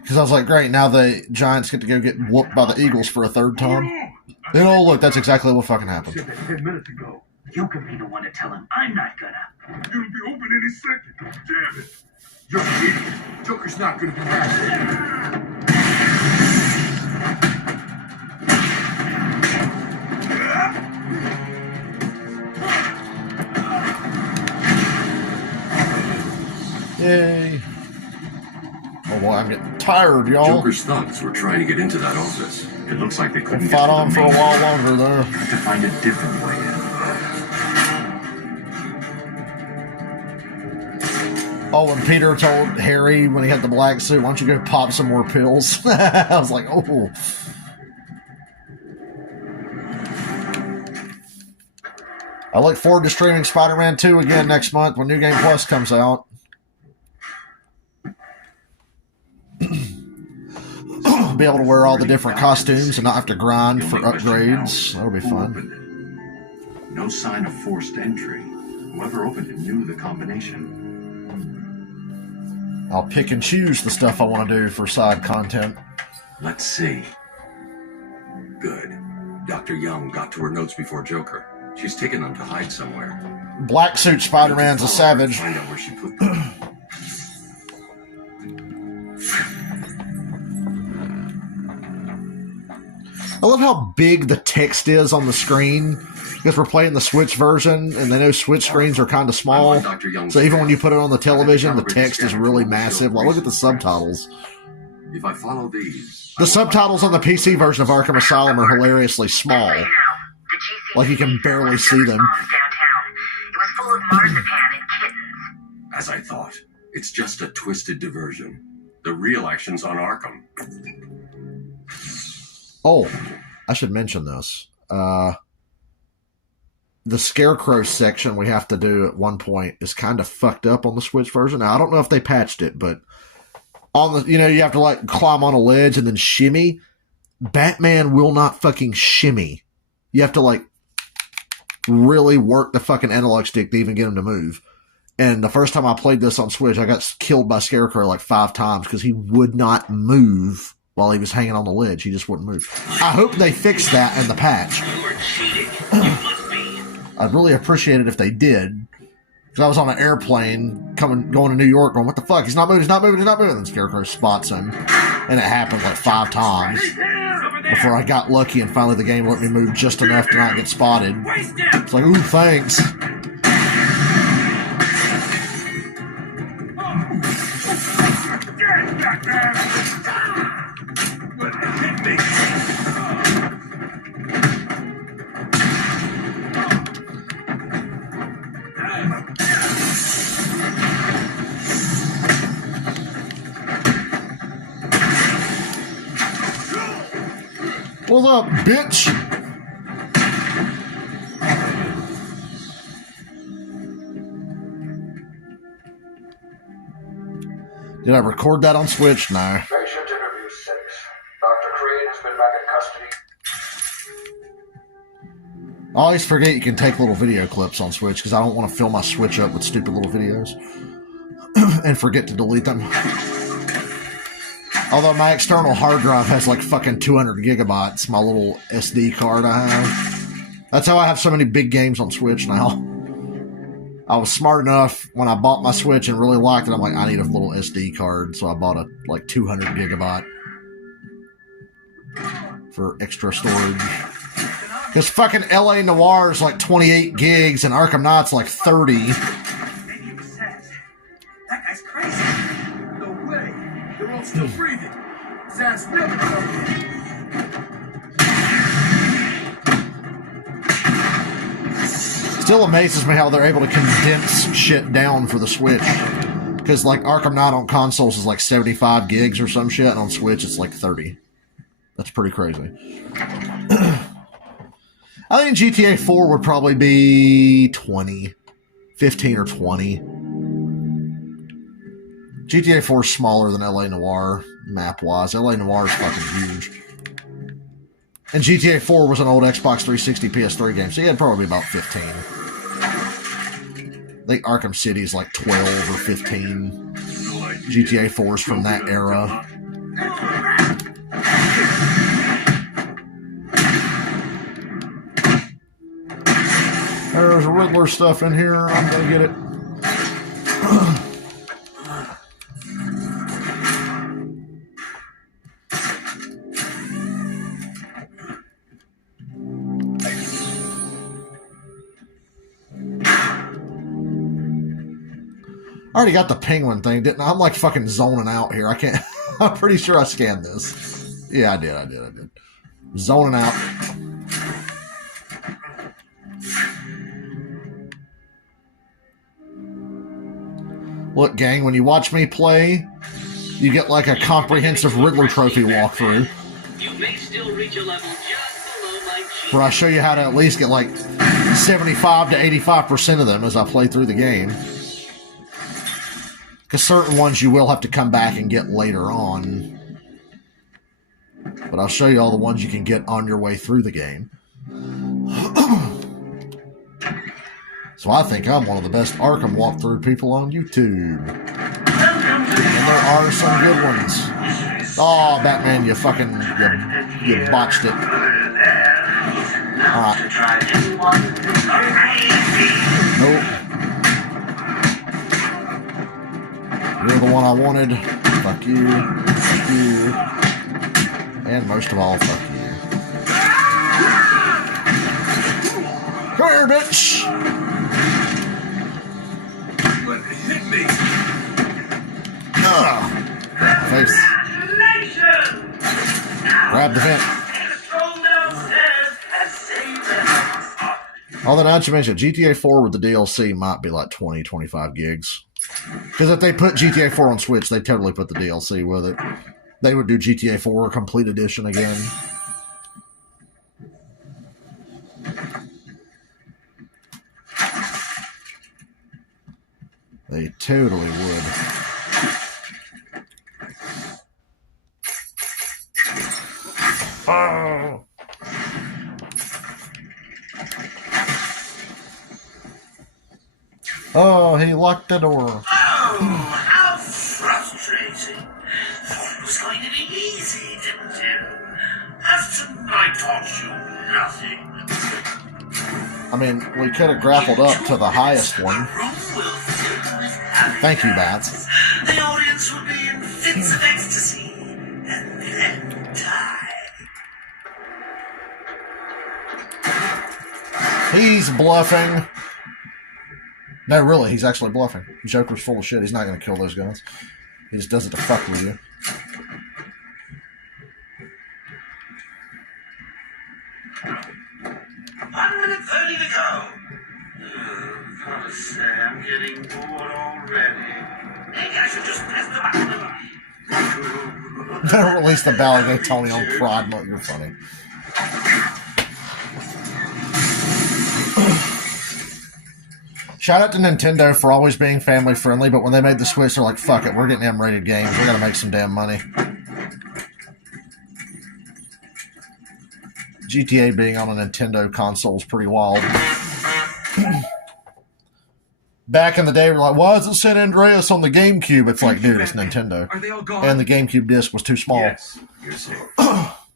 Because I was like, great, now the Giants get to go get whooped by the Eagles for a third time. Then, oh, look, that's exactly what fucking happened. 10 minutes ago. You can be the one to tell him I'm not gonna. It'll be open any second. Damn it. You're an idiot. Joker's not gonna be happy. Yay. Oh boy, I'm getting tired, y'all. Joker's thugs were trying to get into that office. It looks like they couldn't fought on for a while longer there. Have to find a different way in. Oh, when Peter told Harry when he had the black suit, why don't you go pop some more pills? I was like, oh. I look forward to streaming Spider-Man 2 again next month when New Game Plus comes out. Be able to wear all the different costumes and not have to grind for upgrades. That'll be fun. No sign of forced entry. Whoever opened it knew the combination. I'll pick and choose the stuff I want to do for side content. Let's see. Good. Dr. Young got to her notes before Joker. She's taken them to hide somewhere. Black suit Spider-Man's a savage. Find out where she put them. I love how big the text is on the screen because we're playing the Switch version, and they know Switch screens are kind of small. So even when you put it on the television, the text is really massive. Like, look at the subtitles. If I follow these, the subtitles on the PC version of Arkham Asylum are hilariously small. Like you can barely see them. It was full of marzipan and kittens. As I thought, it's just a twisted diversion. The real action's on Arkham. Oh, I should mention this. The Scarecrow section we have to do at one point is kind of fucked up on the Switch version. Now, I don't know if they patched it, but on the, you have to like climb on a ledge and then shimmy. Batman will not fucking shimmy. You have to like really work the fucking analog stick to even get him to move. And the first time I played this on Switch, I got killed by Scarecrow like 5 times because he would not move while he was hanging on the ledge. He just wouldn't move. I hope they fixed that in the patch. I'd really appreciate it if they did. Because I was on an airplane going to New York going, what the fuck? He's not moving, he's not moving, he's not moving. And Scarecrow spots him. And it happened like 5 times before I got lucky and finally the game let me move just enough to not get spotted. It's like, ooh, thanks. What's up, bitch? Did I record that on Switch? No. Patient interview 6. Dr. Crane has been back in custody. I always forget you can take little video clips on Switch because I don't want to fill my Switch up with stupid little videos and forget to delete them. Although my external hard drive has like fucking 200 gigabytes, my little SD card I have. That's how I have so many big games on Switch now. I was smart enough when I bought my Switch and really liked it. I'm like, I need a little SD card, so I bought a like 200 gigabyte for extra storage. Because fucking LA Noire is like 28 gigs and Arkham Knight's like 30. Maybe it was Zaz. That guy's crazy. No way. They're all still breathing. Zaz never comes in. Still amazes me how they're able to condense shit down for the Switch. Because like Arkham Knight on consoles is like 75 gigs or some shit, and on Switch it's like 30. That's pretty crazy. I think GTA 4 would probably be 20. 15 or 20. GTA 4 is smaller than LA Noire, map-wise. LA Noire is fucking huge. And GTA 4 was an old Xbox 360 PS3 game, so yeah, it'd probably be about 15. I think Arkham City is like 12 or 15. GTA 4 is from that era. There's Riddler stuff in here. I'm gonna get it. I already got the penguin thing, didn't I? I'm like fucking zoning out here. I can't. I'm pretty sure I scanned this. Yeah, I did. Zoning out. Look, gang, when you watch me play, you get like a comprehensive Riddler trophy walkthrough. You may still reach a level just below my chin. Where I show you how to at least get like 75 to 85% of them as I play through the game. Because certain ones you will have to come back and get later on. But I'll show you all the ones you can get on your way through the game. So I think I'm one of the best Arkham walkthrough people on YouTube. And there are some good ones. Oh, Batman, you fucking, you botched it. Alright. Nope. You're the one I wanted. Fuck you. Fuck you. And most of all, fuck you. Come here, bitch! Hit me. Face. Grab the vent. Although now that you mentioned GTA 4 with the DLC might be like 20, 25 gigs. Because if they put GTA 4 on Switch, they totally put the DLC with it. They would do GTA 4 Complete Edition again. They totally would. Oh. Oh, he locked the door. Oh, how frustrating. Thought it was going to be easy, didn't you? After I taught you nothing. I mean, we could have grappled up to the highest one. Thank you, Bats. The audience will be in fits of ecstasy and then die. He's bluffing. No, really, he's actually bluffing. Joker's full of shit. He's not going to kill those guys. He just does it to fuck with you. 1 minute 30 to go. Gotta say, I'm getting bored already. Maybe I should just press the button. Better release the ballad and go Tony on prod. Look, you're funny. Shout out to Nintendo for always being family friendly, but when they made the Switch, they're like, fuck it, we're getting M-rated games. We gotta make some damn money. GTA being on a Nintendo console is pretty wild. Back in the day, we're like, why is it San Andreas on the GameCube? It's like, dude, it's Nintendo. Are they all gone? And the GameCube disc was too small. Yes, you're safe.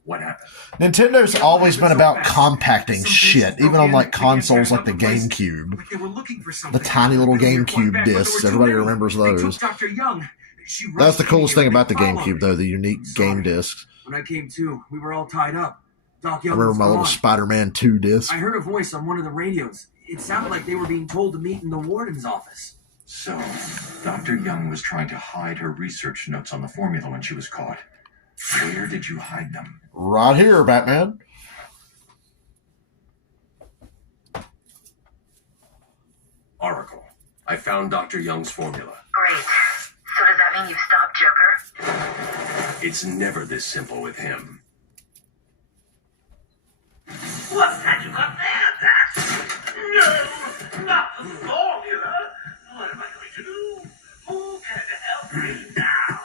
What happened? Nintendo's always been about compacting shit, even on like consoles like the GameCube. Like they were looking for The something. tiny little They were going GameCube back, but there were discs. too Everybody many. remembers They those. took Dr. Young. She That's the rushed coolest me thing and about the they followed GameCube, me. though, the unique game discs. When I came to, we were all tied up. Doc I Young remember was my little gone. Spider-Man 2 disc. I heard a voice on one of the radios. It sounded like they were being told to meet in the warden's office. So, Dr. Young was trying to hide her research notes on the formula when she was caught. Where did you hide them? Right here, Batman. Oracle, I found Dr. Young's formula. Great. So does that mean you've stopped Joker? It's never this simple with him. What's that you got there, No, not the formula. What am I going to do? Who can help me now?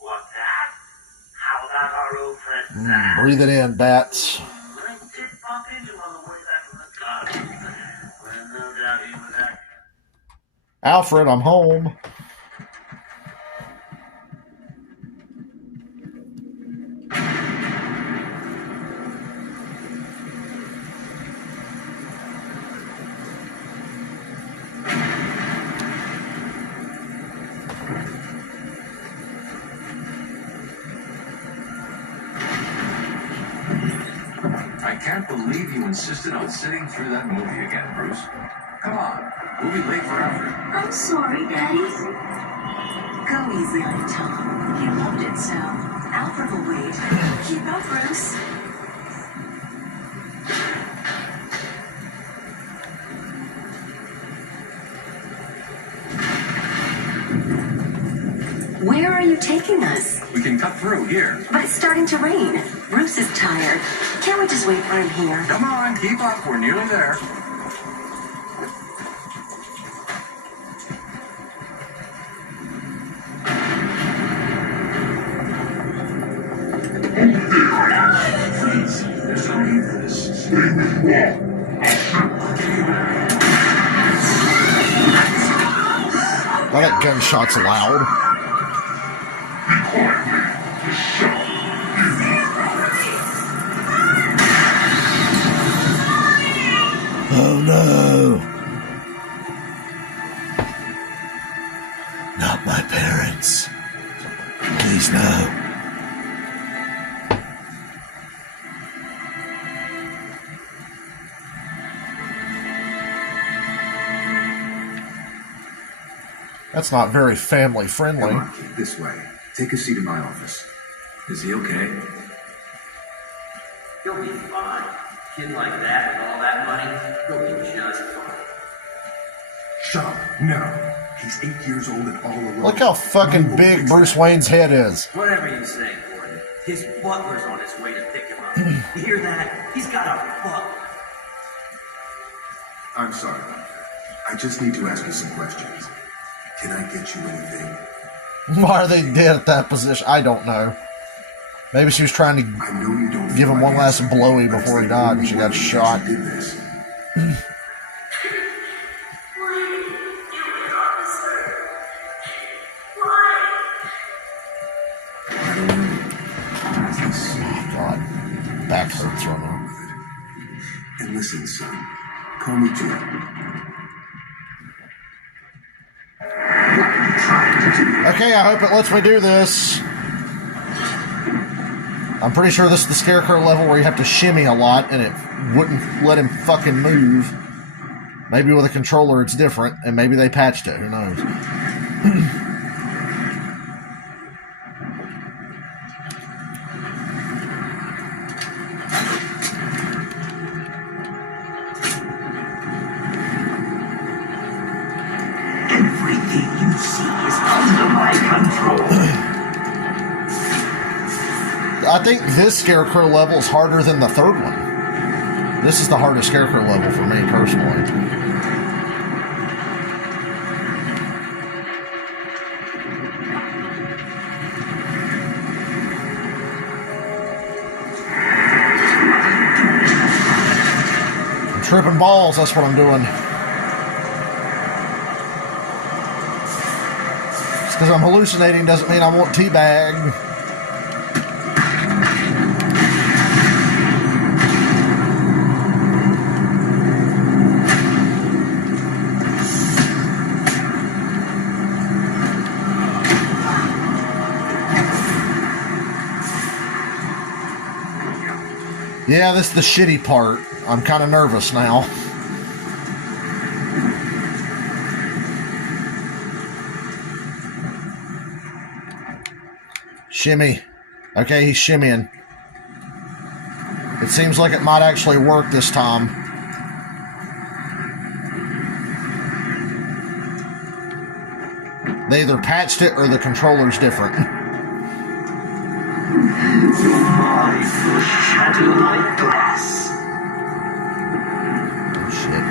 What's that? How about our old friend Sam? Breathe it in, bats. I did bump into him on the way back from the garden. Well, no doubt he was acting. Alfred, I'm home. I can't believe you insisted on sitting through that movie again, Bruce. Come on, we'll be late for Alfred. I'm sorry, Daddy. Go easy on Tom. You loved it so. Alfred will wait. Keep up, Bruce. Where are you taking us? We can cut through here. But it's starting to rain. Bruce is tired. Can't we just wait for him here? Come on, keep up. We're nearly there. Please, there's no need for this. Well, that gunshot's loud. Oh no. Not my parents. Please no. That's not very family friendly. Come on, kid, this way. Take a seat in my office. Is he okay? He'll be fine. Kid like that and all that money, he'll be just fine. Shut up. No. He's 8 years old and all alone. Look how fucking big Bruce Wayne's head is. Whatever you say, Gordon. His butler's on his way to pick him up. You hear that? He's got a butler. I'm sorry about that. I just need to ask you some questions. Can I get you anything? Why are they dead at that position? I don't know. Maybe she was trying to I know you don't give him one last answer, blowy but before he it's the died only and she got way shot. you did this. I don't know. God, back hurts right now. And listen, son. Call me Jim. Okay, I hope it lets me do this. I'm pretty sure this is the Scarecrow level where you have to shimmy a lot and it wouldn't let him fucking move. Maybe with a controller it's different, and maybe they patched it. Who knows? Everything you see is under my control. I think this Scarecrow level is harder than the third one. This is the hardest Scarecrow level for me personally. Tripping balls, that's what I'm doing. Just because I'm hallucinating doesn't mean I want teabag. Yeah, this is the shitty part. I'm kind of nervous now. Shimmy. Okay, he's shimmying. It seems like it might actually work this time. They either patched it or the controller's different. Shadow like glass. Oh, shit.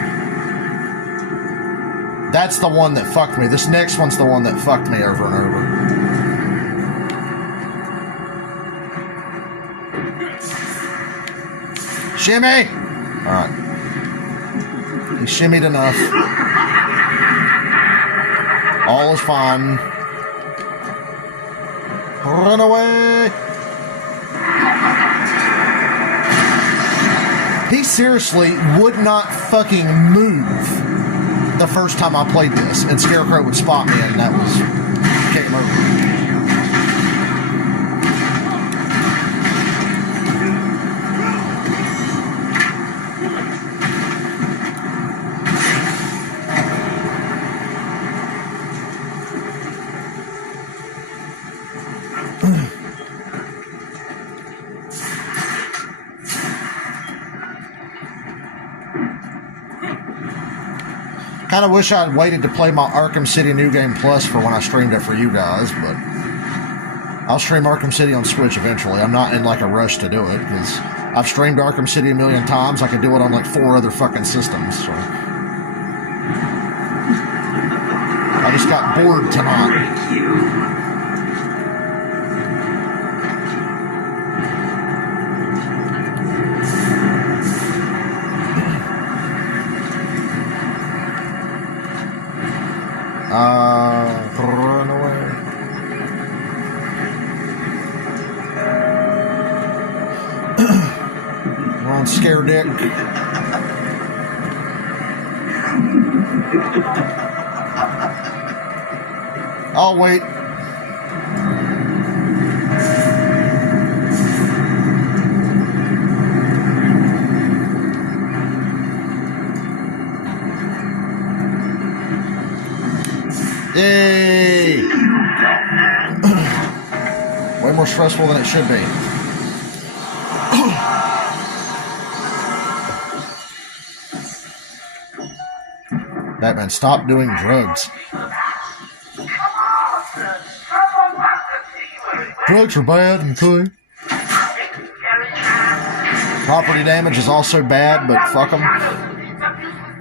That's the one that fucked me. This next one's the one that fucked me over and over. Shimmy! Alright. He shimmied enough. All is fine. Run away! He seriously would not fucking move the first time I played this, and Scarecrow would spot me, and that was game over. Kind of wish I'd waited to play my Arkham City New Game Plus for when I streamed it for you guys, but I'll stream Arkham City on Switch eventually. I'm not in like a rush to do it, because I've streamed Arkham City a million times. I could do it on like 4 other fucking systems, so. I just got bored tonight. Run away. Come on, scare dick. I'll wait. Yay! Way more stressful than it should be. Batman, stop doing drugs. Drugs are bad and good. Property damage is also bad, but fuck them.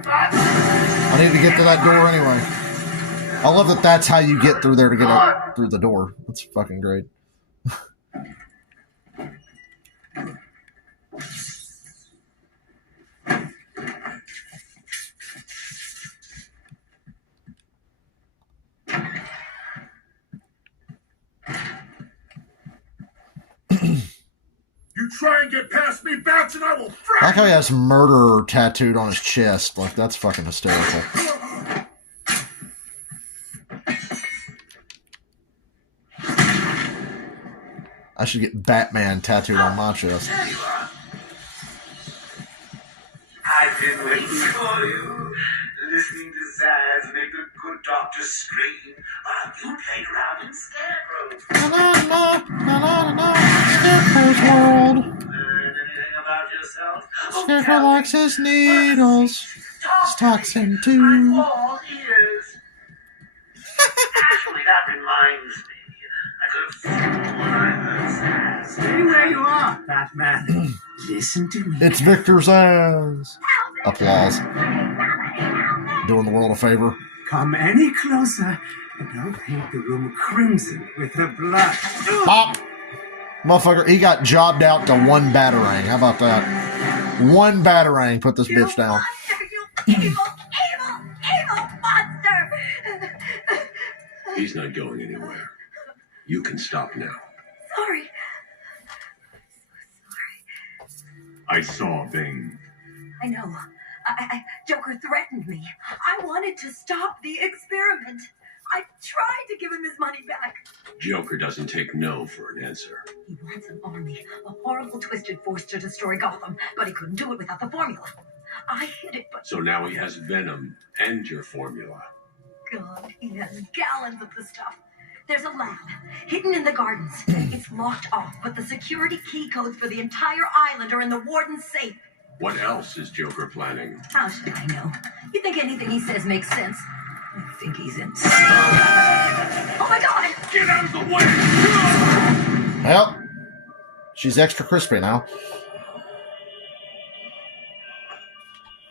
I need to get to that door anyway. I love that that's how you get through there to get up through the door. That's fucking great. You try and get past me, Bats, and I will I like how he has murderer tattooed on his chest. Like, that's fucking hysterical. I should get Batman tattooed on my chest. There you are. I've been waiting for you, listening to Zaz make the good doctor scream while you played around in Scarecrow's world. Learn anything about yourself? Scarecrow likes his needles. Stalks him too. I'm all ears. Actually, that reminds me. I could have sworn I heard Zaz. Stay where you are, Batman. Listen to me. It's Victor's ass. Applause. Doing the world a favor. Come any closer, and I'll paint the room crimson with her blood. Pop! Motherfucker, he got jobbed out to 1 batarang. How about that? One batarang, put this bitch down. Monster, you evil monster! He's not going anywhere. You can stop now. Sorry. I saw Bing. I know. Joker threatened me. I wanted to stop the experiment. I tried to give him his money back. Joker doesn't take no for an answer. He wants an army, a horrible, twisted force to destroy Gotham, but he couldn't do it without the formula. I hid it, but So now he has Venom and your formula. God, he has gallons of the stuff. There's a lab, hidden in the gardens. It's locked off, but the security key codes for the entire island are in the warden's safe. What else is Joker planning? How should I know? You think anything he says makes sense? I think he's insane. Oh my God! Get out of the way! Well, she's extra crispy now.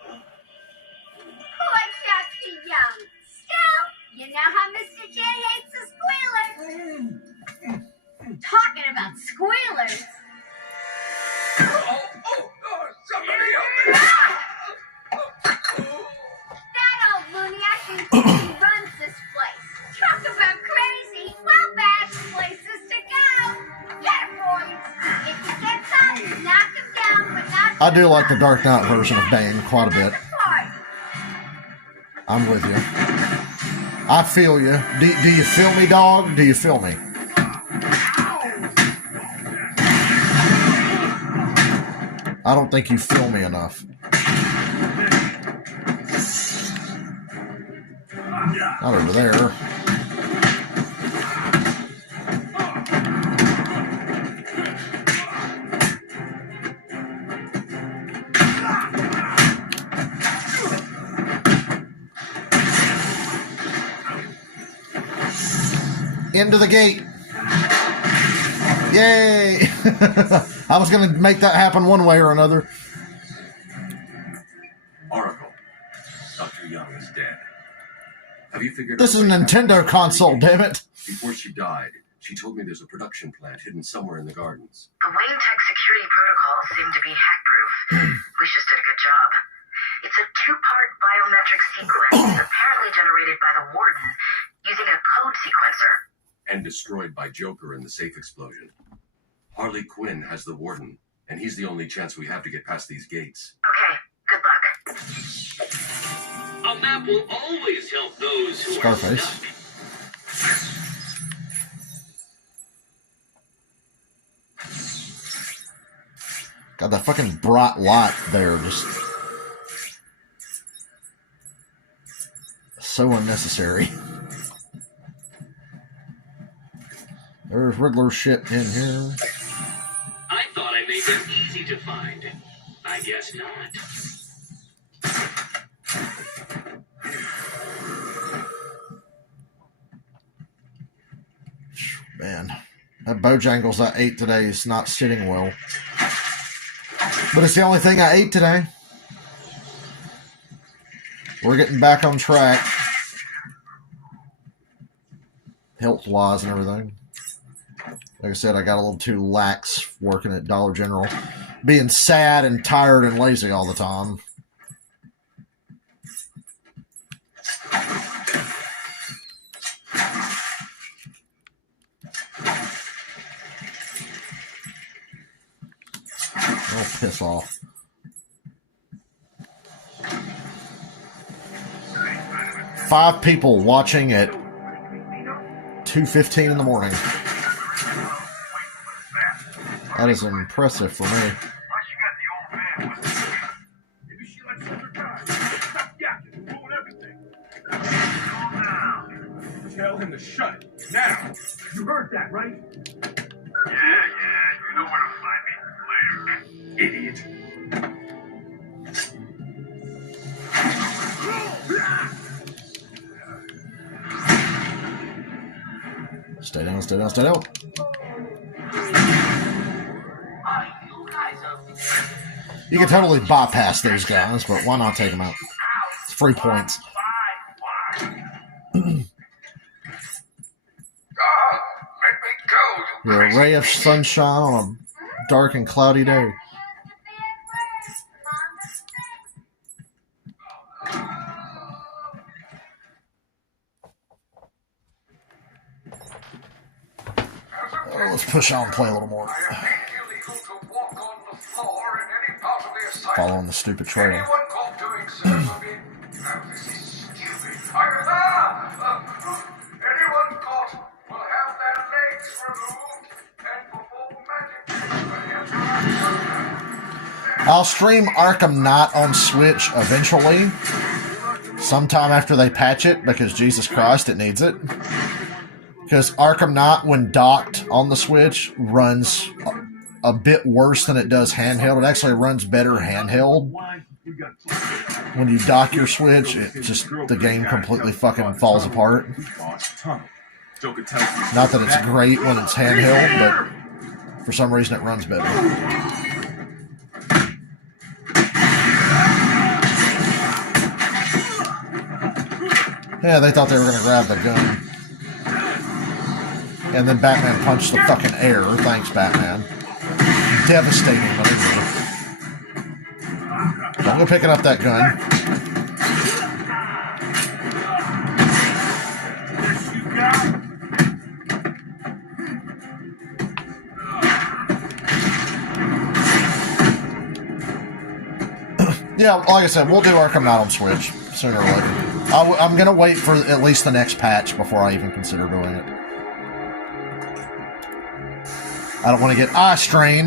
Poor Shasta Young. Still, you know how Mr. J hates a squealer. Talking about squealers. Somebody help me! That old loony actually thinks he runs this place. Talk about crazy. Well, bad places to go. Get it, boys. If he gets up, knock him down, but not I do like the Dark Knight version of Bane quite a bit. I'm with you. I feel you. Do you feel me, dog? Do you feel me? I don't think you feel me enough. Not over there. Into the gate. Yay! I was going to make that happen one way or another. Oracle. Dr. Young is dead. Have you figured This out is a what happened? Nintendo console, damn it. Before she died, she told me there's a production plant hidden somewhere in the gardens. The Wayne Tech security protocols seem to be hack-proof. Lucius did a good job. It's a two-part biometric sequence apparently generated by the Warden using a code sequencer. And destroyed by Joker in the safe explosion. Harley Quinn has the Warden, and he's the only chance we have to get past these gates. Okay, good luck. A map will always help those who Scarface. are stuck. Got that fucking bright light there, just so unnecessary. There's Riddler's shit in here. I thought I made them easy to find. I guess not. Man, that Bojangles I ate today is not sitting well. But it's the only thing I ate today. We're getting back on track. Health-wise and everything. Like I said, I got a little too lax working at Dollar General. Being sad and tired and lazy all the time. Oh, piss off. Five people watching at 2:15 in the morning. That is impressive for me. Tell him to shut it. Now! You heard that, right? Yeah. You know where to find me. Later. Idiot. Stay down, stay down, stay down. You can totally bypass those guys, but why not take them out? It's free points. You're a ray of sunshine on a dark and cloudy day. let's push on and play a little more. I make illegal to walk on the floor in any part of the asylum. Following the stupid trail. Anyone caught doing so will be... Oh, this is stupid. Anyone caught will have their legs removed and perform magic. I'll stream Arkham Knight on Switch eventually. Sometime after they patch it, because Jesus Christ, it needs it. Because Arkham Knight, when docked on the Switch, runs a bit worse than it does handheld. It actually runs better handheld. When you dock your Switch, the game completely fucking falls apart. Not that it's great when it's handheld, but for some reason it runs better. Yeah, they thought they were going to grab the gun. And then Batman punched the fucking air. Thanks, Batman. Devastating maneuver. Don't go picking up that gun. Yeah, like I said, we'll do Arkham Knight on Switch sooner or later. I'm going to wait for at least the next patch before I even consider doing it. I don't want to get eye strain.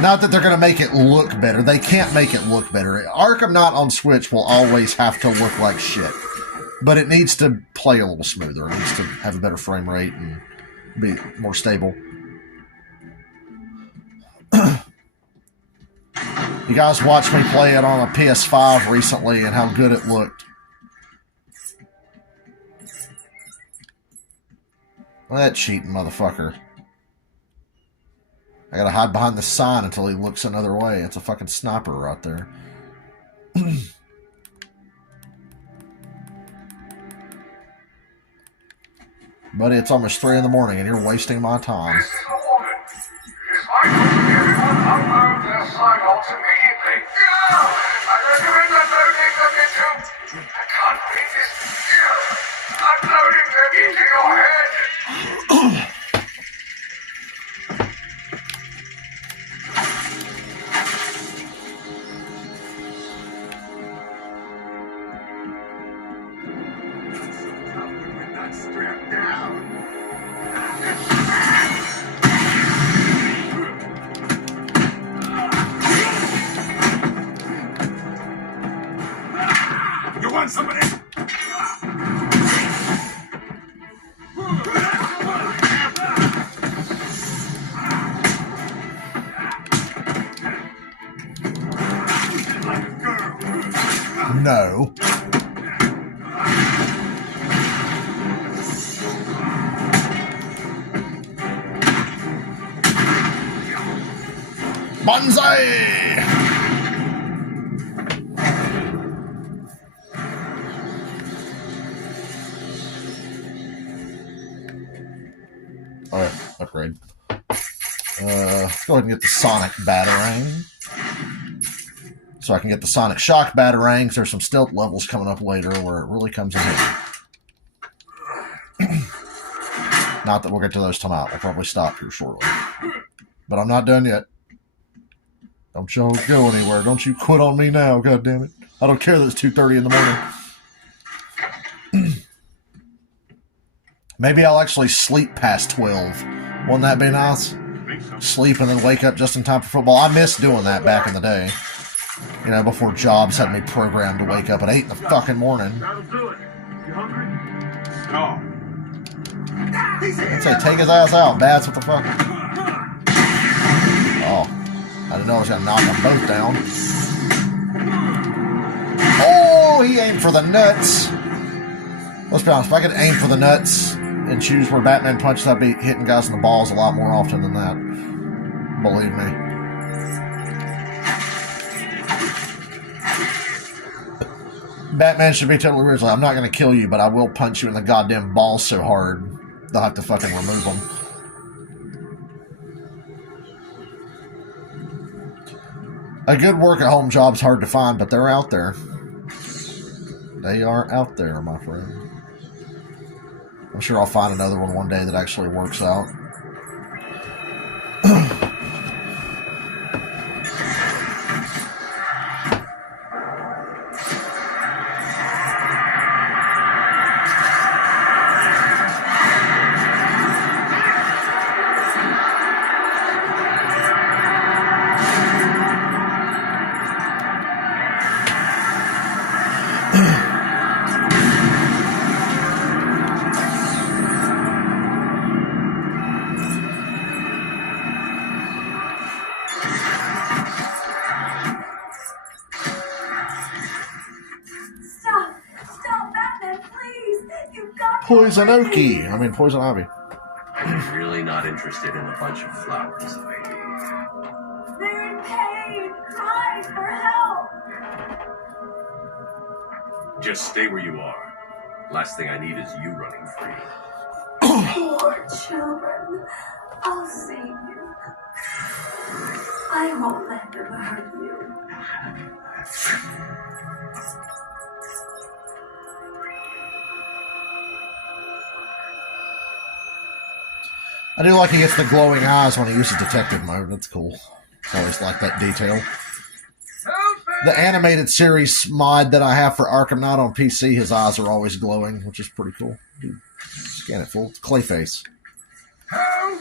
Not that they're going to make it look better. They can't make it look better. Arkham Knight on Switch will always have to look like shit. But it needs to play a little smoother. It needs to have a better frame rate and be more stable. You guys watched me play it on a PS5 recently and how good it looked. That cheating motherfucker. I gotta hide behind the sign until he looks another way. It's a fucking sniper right there. Buddy, it's almost 3 in the morning and you're wasting my time. This is a warning. It is my duty everyone upload their sign-offs immediately. I recommend uploading them into... I can't read this. Uploading them into your head. You want somebody? No. Banzai! Alright, upgrade. Let's go ahead and get the Sonic Batarang. So I can get the Sonic Shock Batarangs. There's some stealth levels coming up later where it really comes in handy. Not that we'll get to those tonight. We'll probably stop here shortly. But I'm not done yet. Don't y'all go anywhere. Don't you quit on me now, goddammit. I don't care that it's 2:30 in the morning. Maybe I'll actually sleep past 12. Wouldn't that be nice? Sleep and then wake up just in time for football. I miss doing that back in the day. You know, before jobs had me programmed to wake up at 8 in the fucking morning. That'll do it. You hungry? No. I'd say take his ass out, Bats. What the fuck? Oh. I didn't know I was going to knock them both down. Oh, he aimed for the nuts. Let's be honest, if I could aim for the nuts and choose where Batman punches, I'd be hitting guys in the balls a lot more often than that. Believe me. Batman should be totally weird. Like, I'm not going to kill you, but I will punch you in the goddamn balls so hard, they'll have to fucking remove them. A good work-at-home job's hard to find, but they're out there. They are out there, my friend. I'm sure I'll find another one day that actually works out. Poison Oaky. I mean, Poison Ivy. I'm really not interested in a bunch of flowers, lady. They're in pain, crying for help. Just stay where you are. Last thing I need is you running free. Poor children. I'll save you. I won't let them hurt you. I do like he gets the glowing eyes when he uses detective mode. That's cool. I always like that detail. The animated series mod that I have for Arkham Knight on PC, his eyes are always glowing, which is pretty cool. Dude, scan it full. It's Clayface.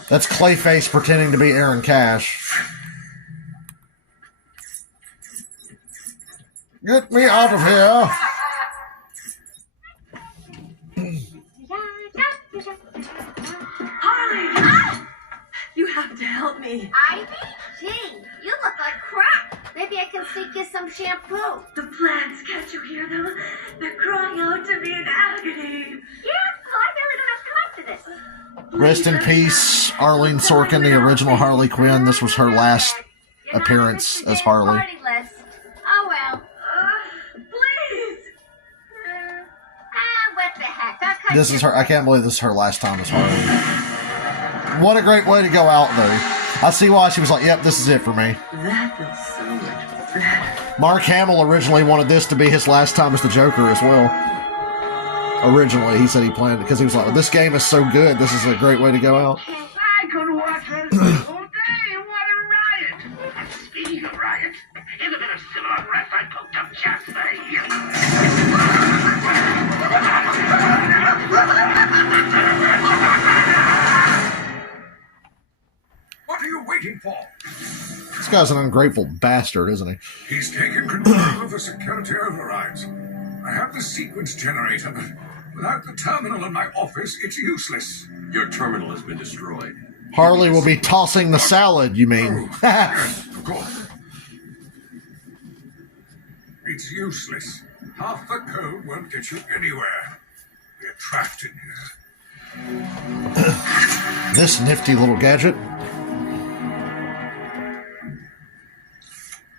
That's Clayface pretending to be Aaron Cash. Get me out of here! Harley! You have to help me. Ivy? Gee, you look like crap. Maybe I can sneak you some shampoo. The plants, can't you hear them? They're crying out to me in agony. Yeah, well, I really don't have time for this. Rest in peace, Arlene Sorkin, the original Harley Quinn. This was her last appearance as Harley. Party list. Oh, well. Please. What the heck? I'll cut This is her. I can't believe this is her last time as Harley. What a great way to go out, though. I see why she was like, yep, this is it for me. That feels so much better. Mark Hamill originally wanted this to be his last time as the Joker as well. Originally, he said he planned it because he was like, well, this game is so good. This is a great way to go out. I could watch this all day. What a riot! And speaking of riot, in a bit of civil unrest, I poked up Jasper. What are you waiting for? This guy's an ungrateful bastard, isn't he? He's taken control of the security overrides. I have the sequence generator, but without the terminal in my office, it's useless. Your terminal has been destroyed. Harley will be tossing the salad, you mean? Yes, of course. It's useless. Half the code won't get you anywhere. We're trapped in here. This nifty little gadget.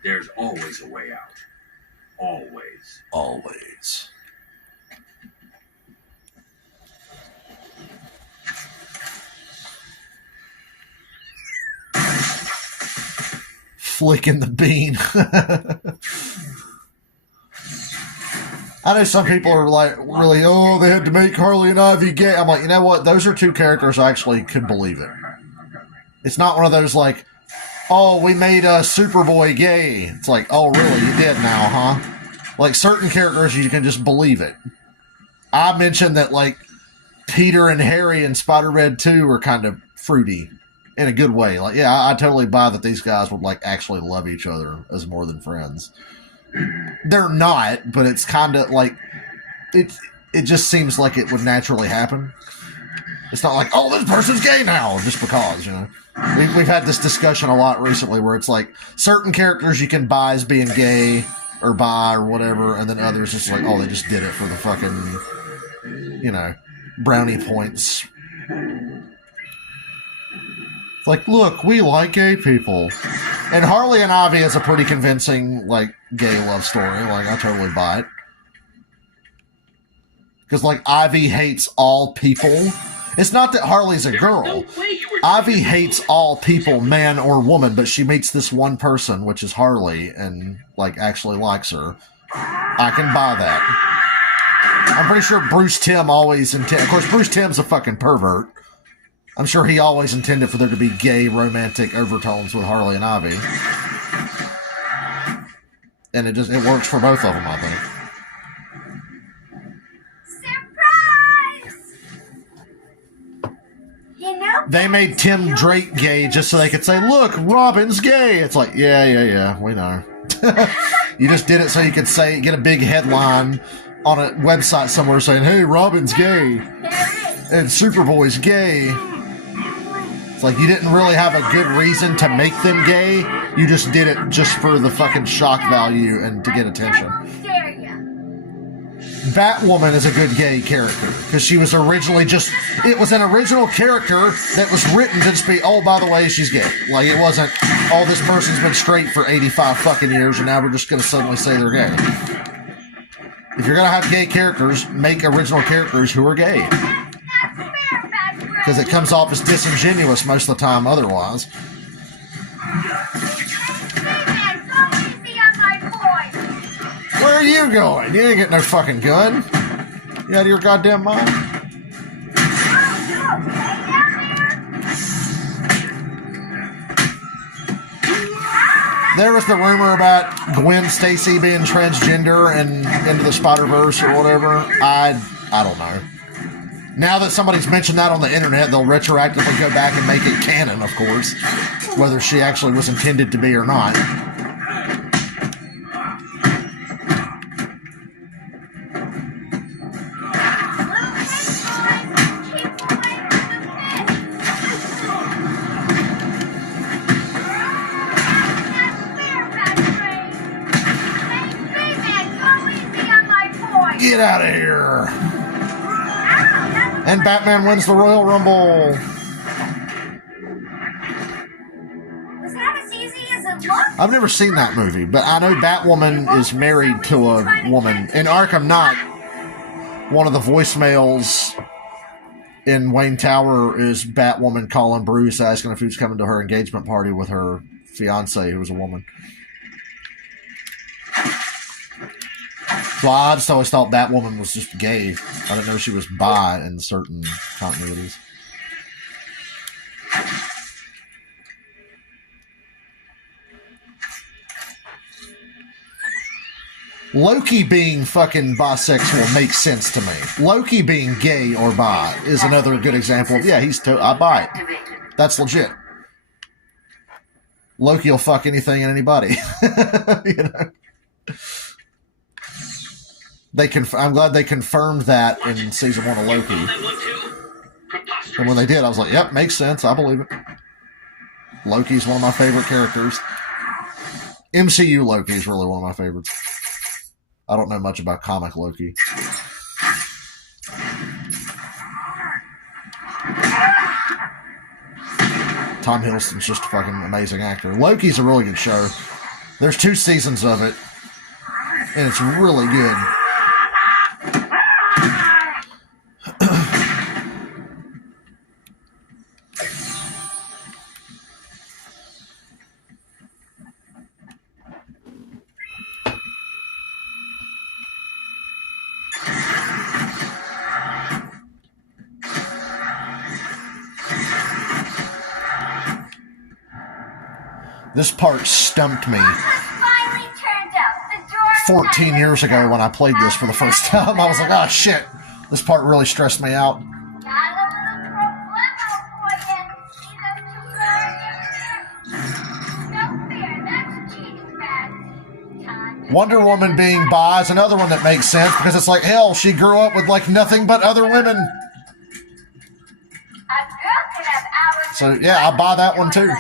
There's always a way out. Always. Always. Flicking the bean. I know some people are like, really, oh, they had to make Harley and Ivy gay. I'm like, you know what? Those are two characters I actually could believe it. It's not one of those like, oh, we made Superboy gay. It's like, oh, really? You did now, huh? Like, certain characters, you can just believe it. I mentioned that, like, Peter and Harry in Spider-Man 2 are kind of fruity in a good way. Like, yeah, I totally buy that these guys would, like, actually love each other as more than friends. They're not, but it's kind of like, it just seems like it would naturally happen. It's not like, oh, this person's gay now, just because, you know. We've had this discussion a lot recently where it's like, certain characters you can buy as being gay or bi or whatever, and then others it's like, oh, they just did it for the fucking, you know, brownie points. It's like, look, we like gay people. And Harley and Ivy is a pretty convincing, like, gay love story. Like, I totally buy it. Because, like, Ivy hates all people. It's not that Harley's a girl. Ivy hates all people, man or woman, but she meets this one person, which is Harley, and, like, actually likes her. I can buy that. I'm pretty sure Bruce Timm always intended... Of course, Bruce Timm's a fucking pervert. I'm sure he always intended for there to be gay romantic overtones with Harley and Ivy. And it works for both of them, I think. Surprise! You know, They made Tim Drake gay just so they could say, look, Robin's gay. It's like, yeah, we know. You just did it so you could say, get a big headline on a website somewhere saying, hey, Robin's gay. And Superboy's gay. It's like you didn't really have a good reason to make them gay. You just did it just for the fucking shock value and to get attention. Batwoman is a good gay character because she was originally it was an original character that was written to just be, oh, by the way, she's gay. Like, it wasn't, oh, this person's been straight for 85 fucking years and now we're just going to suddenly say they're gay. If you're going to have gay characters, make original characters who are gay. Because it comes off as disingenuous most of the time otherwise. Where are you going? You ain't getting no fucking gun. You out of your goddamn mind? There was the rumor about Gwen Stacy being transgender and Into the Spider-Verse or whatever. I don't know. Now that somebody's mentioned that on the internet, they'll retroactively go back and make it canon, of course, whether she actually was intended to be or not. Get out of here! And Batman wins the Royal Rumble. Was that as easy as it looked? I've never seen that movie, but I know Batwoman is married to a woman. In Arkham Knight, one of the voicemails in Wayne Tower is Batwoman calling Bruce, asking if he was coming to her engagement party with her fiance, who was a woman. So I just always thought Batwoman was just gay. I didn't know she was bi in certain continuities. Loki being fucking bisexual makes sense to me. Loki being gay or bi is another good example of, yeah, I buy it. That's legit. Loki will fuck anything and anybody. You know? I'm glad they confirmed that in season 1 of Loki. And when they did, I was like, yep, makes sense. I believe it. Loki's one of my favorite characters. MCU Loki is really one of my favorites. I don't know much about comic Loki. Tom Hiddleston's just a fucking amazing actor. Loki's a really good show. There's 2 seasons of it, and it's really good. This part stumped me 14 years ago when I played this for the first time. I was like, oh shit, this part really stressed me out. Wonder Woman being bi is another one that makes sense because it's like, hell, she grew up with like nothing but other women. So yeah, I buy that one too.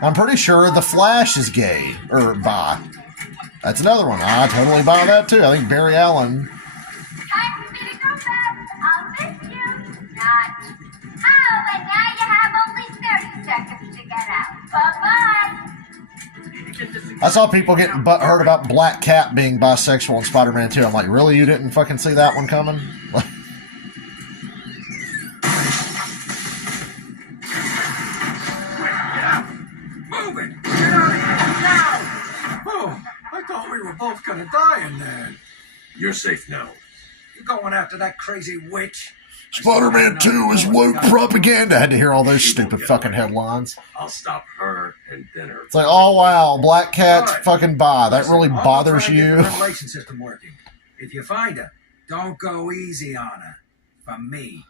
I'm pretty sure the Flash is gay or bi. That's another one. I totally buy that too. I think Barry Allen. I saw people getting butthurt about Black Cat being bisexual in Spider-Man 2. I'm like, really? You didn't fucking see that one coming? both gonna die in there. You're safe now. You going after that crazy witch? Spider-Man 2 is woke propaganda. I had to hear all those stupid fucking headlines. I'll stop her and then her. It's like, oh wow, Black Cat's fucking bi. That really bothers I'll try and get you? the ventilation system working. If you find her, don't go easy on her. From me.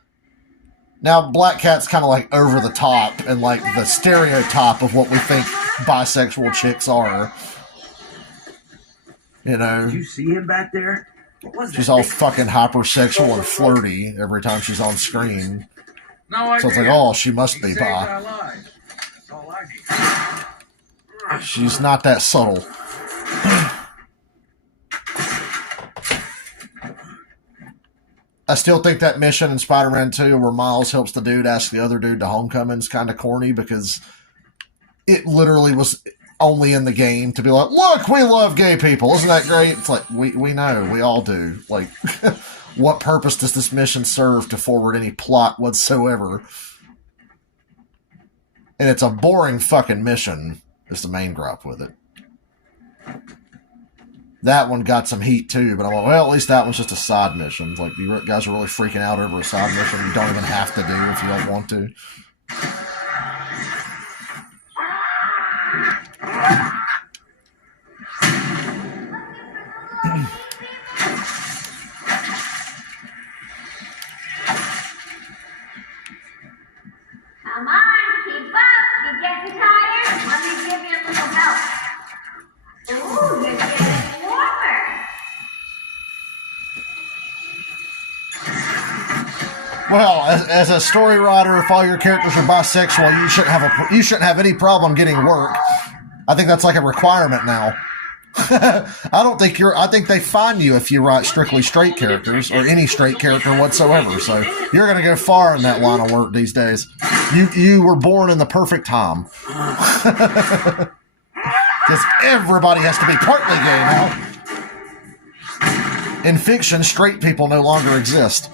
Now, Black Cat's kind of like over the top and like the stereotype of what we think bisexual chicks are. You know? Did you see him back there? What was She's that all thing? fucking hypersexual and flirty every time she's on screen. No idea. So it's like, oh, she must He be saved bi. our lives. That's all I need. She's not that subtle. I still think that mission in Spider-Man 2 where Miles helps the dude ask the other dude to homecoming is kind of corny because it literally was only in the game to be like, look, we love gay people. Isn't that great? It's like, we know. We all do. Like, what purpose does this mission serve to forward any plot whatsoever? And it's a boring fucking mission is the main gripe with it. That one got some heat too, but I'm like, well, at least that one's just a side mission. It's like, you guys are really freaking out over a side mission you don't even have to do if you don't want to. Come on, keep up. You're getting tired? Let me give you a little help. Ooh, you're getting warmer. Well, as a story writer, if all your characters are bisexual, you shouldn't have any problem getting work. I think that's like a requirement now. I think they fine you if you write strictly straight characters or any straight character whatsoever. So you're going to go far in that line of work these days. You were born in the perfect time. Because everybody has to be partly gay now. In fiction, straight people no longer exist.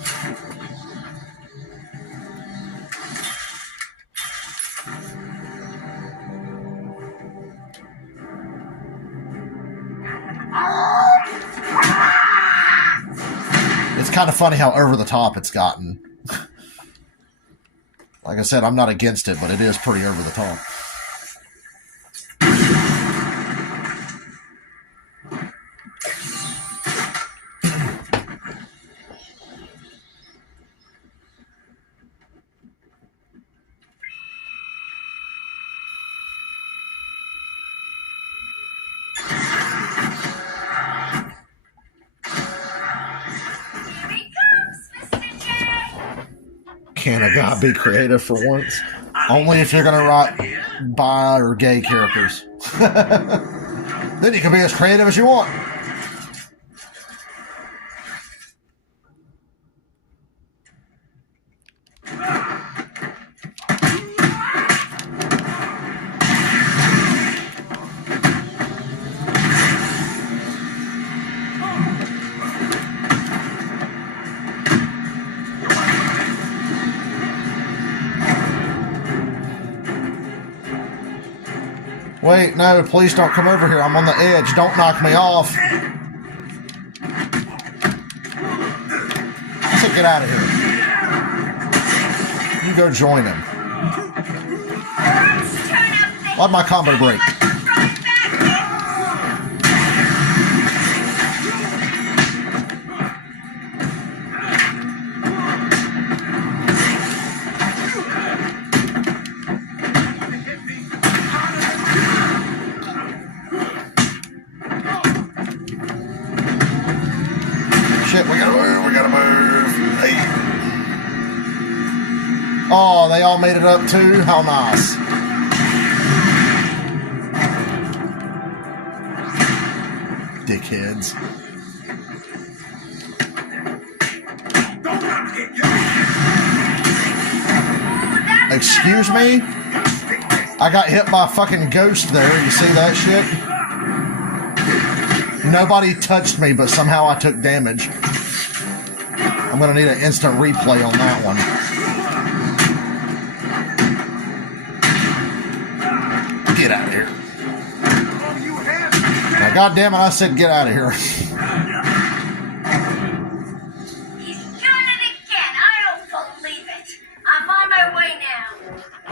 It's kind of funny how over the top it's gotten. Like I said, I'm not against it, but it is pretty over the top. Can a guy be creative for once? Only if you're going to write bi or gay characters. Then you can be as creative as you want. Wait, no, please don't come over here. I'm on the edge. Don't knock me off. So get out of here. You go join him. Why'd my combo break? Shit, we gotta move. Hey. Oh, they all made it up too? How nice. Dickheads. Excuse me? I got hit by a fucking ghost there. You see that shit? Nobody touched me, but somehow I took damage. I'm gonna need an instant replay on that one. Get out of here. Now God damn it, I said get out of here. He's done it again. I don't believe it. I'm on my way now.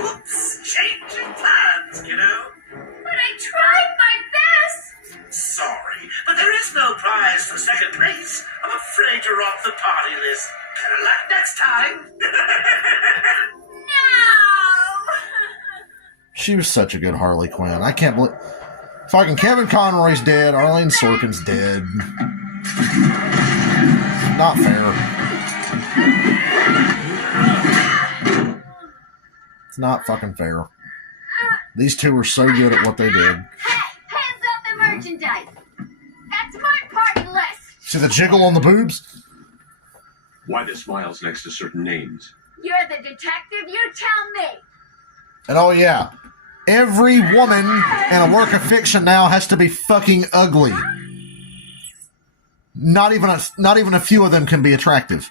Oops, changing plans, kiddo. But I tried my best. Sorry, but there is no prize for second place. I'm afraid you're off the party list. Better luck next time. No. She was such a good Harley Quinn. I can't believe... Fucking Kevin Conroy's dead. Arlene Sorkin's dead. Not fair. It's not fucking fair. These two were so good at what they did. Hey, hands up the merchandise. That's my party list. See the jiggle on the boobs? Why the smiles next to certain names? You're the detective. You tell me. And oh yeah, every woman in a work of fiction now has to be fucking ugly. Not even a few of them can be attractive.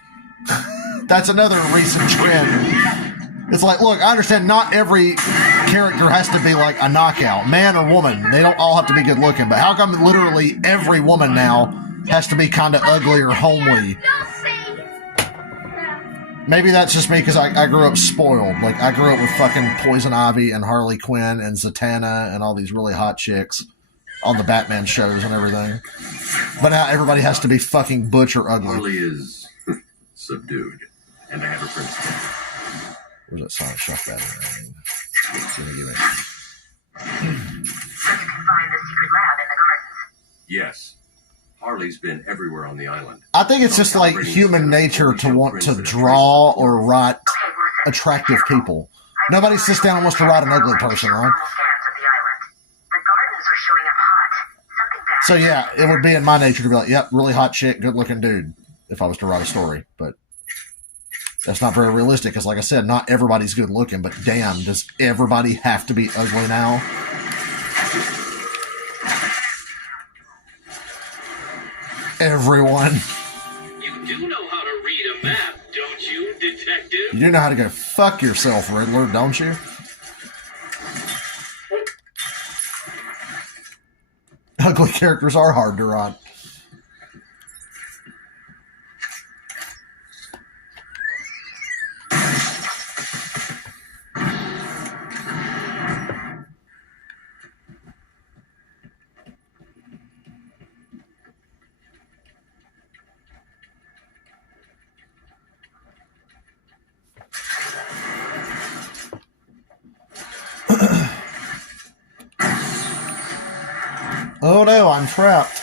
That's another recent trend. It's like, look, I understand not every character has to be like a knockout, man or woman. They don't all have to be good looking, but how come literally every woman now has to be kind of ugly or homely? Maybe that's just me because I grew up spoiled. Like, I grew up with fucking Poison Ivy and Harley Quinn and Zatanna and all these really hot chicks on the Batman shows and everything. But now everybody has to be fucking butch or ugly. Harley is subdued, and I have a principle. Where's that song? Shut that in. So you can find the secret lab in the gardens. Yes. Harley's been everywhere on the island. I think it's just like human nature to want to draw or write attractive people. Nobody sits down and wants to write an ugly person, right? So yeah, it would be in my nature to be like, yep, really hot chick, good looking dude, if I was to write a story. But that's not very realistic, because like I said, not everybody's good looking, but damn, does everybody have to be ugly now? Everyone. You do know how to read a map, don't you, detective? You do know how to go fuck yourself, Riddler, don't you? Ugly characters are hard to write. Oh no, I'm trapped.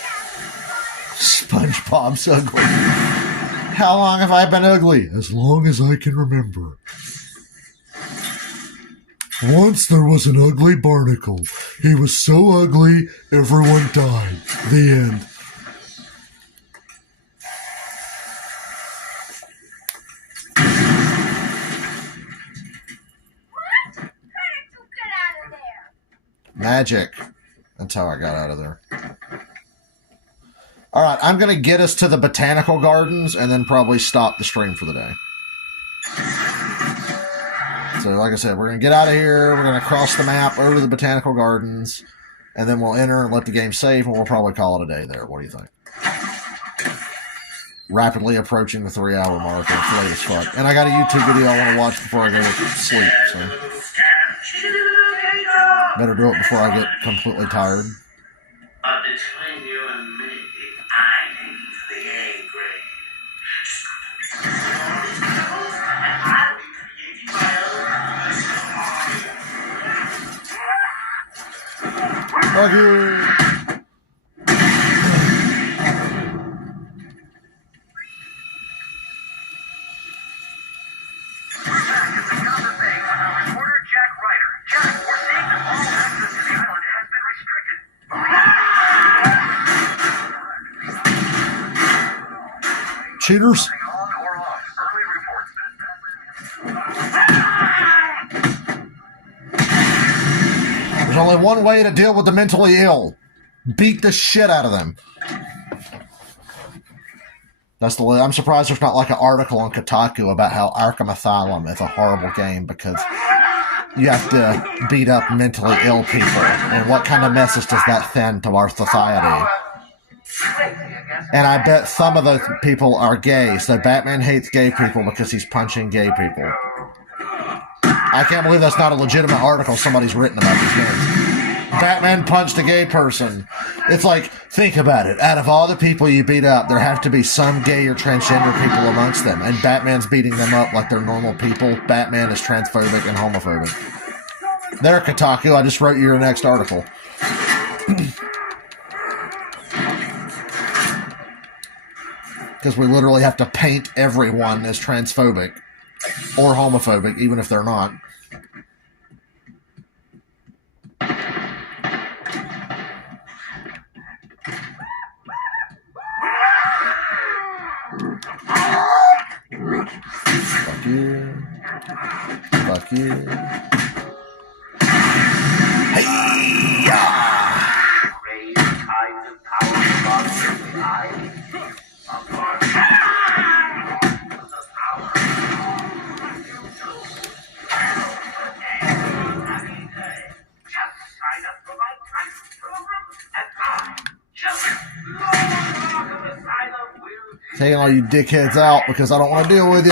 SpongeBob's ugly. How long have I been ugly? As long as I can remember. Once there was an ugly barnacle. He was so ugly, everyone died. The end. What? How did you get out of there? Magic. That's how I got out of there. Alright, I'm going to get us to the botanical gardens and then probably stop the stream for the day. So, like I said, we're going to get out of here. We're going to cross the map over to the botanical gardens. And then we'll enter and let the game save, and we'll probably call it a day there. What do you think? Rapidly approaching the 3-hour mark. It's late as fuck. And I got a YouTube video I want to watch before I go to sleep, so better do it before I get completely tired. But between you and me, I need the A grade. And I'll be creating my own Fuck you! Cheaters. There's only one way to deal with the mentally ill. Beat the shit out of them. That's the way. I'm surprised there's not like an article on Kotaku about how Arkham Asylum is a horrible game, because you have to beat up mentally ill people. And what kind of message does that send to our society? And I bet some of those people are gay. So Batman hates gay people because he's punching gay people. I can't believe that's not a legitimate article somebody's written about these games. Batman punched a gay person. It's like, think about it. Out of all the people you beat up, there have to be some gay or transgender people amongst them. And Batman's beating them up like they're normal people. Batman is transphobic and homophobic. There, Kotaku, I just wrote you your next article. Because we literally have to paint everyone as transphobic or homophobic, even if they're not. Fuck you. Fuck you. Hey-ya! Taking all you dickheads out because I don't want to deal with you.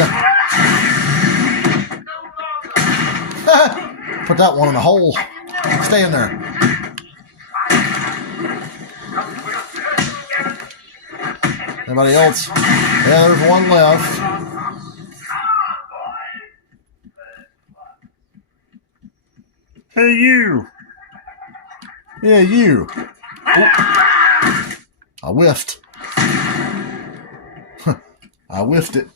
Put that one in the hole. Stay in there. Anybody else? Yeah, there's one left. Hey, you. Yeah, you. Oh. I whiffed. I whiffed it.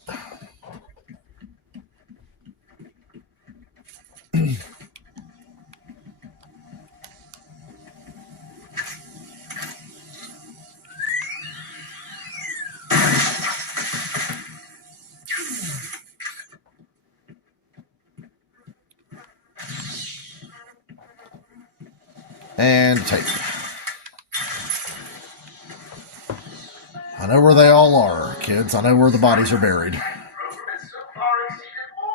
And tape. I know where they all are, kids. I know where the bodies are buried.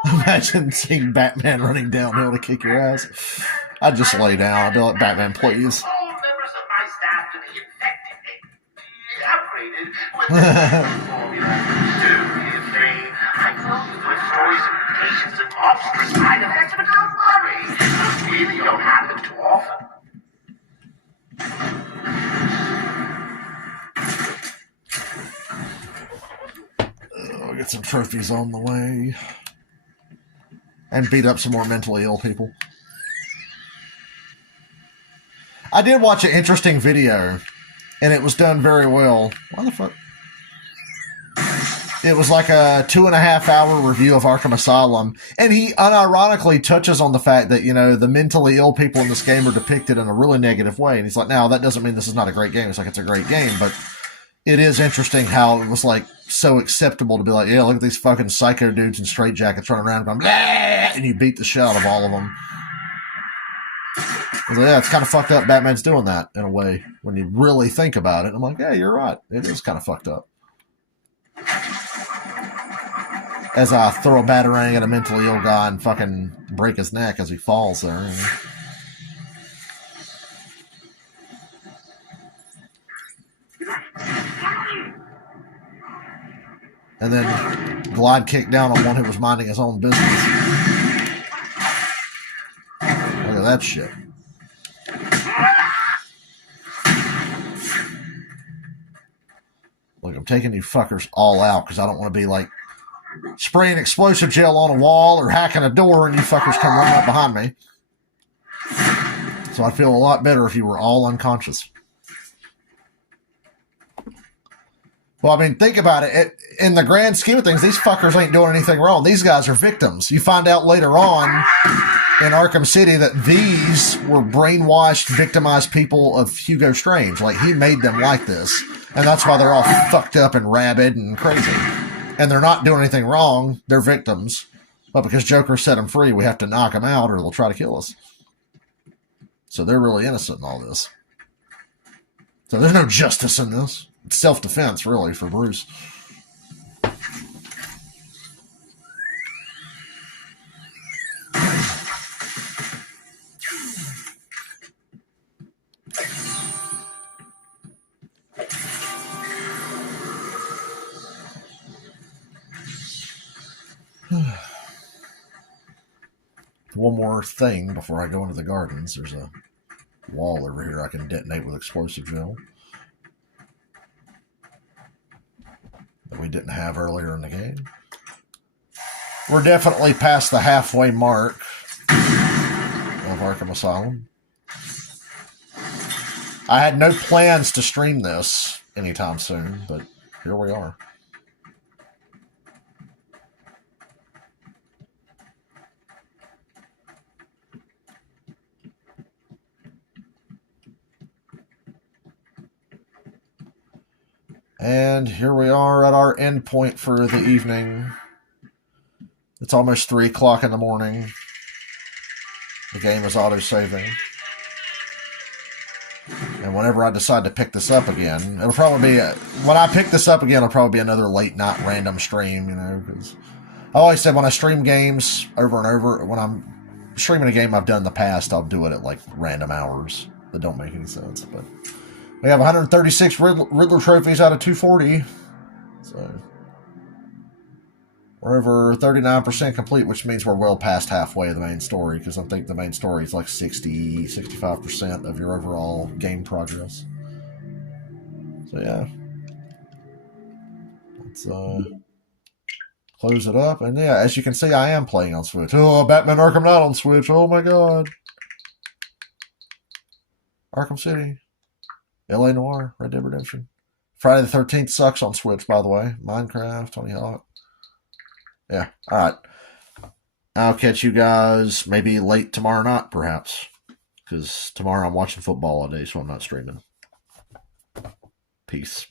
Imagine seeing Batman running downhill to kick your ass. I'd just lay down. I'd be like, Batman, please. All members of my staff to be infected, upgraded with Formula 2, 3. I close with stories of patients and monstrous side effects, but don't worry. We don't happen too often. I'll get some trophies on the way. And beat up some more mentally ill people. I did watch an interesting video, and it was done very well. Why the fuck? It was like a 2.5 hour review of Arkham Asylum, and he unironically touches on the fact that, you know, the mentally ill people in this game are depicted in a really negative way. And he's like, now, that doesn't mean this is not a great game. It's like, it's a great game, but it is interesting how it was, like, so acceptable to be like, yeah, look at these fucking psycho dudes in straitjackets running around going, "Bleh!" And you beat the shit out of all of them. I was like, yeah, it's kind of fucked up Batman's doing that, in a way, when you really think about it. I'm like, yeah, you're right. It is kind of fucked up. As I throw a batarang at a mentally ill guy and fucking break his neck as he falls there. You know? And then glide kick down on one who was minding his own business. Look at that shit. Look, I'm taking you fuckers all out because I don't want to be like spraying explosive gel on a wall or hacking a door and you fuckers come running up behind me. So I'd feel a lot better if you were all unconscious. Well, I mean, think about it. In the grand scheme of things, these fuckers ain't doing anything wrong. These guys are victims. You find out later on in Arkham City that these were brainwashed, victimized people of Hugo Strange. Like, he made them like this. And that's why they're all fucked up and rabid and crazy. And they're not doing anything wrong. They're victims. But because Joker set them free, we have to knock them out or they'll try to kill us. So they're really innocent in all this. So there's no justice in this. It's self-defense, really, for Bruce. One more thing before I go into the gardens. There's a wall over here I can detonate with explosive gel that we didn't have earlier in the game. We're definitely past the halfway mark of Arkham Asylum. I had no plans to stream this anytime soon, but here we are. And here we are at our end point for the evening. It's almost 3 o'clock in the morning. The game is auto-saving. And whenever I decide to pick this up again, it'll probably be... when I pick this up again, it'll probably be another late night random stream, you know, because I always said when I stream games over and over, when I'm streaming a game I've done in the past, I'll do it at like random hours that don't make any sense. But we have 136 Riddler trophies out of 240. So we're over 39% complete, which means we're well past halfway of the main story, because I think the main story is like 65% of your overall game progress. So yeah. Let's close it up. And yeah, as you can see, I am playing on Switch. Oh, Batman Arkham Knight on Switch. Oh my god. Arkham City. LA Noire. Red Dead Redemption. Friday the 13th sucks on Switch, by the way. Minecraft, Tony Hawk. Yeah, alright. I'll catch you guys maybe late tomorrow night, perhaps. Because tomorrow I'm watching football all day, so I'm not streaming. Peace.